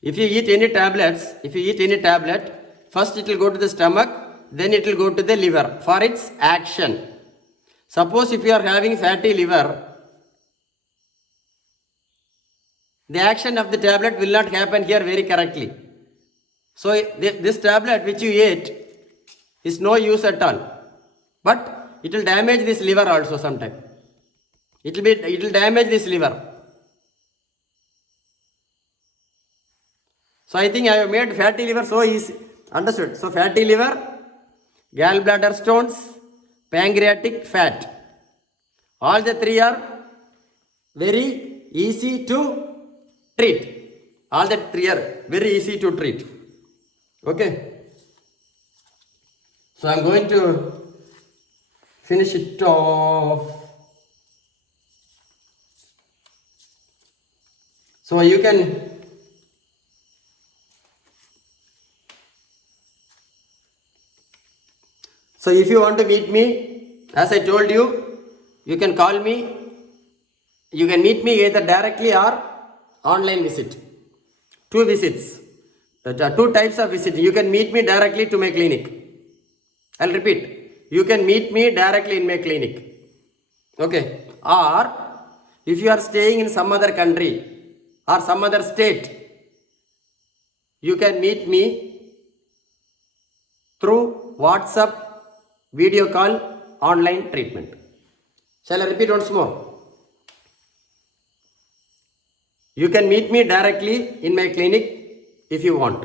If you eat any tablet, first it will go to the stomach, then it will go to the liver for its action. Suppose if you are having fatty liver, the action of the tablet will not happen here very correctly. So this tablet which you ate is no use at all. But it will damage this liver also sometime. It will damage this liver. So I think I have made fatty liver so easy. Understood? So fatty liver, gallbladder stones, pancreatic fat. All the three are very easy to treat. All the three are very easy to treat. Okay. So I am going to finish it off. So you can if you want to meet me, as I told you, you can call me. You can meet me either directly or online visit. Two visits. Two types of visit. You can meet me directly to my clinic. I'll repeat. You can meet me directly in my clinic. Okay. Or if you are staying in some other country or some other state, you can meet me through WhatsApp video call online treatment. Shall I repeat once more? You can meet me directly in my clinic if you want.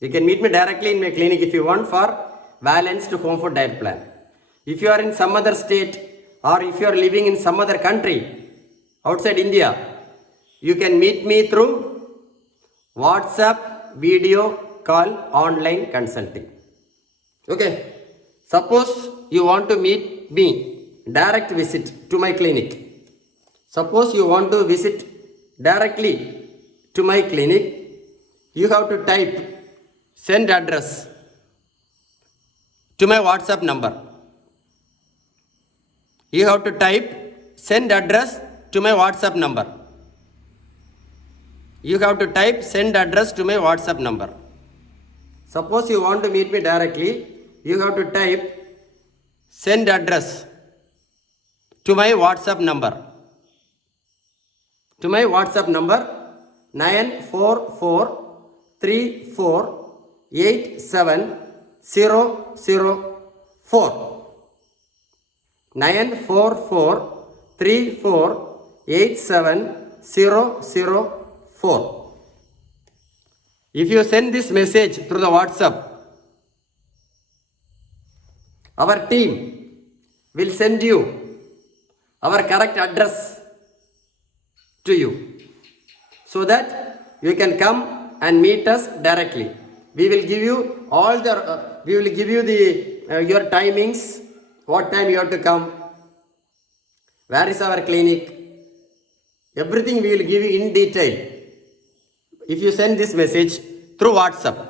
You can meet me directly in my clinic if you want for balanced home food diet plan. If you are in some other state or if you are living in some other country outside India, you can meet me through WhatsApp video call online consulting. Okay. Suppose you want to meet me, direct visit to my clinic. Suppose you want to visit directly to my clinic, you have to type send address to my WhatsApp number. You have to type send address to my WhatsApp number. You have to type send address to my WhatsApp number. Suppose you want to meet me directly, you have to type send address to my WhatsApp number. To my WhatsApp number 94434870004. 94434870004. If you send this message through the WhatsApp, our team will send you our correct address to you, so that you can come and meet us directly. We will give you all the your timings, what time you have to come, where is our clinic, everything we will give you in detail if you send this message through WhatsApp.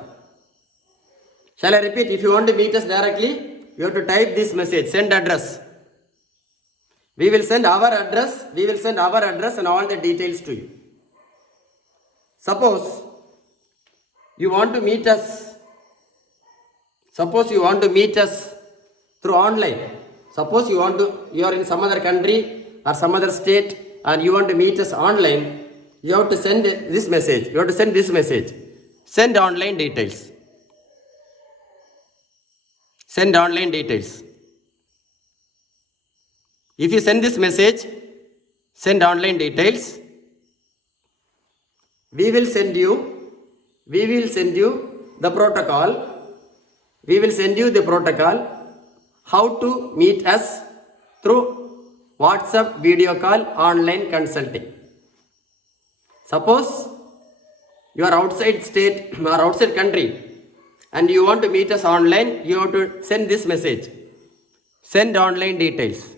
Shall I repeat? If you want to meet us directly, you have to type this message, send address. We will send our address and all the details to you. Suppose you want to meet us through online. Suppose you are in some other country or some other state and you want to meet us online, you have to send this message. Send online details. Send online details. If you send this message, send online details, we will send you the protocol. We will send you the protocol how to meet us through WhatsApp video call online consulting. Suppose you are outside state or outside country and you want to meet us online, you have to send this message. Send online details.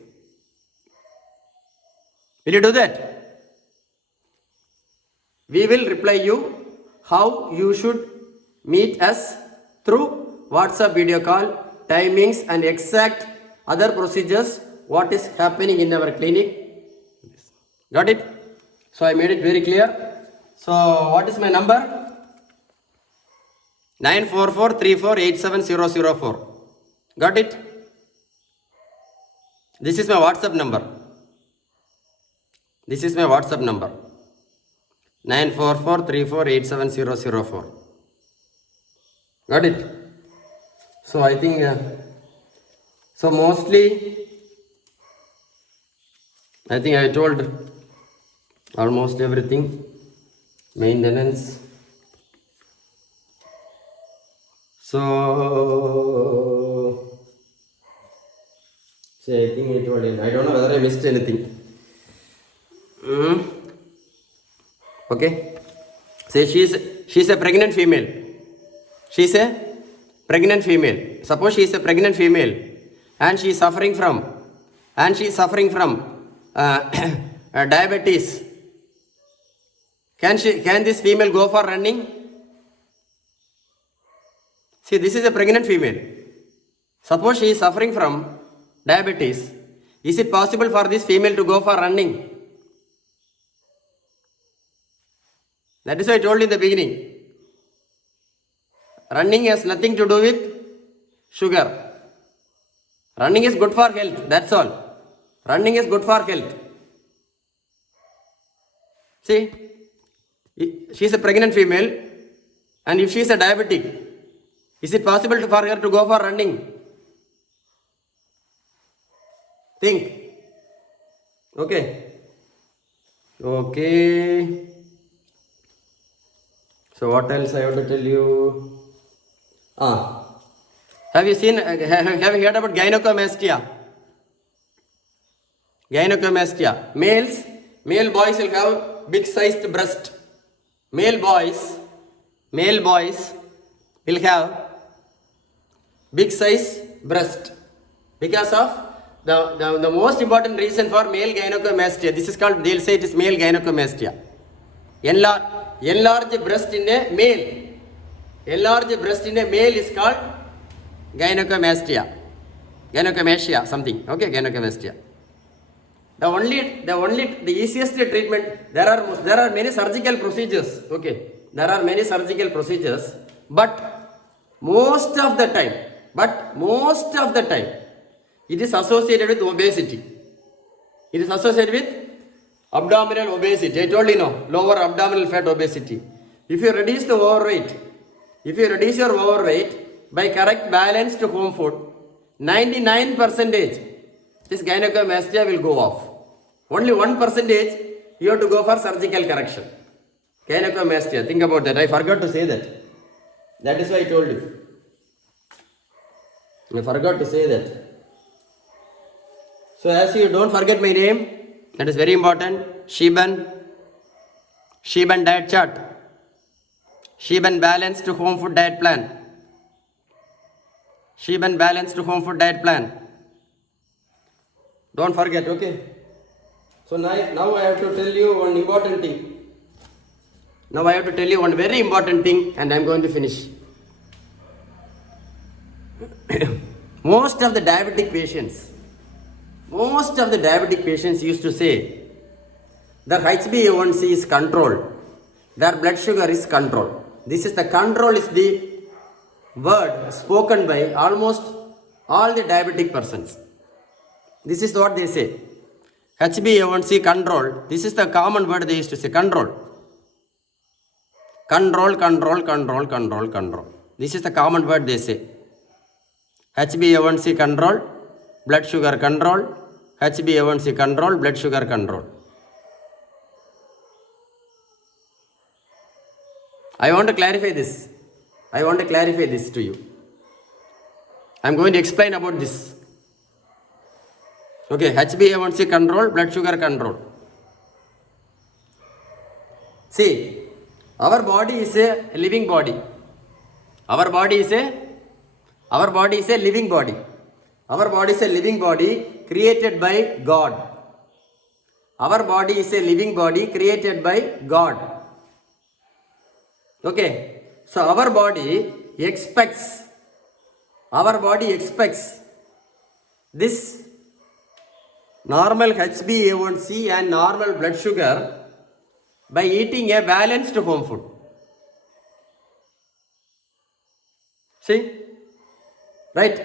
Will you do that? We will reply you how you should meet us through WhatsApp video call, timings and exact other procedures, what is happening in our clinic. Got it? So I made it very clear. So what is my number? 94434870004. Got it? This is my WhatsApp number. This is my WhatsApp number. 94434870004. Got it? So I think, so mostly, I think I told almost everything. Maintenance. So, say I think I told it. I don't know whether I missed anything. Okay. Say she's a pregnant female. She's a pregnant female. Suppose she is a pregnant female and she is suffering from diabetes. Can this female go for running? See, this is a pregnant female. Suppose she is suffering from diabetes. Is it possible for this female to go for running? That is why I told you in the beginning. Running has nothing to do with sugar. Running is good for health. That's all. Running is good for health. See, she is a pregnant female, and if she is a diabetic, is it possible for her to go for running? Think. Okay. So what else I have to tell you? Have you heard about gynecomastia? Gynecomastia. Male boys will have big sized breast. Male boys will have big size breast because of the most important reason for male gynecomastia. This is called, they'll say it is male gynecomastia. Enlarged breast in a male. Enlarged breast in a male is called gynecomastia. Gynecomastia, something. Okay, gynecomastia. The easiest treatment, there are many surgical procedures. Okay, there are many surgical procedures, but most of the time, it is associated with obesity. It is associated with abdominal obesity. I told you, lower abdominal fat obesity. If you reduce the overweight, your overweight by correct balanced home food, 99% this gynecomastia will go off. Only 1% you have to go for surgical correction. Gynecomastia, think about that. I forgot to say that. That is why I told you. I forgot to say that. So as you don't forget my name, that is very important. Sheban diet chart. Sheban balanced home food diet plan. Sheban balanced home food diet plan. Don't forget, okay? So now I have to tell you one important thing. Now I have to tell you one very important thing, and I am going to finish. Most of the diabetic patients used to say their HbA1c is controlled, their blood sugar is controlled. This is the control is the word spoken by almost all the diabetic persons. This is what they say. HbA1c control. This is the common word they used to say. Control. This is the common word they say. HbA1c control, blood sugar control, HbA1c control, blood sugar control. I want to clarify this to you. I am going to explain about this. Okay, HbA1c control, blood sugar control. See, our body is a living body. Our body is a living body. Our body is a living body created by God. Our body is a living body created by God. Okay, so our body expects this normal HbA1c and normal blood sugar by eating a balanced home food. See? Right?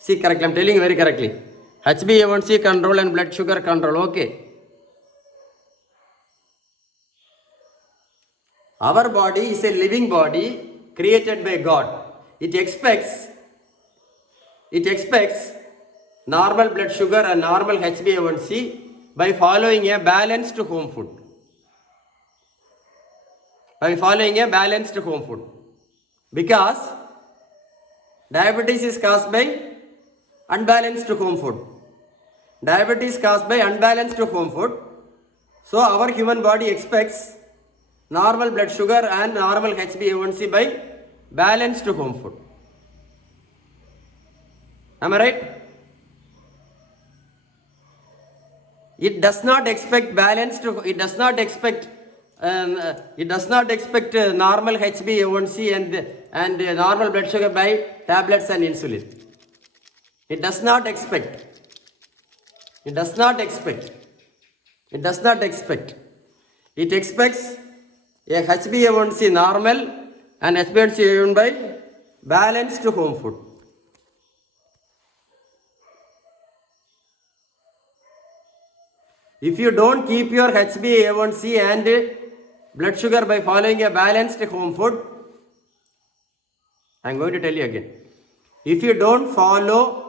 See, correctly. I'm telling you very correctly. HbA1c control and blood sugar control. Okay. Our body is a living body created by God. It expects normal blood sugar and normal HbA1c by following a balanced home food. Because diabetes is caused by unbalanced home food. So our human body expects normal blood sugar and normal HbA1c by balanced home food. Am I right? It does not expect normal HbA1c and normal blood sugar by tablets and insulin. It does not expect. It expects a HbA1c normal and HbA1c by balanced home food. If you don't keep your HbA1c and blood sugar by following a balanced home food, I am going to tell you again. If you don't follow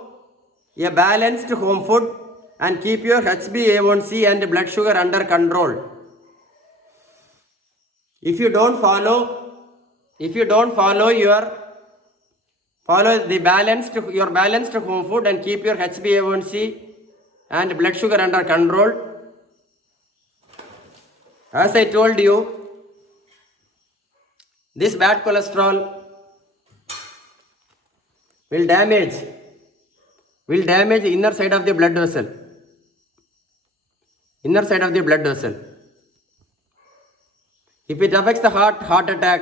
a balanced home food and keep your HbA1c and blood sugar under control, if you don't follow your balanced home food and keep your HbA1c and blood sugar under control, as I told you, this bad cholesterol will damage the inner side of the blood vessel. If it affects the heart attack.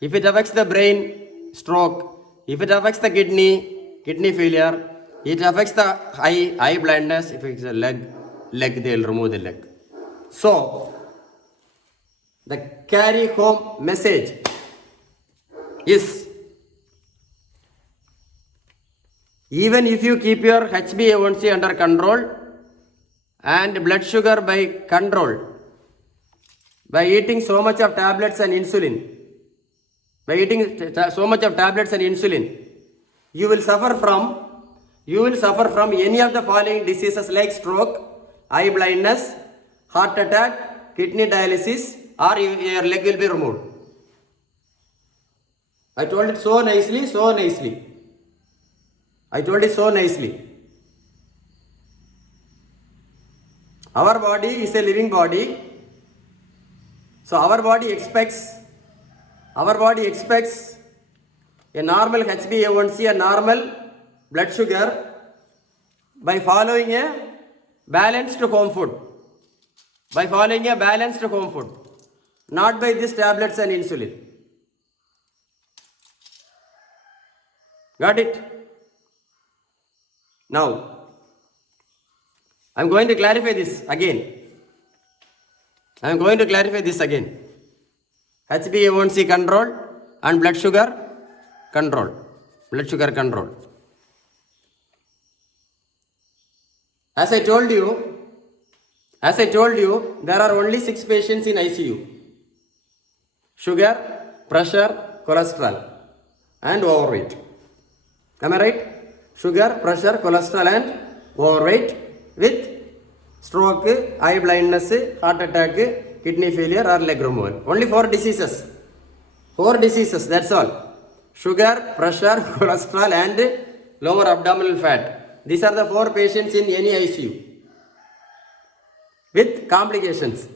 If it affects the brain, stroke. If it affects the kidney failure. It affects the eye blindness. If it's a leg, they will remove the leg. So, the carry home message is, even if you keep your HbA1c under control and blood sugar by control, by eating so much of tablets and insulin, you will suffer from any of the following diseases like stroke, eye blindness, heart attack, kidney dialysis, or your leg will be removed. I told it so nicely. Our body is a living body. So our body expects a normal HbA1c and normal blood sugar by following a balanced home food. Not by these tablets and insulin. Got it? Now, I am going to clarify this again. HbA1c control and blood sugar control. As I told you, there are only 6 patients in ICU. Sugar, pressure, cholesterol, and overweight. Am I right? Sugar, pressure, cholesterol, and overweight with stroke, eye blindness, heart attack, kidney failure, or leg removal. Only 4 diseases. 4 diseases, that's all. Sugar, pressure, cholesterol, and lower abdominal fat. These are the 4 patients in any ICU with complications.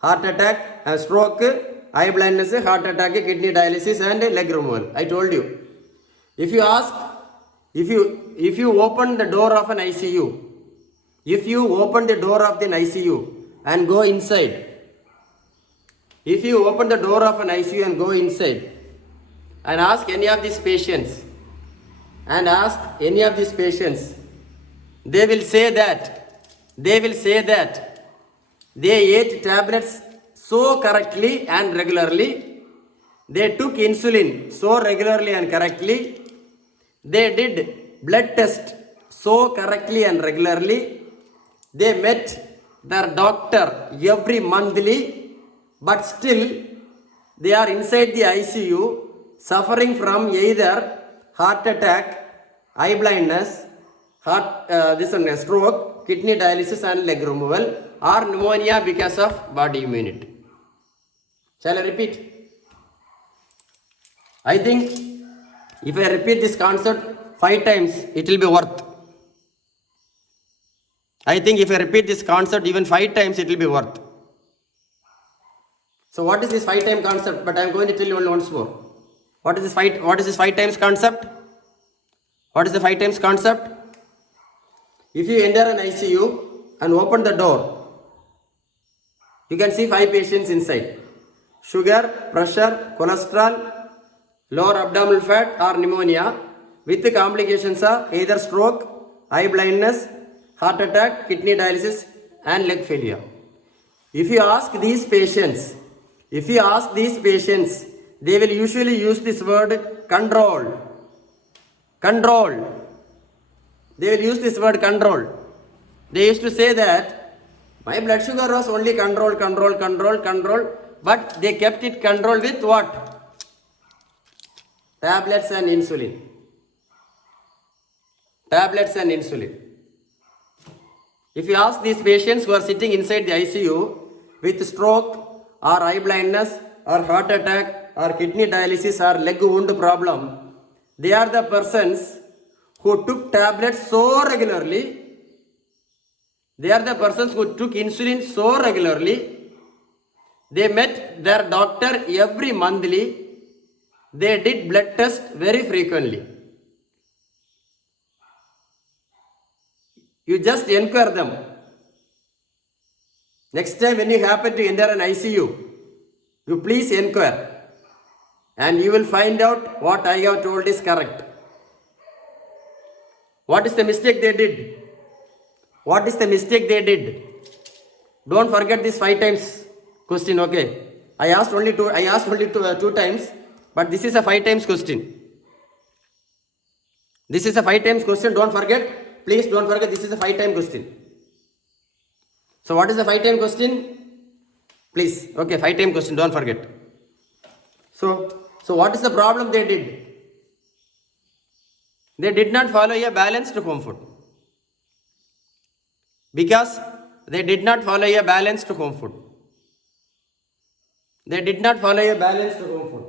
Heart attack, stroke, eye blindness, heart attack, kidney dialysis, and leg removal. I told you. If you open the door of an ICU, and go inside, and ask any of these patients, they will say that they ate tablets so correctly and regularly, they took insulin so regularly and correctly, they did blood test so correctly and regularly. They met their doctor every monthly, but still they are inside the ICU suffering from either heart attack, eye blindness, stroke, kidney dialysis and leg removal, or pneumonia because of body immunity. Shall I repeat? I think if I repeat this concept 5 times, it will be worth. I think if I repeat this concept even 5 times, it will be worth. So what is this 5 time concept? But I am going to tell you once more. What is this 5 times concept? What is the 5 times concept? If you enter an ICU and open the door, you can see 5 patients inside. Sugar, pressure, cholesterol, lower abdominal fat or pneumonia with the complications of either stroke, eye blindness, heart attack, kidney dialysis and leg failure. If you ask these patients, they will usually use this word control. Control. They will use this word control. They used to say that my blood sugar was only control, but they kept it controlled with what? Tablets and insulin. Tablets and insulin. If you ask these patients who are sitting inside the ICU with stroke or eye blindness or heart attack or kidney dialysis or leg wound problem, they are the persons who took tablets so regularly. They are the persons who took insulin so regularly. They met their doctor every monthly. They did blood tests very frequently. You just inquire them. Next time when you happen to enter an ICU, you please inquire and you will find out what I have told is correct. What is the mistake they did? What is the mistake they did? Don't forget this 5 times question, okay? I asked only two times, but this is a 5 times question. This is a 5 times question, don't forget. Please don't forget this is a 5 time question. So what is the 5 time question? Please, okay, 5 time question, don't forget. So what is the problem they did? They did not follow a balanced home food. Because they did not follow a balanced home food. They did not follow a balanced home food.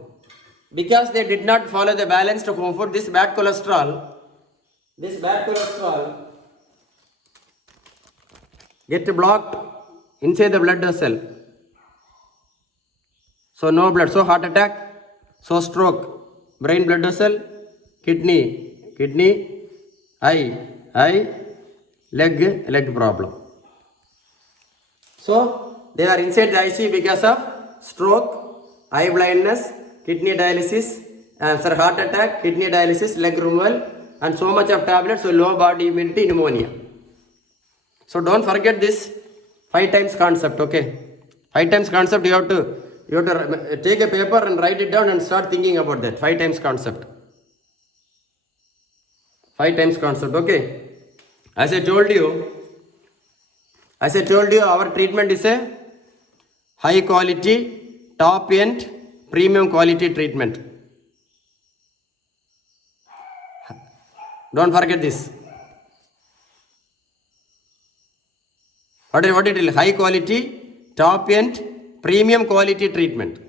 Because they did not follow the balanced home food, this bad cholesterol get blocked inside the blood vessel. So no blood, so heart attack, so stroke, brain blood vessel, kidney, eye, leg problem. So they are inside the ICU because of stroke, eye blindness, kidney dialysis, heart attack, kidney dialysis, leg removal, and so much of tablets, so low body immunity, pneumonia. So don't forget this 5 times concept, okay? 5 times concept, you have to take a paper and write it down and start thinking about that 5 times concept. 5 times concept, okay? As I told you, our treatment is a high quality, top end, premium quality treatment. Don't forget this. What it is? High quality, top end, premium quality treatment.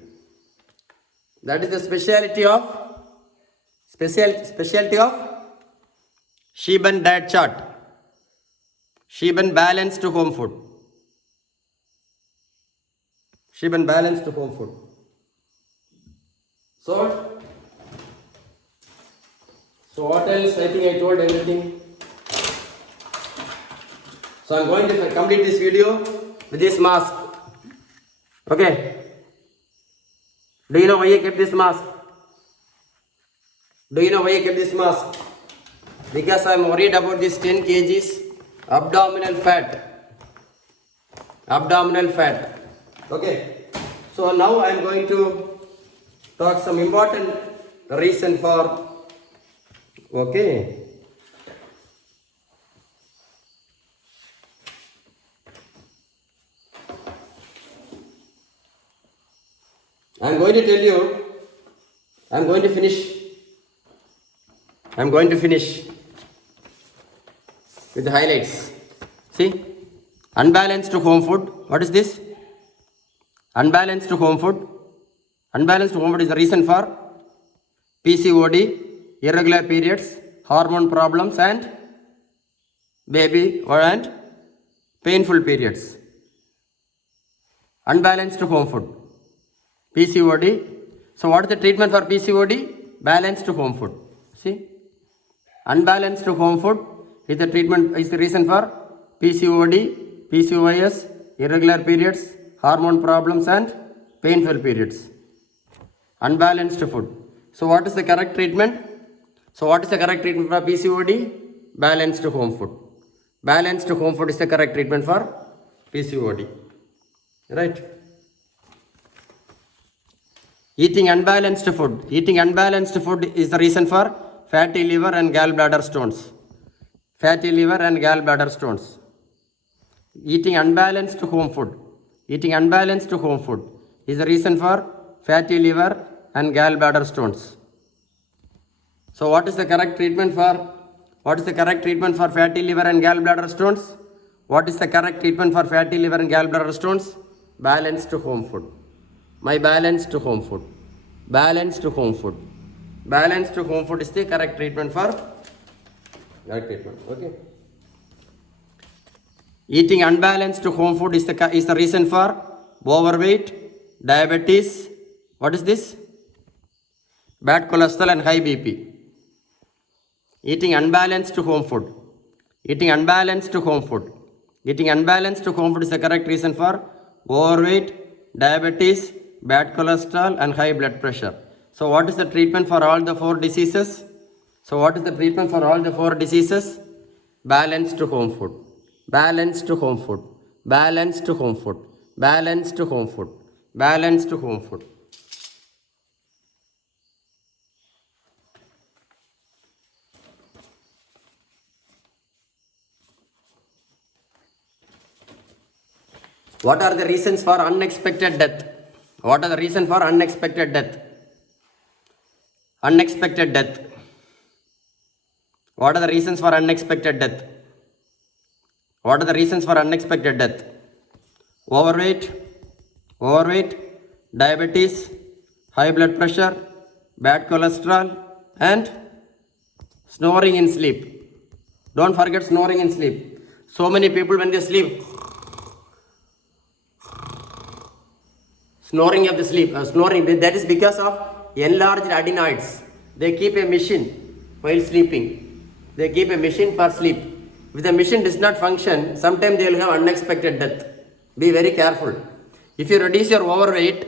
That is the specialty of Sheben diet chart. Sheben balanced home food. Sheben balanced home food. So what else? I think I told everything. So I am going to complete this video with this mask. Okay. Do you know why I kept this mask? Because I am worried about this 10 kgs abdominal fat. Okay. So now I am going to talk some important reason for. Okay. I am going to tell you, I am going to finish. I am going to finish with the highlights. See, unbalanced home food. What is this? Unbalanced home food. Unbalanced home food is the reason for PCOD, irregular periods, hormone problems, and baby and painful periods. Unbalanced home food. PCOD. So what is the treatment for PCOD? Balanced home food. See, unbalanced home food is the treatment, is the reason for PCOD, PCOS, irregular periods, hormone problems, and painful periods. Unbalanced food. So what is the correct treatment? So what is the correct treatment for PCOD? Balanced home food. Balanced home food is the correct treatment for PCOD. Right? Eating unbalanced food. Eating unbalanced food is the reason for fatty liver and gallbladder stones. Fatty liver and gallbladder stones. Eating unbalanced home food. Eating unbalanced home food is the reason for fatty liver and gallbladder stones. So what is the correct treatment for fatty liver and gallbladder stones? What is the correct treatment for fatty liver and gallbladder stones? Balanced home food. My balanced home food. Balanced home food. Balanced home food is the correct treatment for okay. Eating unbalanced home food is the reason for overweight, diabetes. What is this? Bad cholesterol and high BP. Eating unbalanced home food. Eating unbalanced home food. Eating unbalanced home food is the correct reason for overweight, diabetes, bad cholesterol, and high blood pressure. So what is the treatment for all the 4 diseases? Balanced home food. Balanced home food. Balanced home food. Balanced home food. Balanced home food. What are the reasons for unexpected death? What are the reasons for unexpected death? Unexpected death. What are the reasons for unexpected death? What are the reasons for unexpected death? Overweight, diabetes, high blood pressure, bad cholesterol, and snoring in sleep. Don't forget snoring in sleep. So many people when they sleep, snoring, that is because of enlarged adenoids. They keep a machine while sleeping. They keep a machine for sleep. If the machine does not function, sometimes they will have unexpected death. Be very careful. If you reduce your overweight,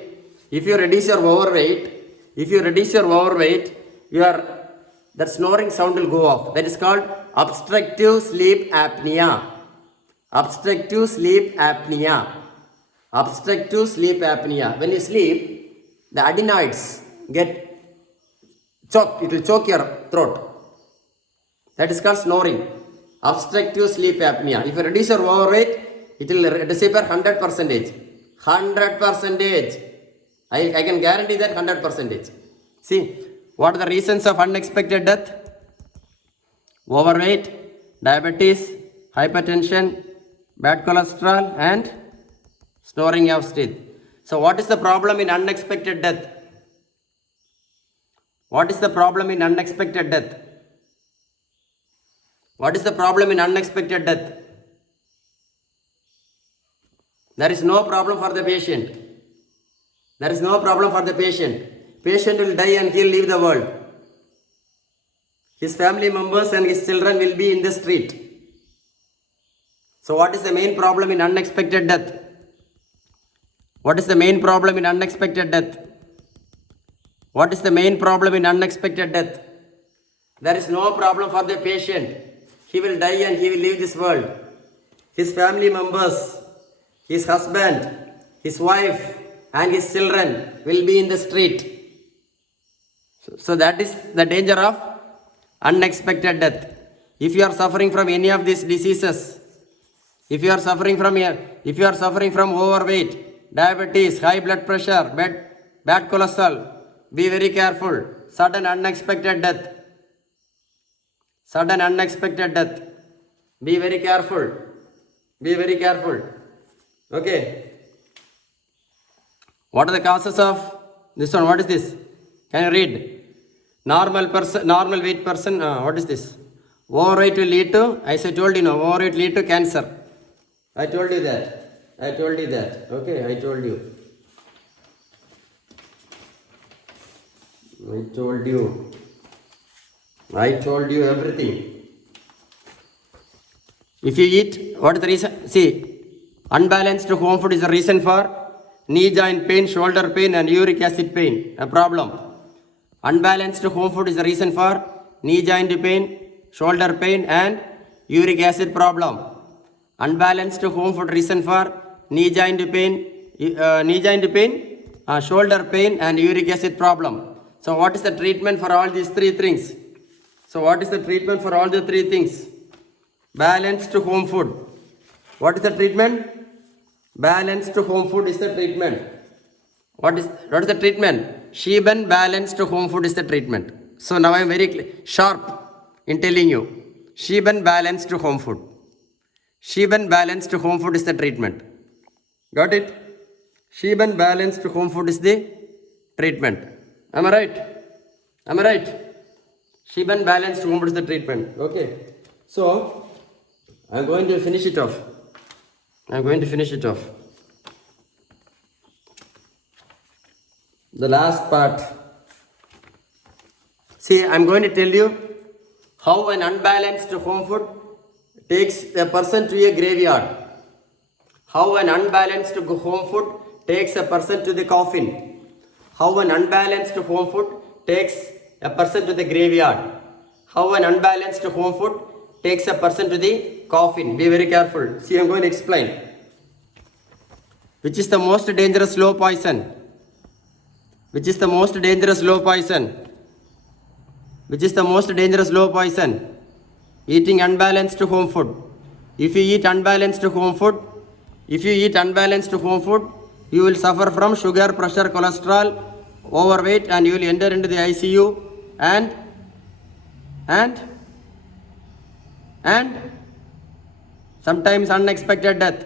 that snoring sound will go off. That is called obstructive sleep apnea. Obstructive sleep apnea. Obstructive sleep apnea. When you sleep, the adenoids get choked. It will choke your throat. That is called snoring. Obstructive sleep apnea. If you reduce your overweight, it will disappear 100%. 100%. I can guarantee that 100%. See, what are the reasons of unexpected death? Overweight, diabetes, hypertension, bad cholesterol, and snoring of teeth. So what is the problem in unexpected death? What is the problem in unexpected death? What is the problem in unexpected death? There is no problem for the patient. There is no problem for the patient. Patient will die and he will leave the world. His family members and his children will be in the street. So what is the main problem in unexpected death? What is the main problem in unexpected death? What is the main problem in unexpected death? There is no problem for the patient. He will die and he will leave this world. His family members, his husband, his wife, and his children will be in the street. So that is the danger of unexpected death. If you are suffering from any of these diseases, if you are suffering from overweight, diabetes, high blood pressure, bad cholesterol. Be very careful. Sudden unexpected death. Sudden unexpected death. Be very careful. Be very careful. Okay. What are the causes of this one? What is this? Can you read? Normal person, normal weight person. What is this? Overweight will lead to, as I told you, no, overweight lead to cancer. I told you that. I told you that. Okay, I told you. I told you. I told you everything. If you eat, what is the reason? See, unbalanced home food is the reason for knee joint pain, shoulder pain, and uric acid pain. A problem. Unbalanced home food is the reason for knee joint pain, shoulder pain, and uric acid problem. Unbalanced home food reason for knee joint pain, shoulder pain, and uric acid problem. So what is the treatment for all these three things? So what is the treatment for all the three things? Balanced home food. What is the treatment? Balanced home food is the treatment. What is the treatment? Sheben balanced home food is the treatment. So now I am very sharp in telling you. Sheben balanced home food. Sheben balanced home food is the treatment. Got it? Sheben balanced home food is the treatment. Am I right? Am I right? Sheben balanced home food is the treatment. Okay. So I am going to finish it off. I am going to finish it off. The last part. See, I am going to tell you how an unbalanced home food takes a person to a graveyard. How an unbalanced home food takes a person to the coffin. How an unbalanced home food takes a person to the graveyard. How an unbalanced home food takes a person to the coffin. Be very careful. See, I am going to explain. Which is the most dangerous slow poison? Which is the most dangerous slow poison? Which is the most dangerous slow poison? Eating unbalanced home food. If you eat unbalanced home food, you will suffer from sugar, pressure, cholesterol, overweight, and you will enter into the ICU and sometimes unexpected death.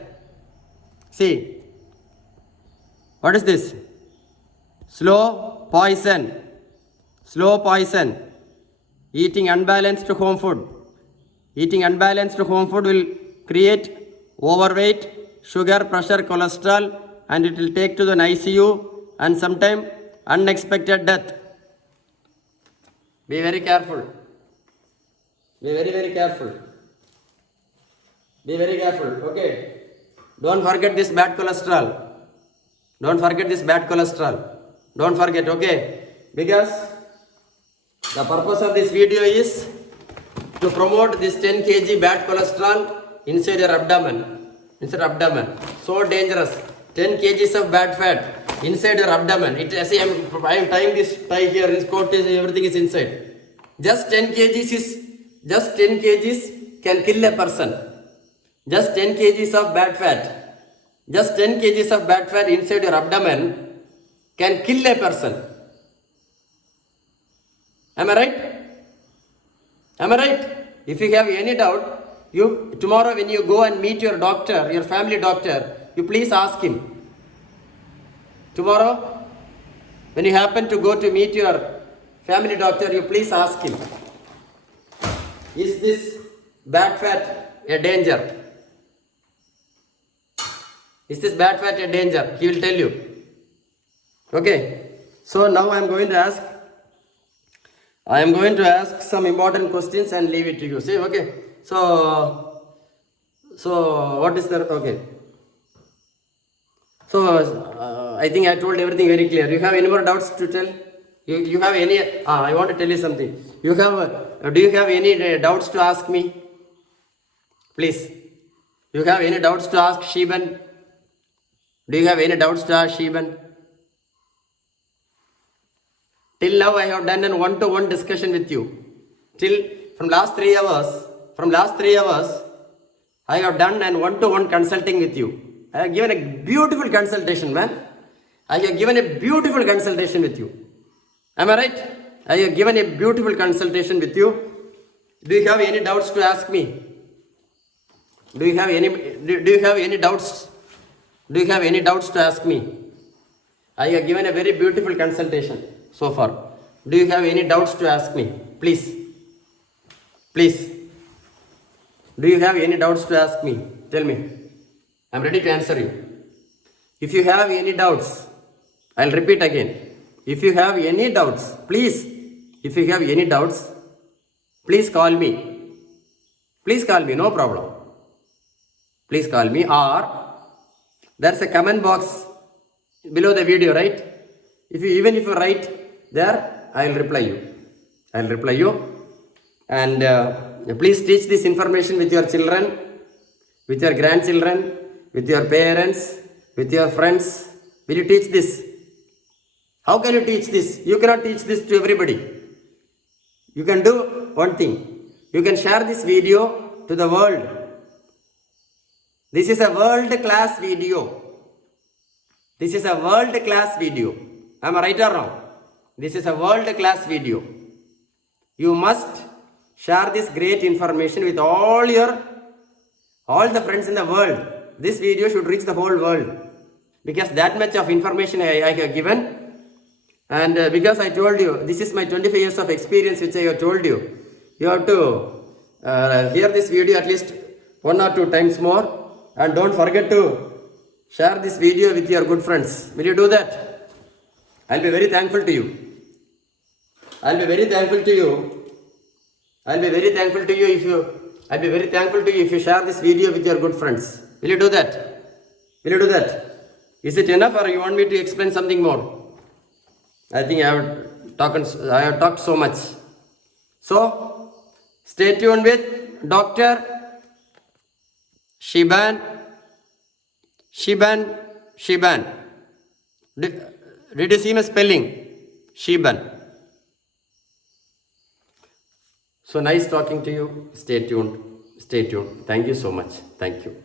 See, what is this? Slow poison. Slow poison. Eating unbalanced home food. Eating unbalanced home food will create overweight, sugar, pressure, cholesterol, and it will take to the ICU and sometimes unexpected death. Be very careful. Be very, very careful. Be very careful. Okay. Don't forget this bad cholesterol. Don't forget this bad cholesterol. Don't forget, okay? Because the purpose of this video is to promote this 10 kg bad cholesterol inside your abdomen. Inside abdomen. So dangerous. 10 kgs of bad fat inside your abdomen. I am tying this tie here. This coat is everything is inside. Just 10 kgs can kill a person. Just 10 kgs of bad fat. Just 10 kgs of bad fat inside your abdomen can kill a person. Am I right? Am I right? If you have any doubt, tomorrow when you go and meet your doctor, your family doctor, you please ask him. Tomorrow, when you happen to go to meet your family doctor, you please ask him, is this bad fat a danger? Is this bad fat a danger? He will tell you. Okay. So now I am going to ask some important questions and leave it to you. See, okay. So what is the, okay. So I think I told everything very clear. You have any more doubts to tell? You have any, I want to tell you something. Do you have any doubts to ask me? Please. Do you have any doubts to ask Sheben? Do you have any doubts to ask Sheben? Till now I have done a one-to-one discussion with you. From last 3 hours, I have done a one-to-one consulting with you. I have given a beautiful consultation, man. I have given a beautiful consultation with you. Am I right? I have given a beautiful consultation with you. Do you have any doubts to ask me? Do you have any doubts? Do you have any doubts to ask me? I have given a very beautiful consultation so far. Do you have any doubts to ask me? Please. Please. Do you have any doubts to ask me? Tell me. I am ready to answer you. If you have any doubts, I'll repeat again. If you have any doubts, please, if you have any doubts, please call me. Please call me, no problem. Please call me, or there's a comment box below the video, right? Even if you write there, I'll reply you. I'll reply you. And please teach this information with your children, with your grandchildren, with your parents, with your friends. Will you teach this? How can you teach this? You cannot teach this to everybody. You can do one thing. You can share this video to the world. This is a world-class video. This is a world-class video. Am I right or wrong? This is a world-class video. You must share this great information with all the friends in the world. This video should reach the whole world, because that much of information I have given. And because I told you, this is my 25 years of experience which I have told you. You have to hear this video at least 1 or 2 times more. And don't forget to share this video with your good friends. Will you do that? I'll be very thankful to you. I'll be very thankful to you. I'll be very thankful to you if you share this video with your good friends. Will you do that? Will you do that? Is it enough, or you want me to explain something more? I think I have talked so much. So, stay tuned with Dr. Shiban. Did you see my spelling? Shiban. So nice talking to you. Stay tuned. Thank you so much. Thank you.